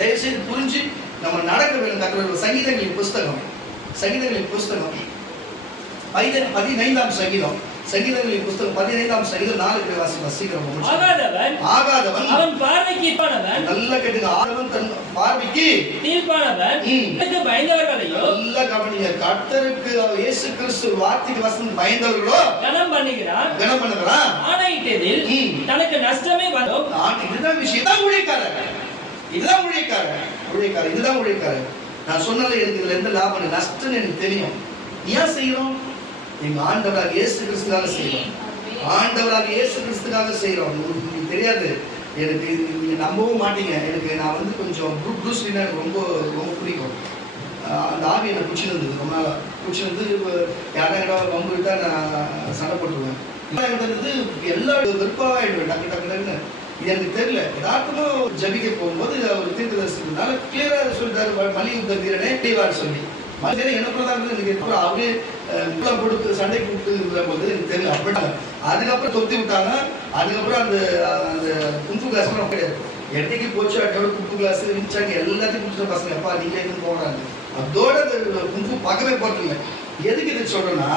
தயவுசெய்து புரிஞ்சு நம்ம நடக்க வேண்டும். கற்றுள்ள சங்கீதங்களின் புஸ்தகம் 15ஆம் சங்கீதம், சங்கீதங்களின் புஸ்தகம் 15ஆம் சங்கீதம் 4 வாசிக்கிறோம். ஆகாதவன் அவன் பார்வைக்கு தீர்ப்பானவன். நல்ல கேட்டுங்க. ஆகாதவன் தன் பார்வைக்கு தீர்ப்பானவன். இதற்கு பயந்தவர்களையோ, நல்ல கவனிங்க, கர்த்தருக்கு இயேசு கிறிஸ்து வார்த்தைக்கு வசனம் பயந்தவர்களோ கனம் பண்ணுகிறான். ஆணையிட்டதில் தனக்கு நஷ்டமே வரும். இதுதான் விஷயம். இதுதான் ஊழியக்காரர். நான் சொன்னது எனக்கு இதுல எந்த லாபம் நஷ்டம் எனக்கு தெரியும். ஏன் செய்யறோம்? எங்க ஆண்டவராக இயேசு கிறிஸ்துக்காக செய்யறோம். ஆண்டவராக இயேசு கிறிஸ்துக்காக செய்யறோம். உங்களுக்கு தெரியாது, எனக்கு நீங்க நம்பவும் மாட்டீங்க. நான் வந்து கொஞ்சம் ப்ரூஸ் லீனா எனக்கு ரொம்ப ரொம்ப பிடிக்கும். அந்த ஆவி எனக்கு பிடிச்சிருந்தது, ரொம்ப நாளாக பிடிச்சிருந்து. யாராவது வம்பு விட்டா நான் சண்டை போட்டுருவேன். வந்து எல்லா வெறுப்பாகிடுவேன் டக்கு டக்கு டக்குன்னு. இது எனக்கு தெரியல. யதார்த்தமா ஜபிக்க போகும்போது அவர் தீர்க்கதரிசனால கிளியரா சொல்லிட்டாரு, மலியுத்த வீரனே தெய்வார் சொல்லி. மனிதனை என்ன தான் எனக்கு அவரே கொடுத்து சண்டை கூப்பிட்டு போது எனக்கு தெரியல. அப்படின்னா அதுக்கப்புறம் தொத்தி விட்டாங்க. அதுக்கப்புறம் அந்த அந்த கும்பு கிளாஸ் கிடையாது. என்னைக்கு போச்சு அட்டோட கும்பு கிளாஸ் இருந்துச்சாங்க எல்லாத்தையும் குடிச்ச பசங்க அப்பா நீங்க எதுவும் போகிறாங்க. அதோட அந்த கும்பு பார்க்கவே போறதில்லை. எதுக்கு இதை சொல்றேன்னா,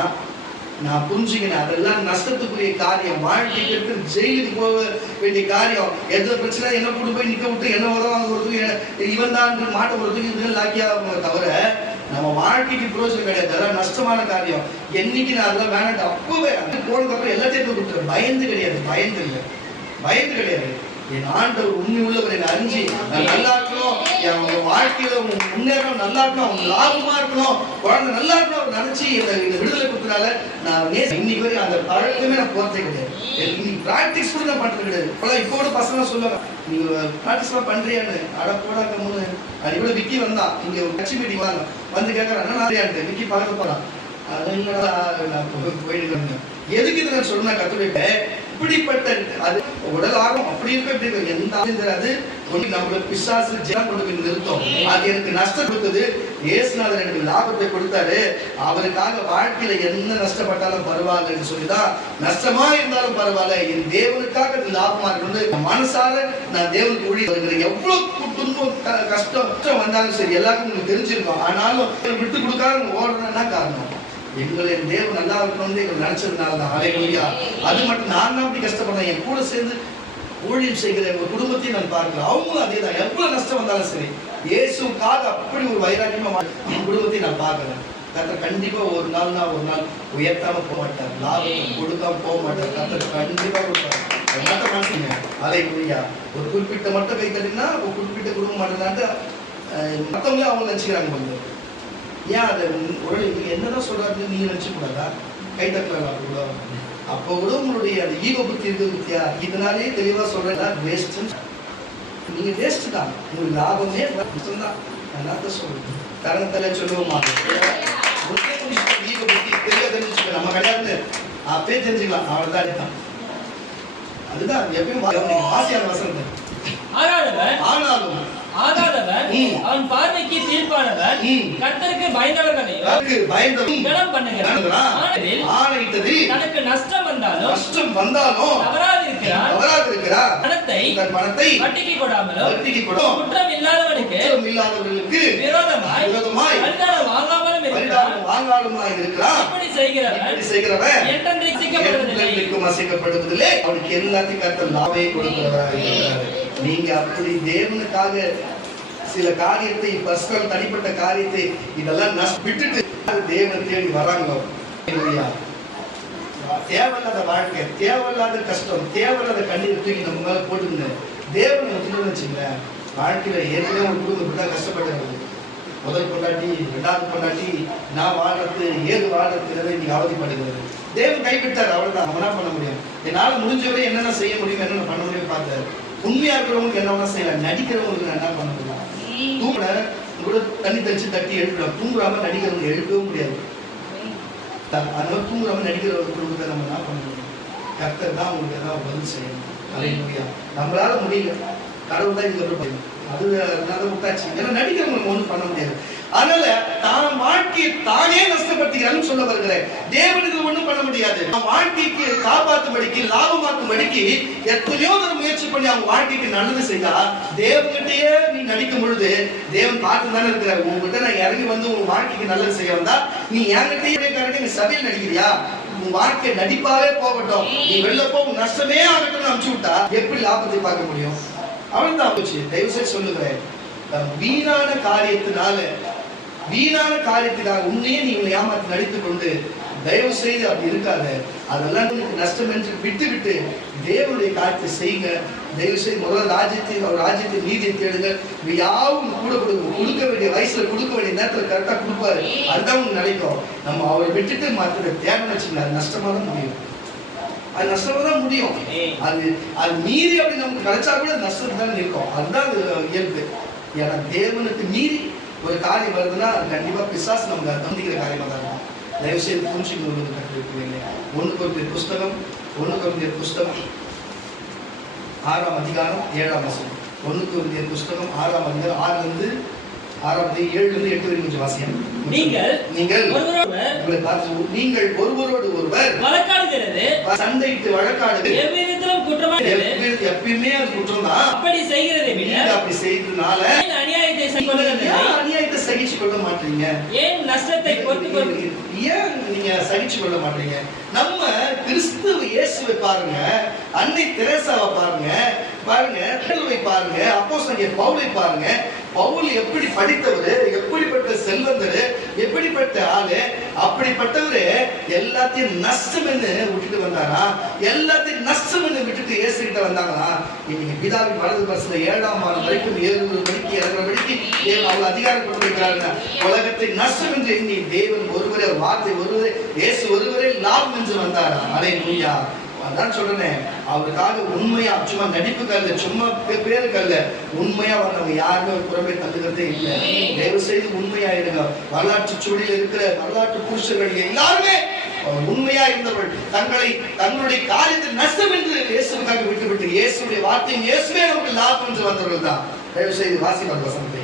நான் புரிஞ்சுக்கினேன் அதெல்லாம் நஷ்டத்துக்குரிய காரியம். வாழ்க்கைக்கு எடுத்து ஜெயிலுக்கு போக வேண்டிய காரியம். எந்த பிரச்சனை என்ன கொண்டு போய் நிற்க விட்டு என்ன உதவாங்க போகிறதுக்கு இவன் தான் மாட்ட போகிறதுக்கு இதுன்னு லாக்கியாக தவிர நம்ம வாழ்க்கைக்கு பிரோஜனம் கிடையாது. அதெல்லாம் நஷ்டமான காரியம். என்னைக்கு நான் அதெல்லாம் வேணாட்டு அப்பவே போனதுக்கப்புறம் எல்லாத்தையும் கொடுத்துருவேன். பயந்து கிடையாது, பயந்து இல்லை, பயந்து கிடையாது. என் ஆண்டவர் உண்மை உள்ளவர் என்னை அறிஞ்சு நான் நல்லா இருக்கணும், என் வாழ்க்கையில முன்னேறம் நல்லா இருக்கணும், அவங்க லாபமா இருக்கணும், குழந்தை நல்லா இருக்கணும் அவர் நினைச்சு இந்த விடுதலை கொடுத்தனால நான் இன்னைக்கு வரைக்கும் அந்த பழக்கமே நான் போறதே கிடையாது. இன்னைக்கு பிராக்டிஸ் கூட நான் பண்றது கிடையாது. இப்போ கூட பசங்க சொல்லுவாங்க, நீங்க பிராக்டிஸ் எல்லாம் பண்றியான்னு. அட போடாக்க மூணு அது கூட விக்கி வந்தான் இங்க கட்சி மீட்டிங் வாங்க வந்து கேட்கறான் நிறையான்ட்டு விக்கி பார்க்க போறான். அதனால நான் போயிட்டு எதுக்கு இதை நான் சொன்னா கத்துக்கிட்ட இப்படிப்பட்ட அது உடல் ஆகும் அப்படி இருக்க எந்த தெரியாது. நம்மளுக்கு பிசாசு ஜெயம் கொண்டு போய் நிறுத்தம். அது எனக்கு நஷ்டம் கொடுத்தது. இயேசுநாதர் எனக்கு லாபத்தை கொடுத்தாரு. அவருக்காக வாழ்க்கையில என்ன நஷ்டப்பட்டாலும் பரவாயில்லன்னு சொல்லிதான், நஷ்டமா இருந்தாலும் பரவாயில்ல என் தேவனுக்காக அது லாபமா இருக்கணும் மனசால நான் தேவனுக்கு ஊழி வருகிறேன். எவ்வளவு துன்பம் கஷ்டம் வந்தாலும் சரி எல்லாருக்கும் உங்களுக்கு தெரிஞ்சிருக்கும். ஆனாலும் விட்டு கொடுக்காம ஓடுறேன்னா காரணம் எங்களின் தேவன் நல்லா இருக்கணும்னு எங்களை நினைச்சதுனால தான். ஹல்லேலூயா. அது மட்டும் நான் தான் அப்படி கஷ்டப்படுறேன். என் கூட சேர்ந்து ஊழியம் செய்கிற எங்க குடும்பத்தையும் நான் பார்க்கிறேன். அவங்களும் அதே தான். எவ்வளவு நஷ்டம் வந்தாலும் சரி இயேசுக்காக அப்படி ஒரு வைராக்கியமா என் குடும்பத்தையும் நான் பார்க்கிறேன். கர்த்தர் கண்டிப்பா ஒரு நாள் உயர்த்தாம போக மாட்டார், லாபம் கொடுக்காம போக மாட்டார். கர்த்தர் கண்டிப்பா கொடுப்பார். மட்டும் மனசுங்க. ஹல்லேலூயா. ஒரு குறிப்பிட்ட மட்டும் கை தட்டினா ஒரு குறிப்பிட்ட குடும்பம் மட்டும்தான்ட்டு மற்றவங்களே அவங்க நினைச்சுக்கிறாங்க. வந்து ஏன் அதை உடனே நீங்க என்னதான் சொல்றாரு நீங்க நினைச்சு கூடாதா? கை தட்டலாம் அப்படி கூட. அப்போ கூட உங்களுடைய அந்த ஈகோ புத்தி இருக்குது பத்தியா? இதனாலேயே தெளிவா சொல்றேன், வேஸ்ட். நீங்க வேஸ்ட் தான். உங்களுக்கு லாபமே தான். நான் சொல்றேன் தரத்துல சொல்லுவோமா ஈகோ புத்தி தெளிவா தெரிஞ்சுக்க. நம்ம கிடையாது அப்பயே தெரிஞ்சுக்கலாம். அவ்வளவுதான். அதுதான் எப்பயும் ஆசியான வசனத்தை. ஆனாலும் அவன் பார்வைக்கு தீர்ப்பானவன் கர்த்தருக்கு பயந்தவர்களையும் கனம் பண்ணுகிறான். தனக்கு நஷ்டம் வந்தாலும் தவறாதிருக்கிறார். பணத்தை வட்டிக்கு கொடாமலும் குற்றம் இல்லாதவனுக்கு விரோதமாய் பரிதானம் வாங்காமலும் இருக்கிறார். இப்படி செய்கிறவன் என்றென்றைக்கும் அசைக்கப்படுவதில்லை. அவனுக்கு எல்லாத்தையும் கர்த்தர் லாபத்தை கொடுக்கிறவராக இருக்கிறார். நீங்க அப்படி தேவனுக்காக சில காரியத்தை பர்சனல் தனிப்பட்ட காரியத்தை இதெல்லாம் விட்டுட்டு தேவனை தேடி வராங்களோ, தேவையில்லாத வாழ்க்கை, தேவையில்லாத கஷ்டம், தேவையில்லாத கண்ணீர் தூக்கி நம்ம மேல போட்டுருந்தேன் தேவனை வச்சுங்க. வாழ்க்கையில ஏற்கனவே ஒரு குடும்பம் தான் கஷ்டப்பட்டு முதல் பொண்டாட்டி ரெண்டாவது பொண்டாட்டி நான் வாழ்றது ஏது வாழ்றது இன்னைக்கு அவதிப்படுகிறது. தேவன் கைவிட்டார். அவ்வளவுதான். நம்ம என்ன பண்ண முடியும்? என்னால முடிஞ்சவரை என்னென்ன செய்ய முடியும், என்னென்ன பண்ண முடியும் பார்த்தாரு. உண்மையா இருக்கிறவங்களுக்கு என்ன செய்யலாம், நடிக்கிறவங்களுக்கு என்ன பண்ண முடியும்? தூங்குற கூட தண்ணி தெளிச்சு தட்டி எழுப்பலாம். தூங்குறாம நடிக்கிறவங்க எழுப்பவும் முடியாது. அதனால தூங்குறாம நடிக்கிறவங்க குடும்பத்தை நம்ம என்ன பண்ண முடியும்? கர்த்தர் தான் உங்களுக்கு ஏதாவது பதில் செய்யணும். ஹல்லேலூயா. நம்மளால முடியல, கடவுள் தான் இதுக்கு அது விட்டாச்சு. ஏன்னா நடிக்கிறவங்களுக்கு ஒன்றும் பண்ண முடியாது. அதனால தான் வாழ்க்கையை தானே நஷ்டப்படுத்திக்கிறான்னு சொல்ல வருகிறேன். தேவனுக்கு ஒன்றும் பண்ண முடியாது. வாழ்க்கைக்கு காப்பாற்றும்படிக்கு லாபமாக்கும்படிக்கு எத்தனையோ ஒரு முயற்சி பண்ணி அவங்க வாழ்க்கைக்கு நல்லது செய்தா தேவன்கிட்டயே நீ நடிக்கும் பொழுது தேவன் பார்த்து தானே இருக்கிறார். உங்ககிட்ட நான் இறங்கி வந்து உங்க வாழ்க்கைக்கு நல்லது செய்ய வந்தா நீ என்கிட்டயே சபையில் நடிக்கிறியா? உன் வாழ்க்கை நடிப்பாவே போகட்டும், நீ வெளில போ, நஷ்டமே ஆகட்டும் அனுப்பிச்சு விட்டா எப்படி லாபத்தை பார்க்க முடியும்? அவன்தான் போச்சு. தயவு செய்து சொல்லுகிறேன், வீணான காரியத்தினால வீணான காரியத்துக்காக உன்னையே நீங்கள் ஏமாற்றி நடித்துக் கொண்டு தயவு செய்து அப்படி இருக்காத. அதெல்லாம் உங்களுக்கு நஷ்டம் என்று விட்டு தேவனுடைய காரியத்தை செய்யுங்க. தயவு செய்து முதல்ல ராஜ்யத்தை நீதியை தேடுங்க. யாவும் கூட கொடுக்க வேண்டிய வயசுல கொடுக்க வேண்டிய நேரத்தில் கரெக்டா கொடுப்பாரு. அதுதான் உங்களுக்கு நினைக்கும். நம்ம அவரை விட்டுட்டு மற்ற தேவை வச்சுங்க, அது நஷ்டமா தான் முடியும். அது நஷ்டமா தான் முடியும். அது மீறி அப்படி நமக்கு கிடைச்சா கூட நஷ்டம் தான் இருக்கும். அதுதான் அது இயல்பு. ஏன்னா தேவனுக்கு மீறி ஒரு காரியம் வருதுன்னா அது கண்டிப்பா பிசாசு நமக்கு அது தந்திக்கிற காரியமா தான் இருக்கும். தயவு செய்து புரிஞ்சுக்கணும். கற்றுக்கிறீங்க 1 கொரிந்தியர் புஸ்தகம் 6ஆம் அதிகாரம் 7ஆம் வசனம். 1 கொரிந்தியர் புஸ்தகம் 6ஆம் அதிகாரம் 6லிருந்து 7லிருந்து 8 வரை கொஞ்சம் வாசியம். நீங்கள் ஒருவரோடு ஒருவர் வழக்காடுகிறது, சண்டையிட்டு வழக்காடுகிறது, எவ்விதத்திலும் குற்றமாகிறது, எப்பயுமே அது குற்றம் தான். அப்படி செய்கிறதை விட அப்படி செய்ததுனால அநியாயத்தை சகிச்சு கொள்ள மாட்டீங்க. ஏன் நஷ்டத்தை ஏன் நீங்க சகிச்சு கொள்ள மாட்டீங்க? நம்ம கிறிஸ்துவ இயேசுவை பாருங்க, அன்னை தெரேசாவை பாருங்க, பாருங்க, அப்போஸ்தலனாகிய பவுலை பாருங்க. பவுல் எப்படி படித்தவர், எப்படிப்பட்ட செல்வந்தர், எப்படிப்பட்ட ஆளு. அப்படிப்பட்டவரு எல்லாத்தையும் நஷ்டம் என்று விட்டுட்டு வந்தாரா? எல்லாத்தையும் நஷ்டம் என்று விட்டுட்டு இயேசு கிட்ட வந்தாங்களா? இன்னைக்கு பிதாவின் வலது பரிசுல 7ஆம் வாரம் வரைக்கும் 7 மணிக்கு 7:30 மணிக்கு அவங்க அதிகாரம் கொடுத்திருக்கிறாங்க. உலகத்தை நஷ்டம் என்று எண்ணி தேவன் ஒருவரே, வார்த்தை ஒருவரே, இயேசு ஒருவரே லாபம் என்று வந்தாரா? அல்லேலூயா. அதான் சொல்றேன், அவருக்காக உண்மையா, சும்மா நடிப்புக்கு அல்ல, சும்மா பேருக்கு அல்ல, உண்மையா வந்தவங்க யாருமே புறமே தள்ளுகிறதே இல்லை. தயவு செய்து உண்மையா இருங்க. வரலாற்று சூழலில் இருக்கிற வரலாற்று புருஷர்கள் எல்லாருமே உண்மையா இருந்தவர்கள் தங்களுடைய காரியத்தை நஷ்டம் என்று இயேசுக்காக விட்டுவிட்டு இயேசுடைய வார்த்தையும் இயேசுவே நமக்கு லாபம் என்று வந்தவர்கள் தான். தயவு செய்து வாசிப்பார் வசனத்தை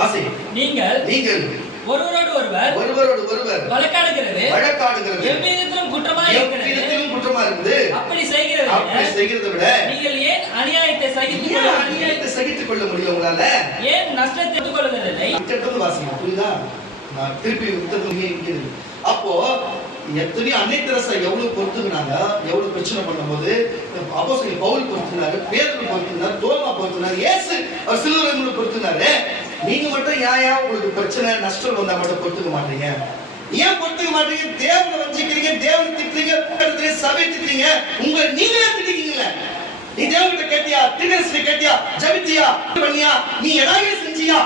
வாசி. நீங்கள் ஒருவரோடு ஒருவர் வழக்காடுகிறது, எவ்விதத்திலும் குற்றமா இருக்குது, அப்படி செய்கிறதை விட நீங்கள் ஏன் அநியாயத்தை சகித்துக் கொள்ள முடியும்? உங்களால ஏன் நஷ்டத்தை எடுத்துக்கொள்வதில்லை? வாசிங்க, புரியுதா? நான் திருப்பி அப்போ எத்தனையோ அன்னை தெரசா எவ்வளவு பொறுத்துக்கினாங்க, எவ்வளவு பிரச்சனை பண்ணும்போது அப்போஸ்தலன் பவுல் பொறுத்துனாரு, பேதுரு பொறுத்துனாரு, தோமா பொறுத்துனாரு, இயேசு அவர் சிலுவையில பொறுத்துனாரு. நீங்க மட்டும் ஏன் உங்களுக்கு பிரச்சனை நஷ்டம் வந்தா மட்டும் பொறுத்துக்க மாட்டீங்க? ஏன் பொறுத்துக்க மாட்டீங்க? தேவனை வஞ்சிக்கிறீங்க, தேவனை திட்டுறீங்க, சபை திட்டுறீங்க, உங்களை நீங்களே திட்டிக்கீங்களே. நீ தேவன்கிட்ட கேட்டியா? திருநெல்வேலி கேட்டியா? ஜெபிச்சியா? பண்ணியா? நீ எதாவது செஞ்சியா?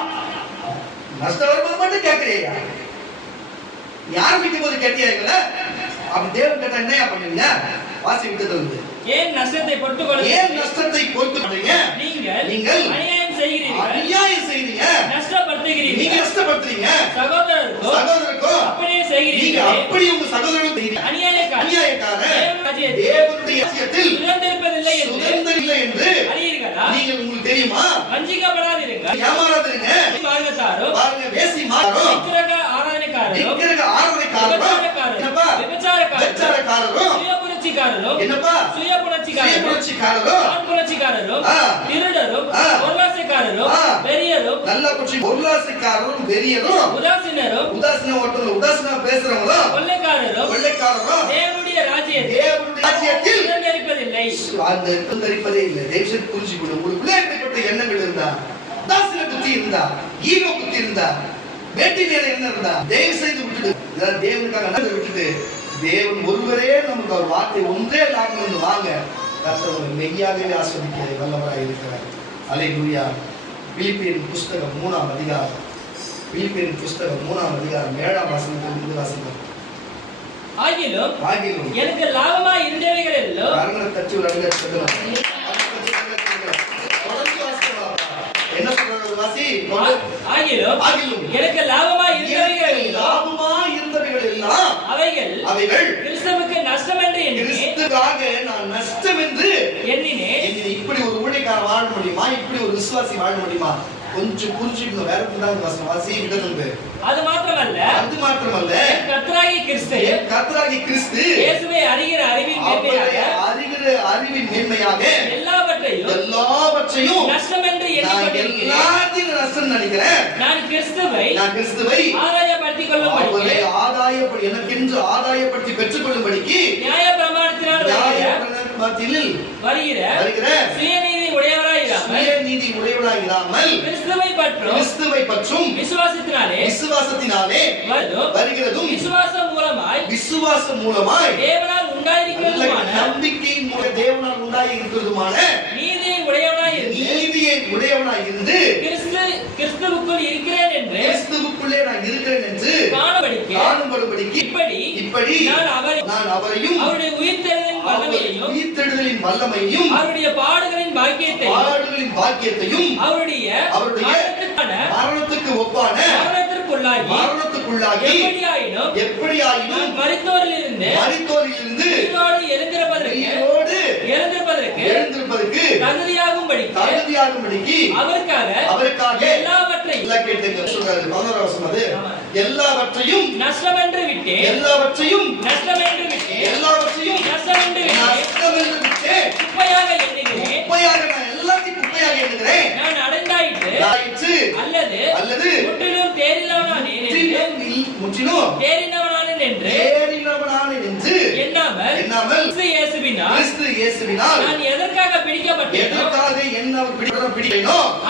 நஷ்டம் வரும்போது மட்டும் கேட்கறியா? யார் விட்டு போது கேட்டியாங்கள? அப்படி தேவன் கேட்டா என்னையா பண்ணுவீங்க? வாசி விட்டது வந்து ஏன் நஷ்டத்தை பொறுத்து மாட்டீங்க? நீங்கள் அநியாயம் செய்கிறீங்க, நஷ்டப்படுத்துறீங்க. சகோதரருக்கும் அப்படியே செய்கிறீங்க. நீங்க அப்படி உங்க சகோதரர்களுக்கு அநியாயக்காரர் தேவனுடைய ராஜ்யத்தில் சுதந்திரமில்லை என்று நீங்கள் உங்களுக்கு தெரியுமா? வஞ்சிக்கப்படாதீர்கள், ஏமாறாதீங்க. பாருங்க, வேசி மாறும், விக்கிரக ஆராதனைக்காரரும், என்னப்பா சுயபுரட்சிக்காரரும், திருடரும், பொருளாசைக்காரரும், வெறியரும், நல்லா புரிஞ்சு, பொருளாசைக்காரரும், வெறியரும், உதாசீனம் பேசுறவங்களும், கொள்ளைக்காரரும் தேவனுடைய ராஜ்யத்தில் சுதந்தரிப்பதில்லை. அந்த சுதந்தரிப்பதே இல்லை. தயவுசெய்து புரிஞ்சுக்கணும். உங்களுக்குள்ள எப்படிப்பட்ட எண்ணங்கள் இருந்தா, உதாசீன புத்தி இருந்தா, ஈகோ புத்தி இருந்தா, வேட்டி மேல என்ன இருந்தா, தயவு செய்து விட்டுட்டு, இதெல்லாம் தேவனுக்காக விட்டுட்டு தேவன் ஒருவரே நமக்கு ஒரு வார்த்தை ஒன்றே லாபம் வாங்க. கர்த்தர் மெய்யாகவே ஆஸ்வதிக்க வல்லவராக இருக்கிறார். அல்லேலூயா. பிலிப்பியரின் புஸ்தகம் 3ஆம் அதிகாரம் 7ஆம் வசனத்திலிருந்து வாசிப்போம். ஆகிலும் எனக்கு லாபமாய் இருந்தவைகள் எல்லாம் கரங்களை தட்டி ஒரு அடியை சொல்லுங்க. என்ன சொல்றது வாசி? ஆகிலும் எனக்கு லாபமாய் இருந்தவைகள் எல்லாம் அவைகள் கிறிஸ்துவுக்கு நஷ்டம் என்று கிறிஸ்துவாக நான் நஷ்டம் என்று எண்ணினேன். இப்படி ஒரு ஊழியக்காரன் வாழ முடியுமா? இப்படி ஒரு விசுவாசி வாழ முடியுமா? கொஞ்சம் புரிஞ்சுக்கணும். வேற தான் வாசி விடுறது. அது மாத்திரமல்ல கர்த்தராகிய கிறிஸ்து இயேசுவை அறிகிற அறிவின் மேன்மையாக எல்லாவற்றையும் நஷ்டம் என்று எல்லாத்தையும் நஷ்டம் நினைக்கிறேன். நான் கிறிஸ்துவை ஆதாயப்படுத்திக் கொள்ளும்படி எனக்கென்று ஆதாயப்படுத்தி பெற்றுக் கொள்ளும்படிக்கு நியாயப்பிரமாணத்தினால் வருகிற சுயநீதி உடையவராய் இராமல் கிறிஸ்துவை பற்றும் விசுவாசத்தினாலே வருகிறதும் விசுவாசம் மூலமாய் தேவனால் நம்பிக்கையின் மூலம் தேவனால் உண்டாயிருக்கிறதுமான நீதியை உடையவனாய் இருந்து கிறிஸ்துவுக்குள் இருக்கிறேன் என்று கிறிஸ்துவுக்குள்ளே நான் இருக்கிறேன் என்று காணும்படிக்கு இப்படி நான் அவரையும் அவருடைய உயிர்த்தெழுதலின் வல்லமையையும் அவருடைய பாடுகளின் பாக்கியத்தையும் அவருடைய மரணத்துக்கு ஒப்பான மரணத்துக்குள்ளாகி எப்படியாயினும் மரித்தோரிலிருந்து எழுந்திருப்பதற்கு தகுதியாகும்படிக்கு அவருக்காக எல்லாவற்றையும் நஷ்டமென்று விட்டேன் குப்பையாக நான் எல்லாத்தையும் குப்பையாக எண்ணுகிறேன் நான் அடைந்தாயிற்று அல்லது முற்றிலும் தேறினவனானேன் என்று எண்ணாமல் கிறிஸ்து இயேசுவினால் நான் எதற்காக பிடிக்கப்பட்டேனோ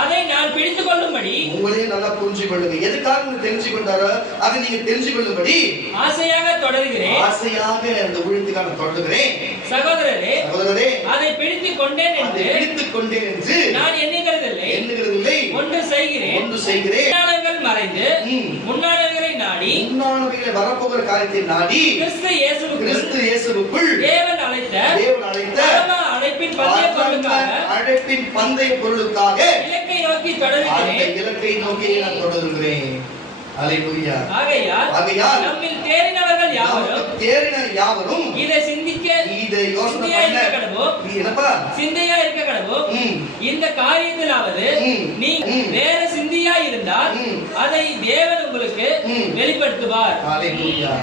அதை நான் பிடித்துக் கொள்ளும்படி உங்களே நல்லா புரிஞ்சு கொள்ளுங்க. எதுக்காக நீங்க தெரிஞ்சு கொண்டாரோ அதை நீங்க தெரிஞ்சு கொள்ளும்படி ஆசையாக அந்த ஊழியத்துக்காக தொடருகிறேன். சகோதரரே அதை பிடித்துக் கொண்டேன் என்று நான் எண்ணுகிறதில்லை. ஒன்று செய்கிறேன். மறைந்து முன்னானவைகளை நாடி வரப்போகிற காரியத்தை நாடி கிறிஸ்து இயேசுவுக்குள் தேவன் அழைத்த அழைப்பின் பந்தய பொருளுக்காக இலக்கை நோக்கி நான் தொடருகிறேன். அல்லேலூயா. ஆகையால் நம்மில் தேறினவர்கள் யாவரும் இதை யோசனை சிந்தையா இருக்க கடவோம். இந்த காரியத்திலாவது நீ வேற சிந்தையா இருந்தால் அதை தேவன் உங்களுக்கு வெளிப்படுத்துவார். அல்லேலூயா.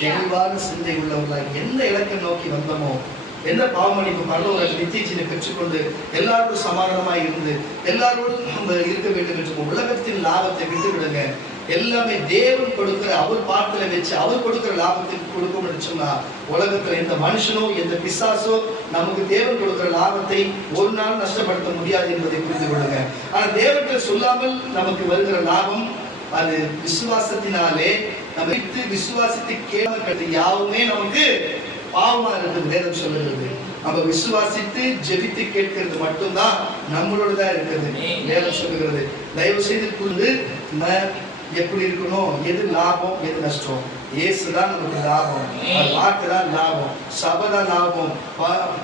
தெளிவான சிந்தை உள்ளவர்களாய் எந்த இலக்கை நோக்கி வந்தோமோ, எந்த பாவமணிப்பு பரலோக நித்தியத்தை பெற்றுக்கொண்டு எல்லாரோடும் சமாதானமாய் இருந்து எல்லாரோடும் இருக்க வேண்டும் என்று உலகத்தின் லாபத்தை விட்டு விடுங்க. எல்லாமே தேவன் கொடுக்கிற அவர் பாத்திர வச்சு அவர் கொடுக்கிற லாபத்துக்கு கொடுக்கும் சொன்னா உலகத்துல எந்த மனுஷனோ எந்த பிசாசோ நமக்கு தேவன் கொடுக்கிற லாபத்தை ஒரு நாள் நஷ்டப்படுத்த முடியாது என்பதை புரிந்து கொள்ளுங்க. ஆனா தேவன்கிட்ட சொல்லாமல் நமக்கு வருகிற லாபம் அது விசுவாசத்தினாலே நம்ம விசுவாசத்தை கேட்க யாவுமே நமக்கு பாவமா இருக்கிறது வேதம் சொல்லுகிறது. நம்ம விசுவாசித்து ஜெபித்து கேட்கிறது மட்டும்தான் நம்மளோடதான் இருக்கிறது வேதம் சொல்லுகிறது. தயவு செய்து புரிந்து எப்படி இருக்கணும், எது லாபம் எது நஷ்டம். இயேசுதான் நமக்கு லாபம், வாக்கு தான் லாபம், சபை தான் லாபம்.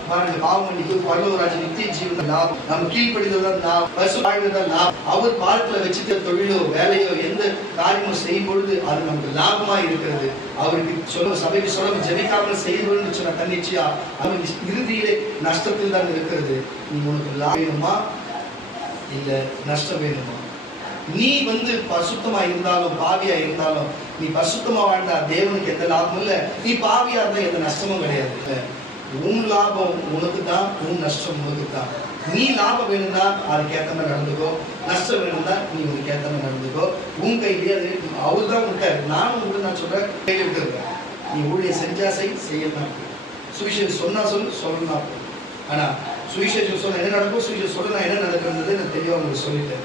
பாருங்க, பாவமன்னிப்பு, பரலோகராஜ்ய நித்திய ஜீவன் லாபம், நம்ம கீழ்ப்படிதான் லாபம், பசுவாழ்வுதான் லாபம். அவர் பாதத்துல வச்சுட்டு தொழிலோ வேலையோ எந்த காரியமும் செய்யும் பொழுது அது நமக்கு லாபமா இருக்கிறது. அவருக்கு சொல்ல சபைக்கு சொல்ல ஜெபிக்காமல் செய்யணும்னு சொன்ன தன்னிச்சையா அவன் இறுதியிலே நஷ்டத்தில் தான் இருக்கிறது. நீ உனக்கு லாபம் வேணுமா இல்ல நஷ்டம் வேணுமா? நீ பசுத்தமா இருந்தாலும் பாவியா இருந்தாலும் நீ பசுத்தமா வாழ்ந்தா தேவனுக்கு எந்த லாபமும் இல்ல, நீ பாவியா இருந்தா எந்த நஷ்டமும் கிடையாது. உன் லாபம் உனக்கு தான், உன் நஷ்டம் உனக்கு தான். நீ லாபம் வேணும்னா அதுக்கு ஏத்த மாதிரி நடந்துக்கோ, நஷ்டம் வேணும்னா நீ உனக்கு ஏத்த மாதிரி நடந்துக்கோ. உன் கையிலேயே அது அவரு தான் இருக்காரு. நானும் உங்களுக்கு நான் சொல்றேன், கையில இருக்கிறேன். நீ ஊழிய செஞ்சா செய்யலாம், சுவிசேஷம் சொன்னா சொல்லலாம். ஆனா சுவிசேஷம் சொன்ன என்ன நடக்கும், சுவிசேஷம் சொல்ல என்ன நடக்கிறது நான் தெளிவா உங்களுக்கு சொல்லிட்டேன்.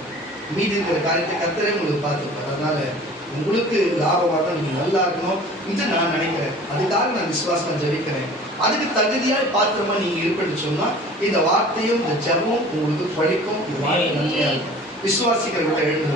மீதி இருக்கிற காரியத்தை கர்த்தரே உங்களுக்கு பார்த்துப்பார். அதனால உங்களுக்கு லாபமாக தான் நீங்க நல்லா இருக்கணும் என்று நான் நினைக்கிறேன். அதுக்காக நான் விசுவாசம் ஜெபிக்கிறேன். அதுக்கு தகுதியாய் பாத்திரமா நீங்க இருப்பேன்னு சொன்னா இந்த வார்த்தையும் இந்த ஜெபமும் உங்களுக்கு படிக்கும். இந்த வார்த்தை நன்மையா இருக்கும். விசுவாசிக்கிறவர்களை எழுந்து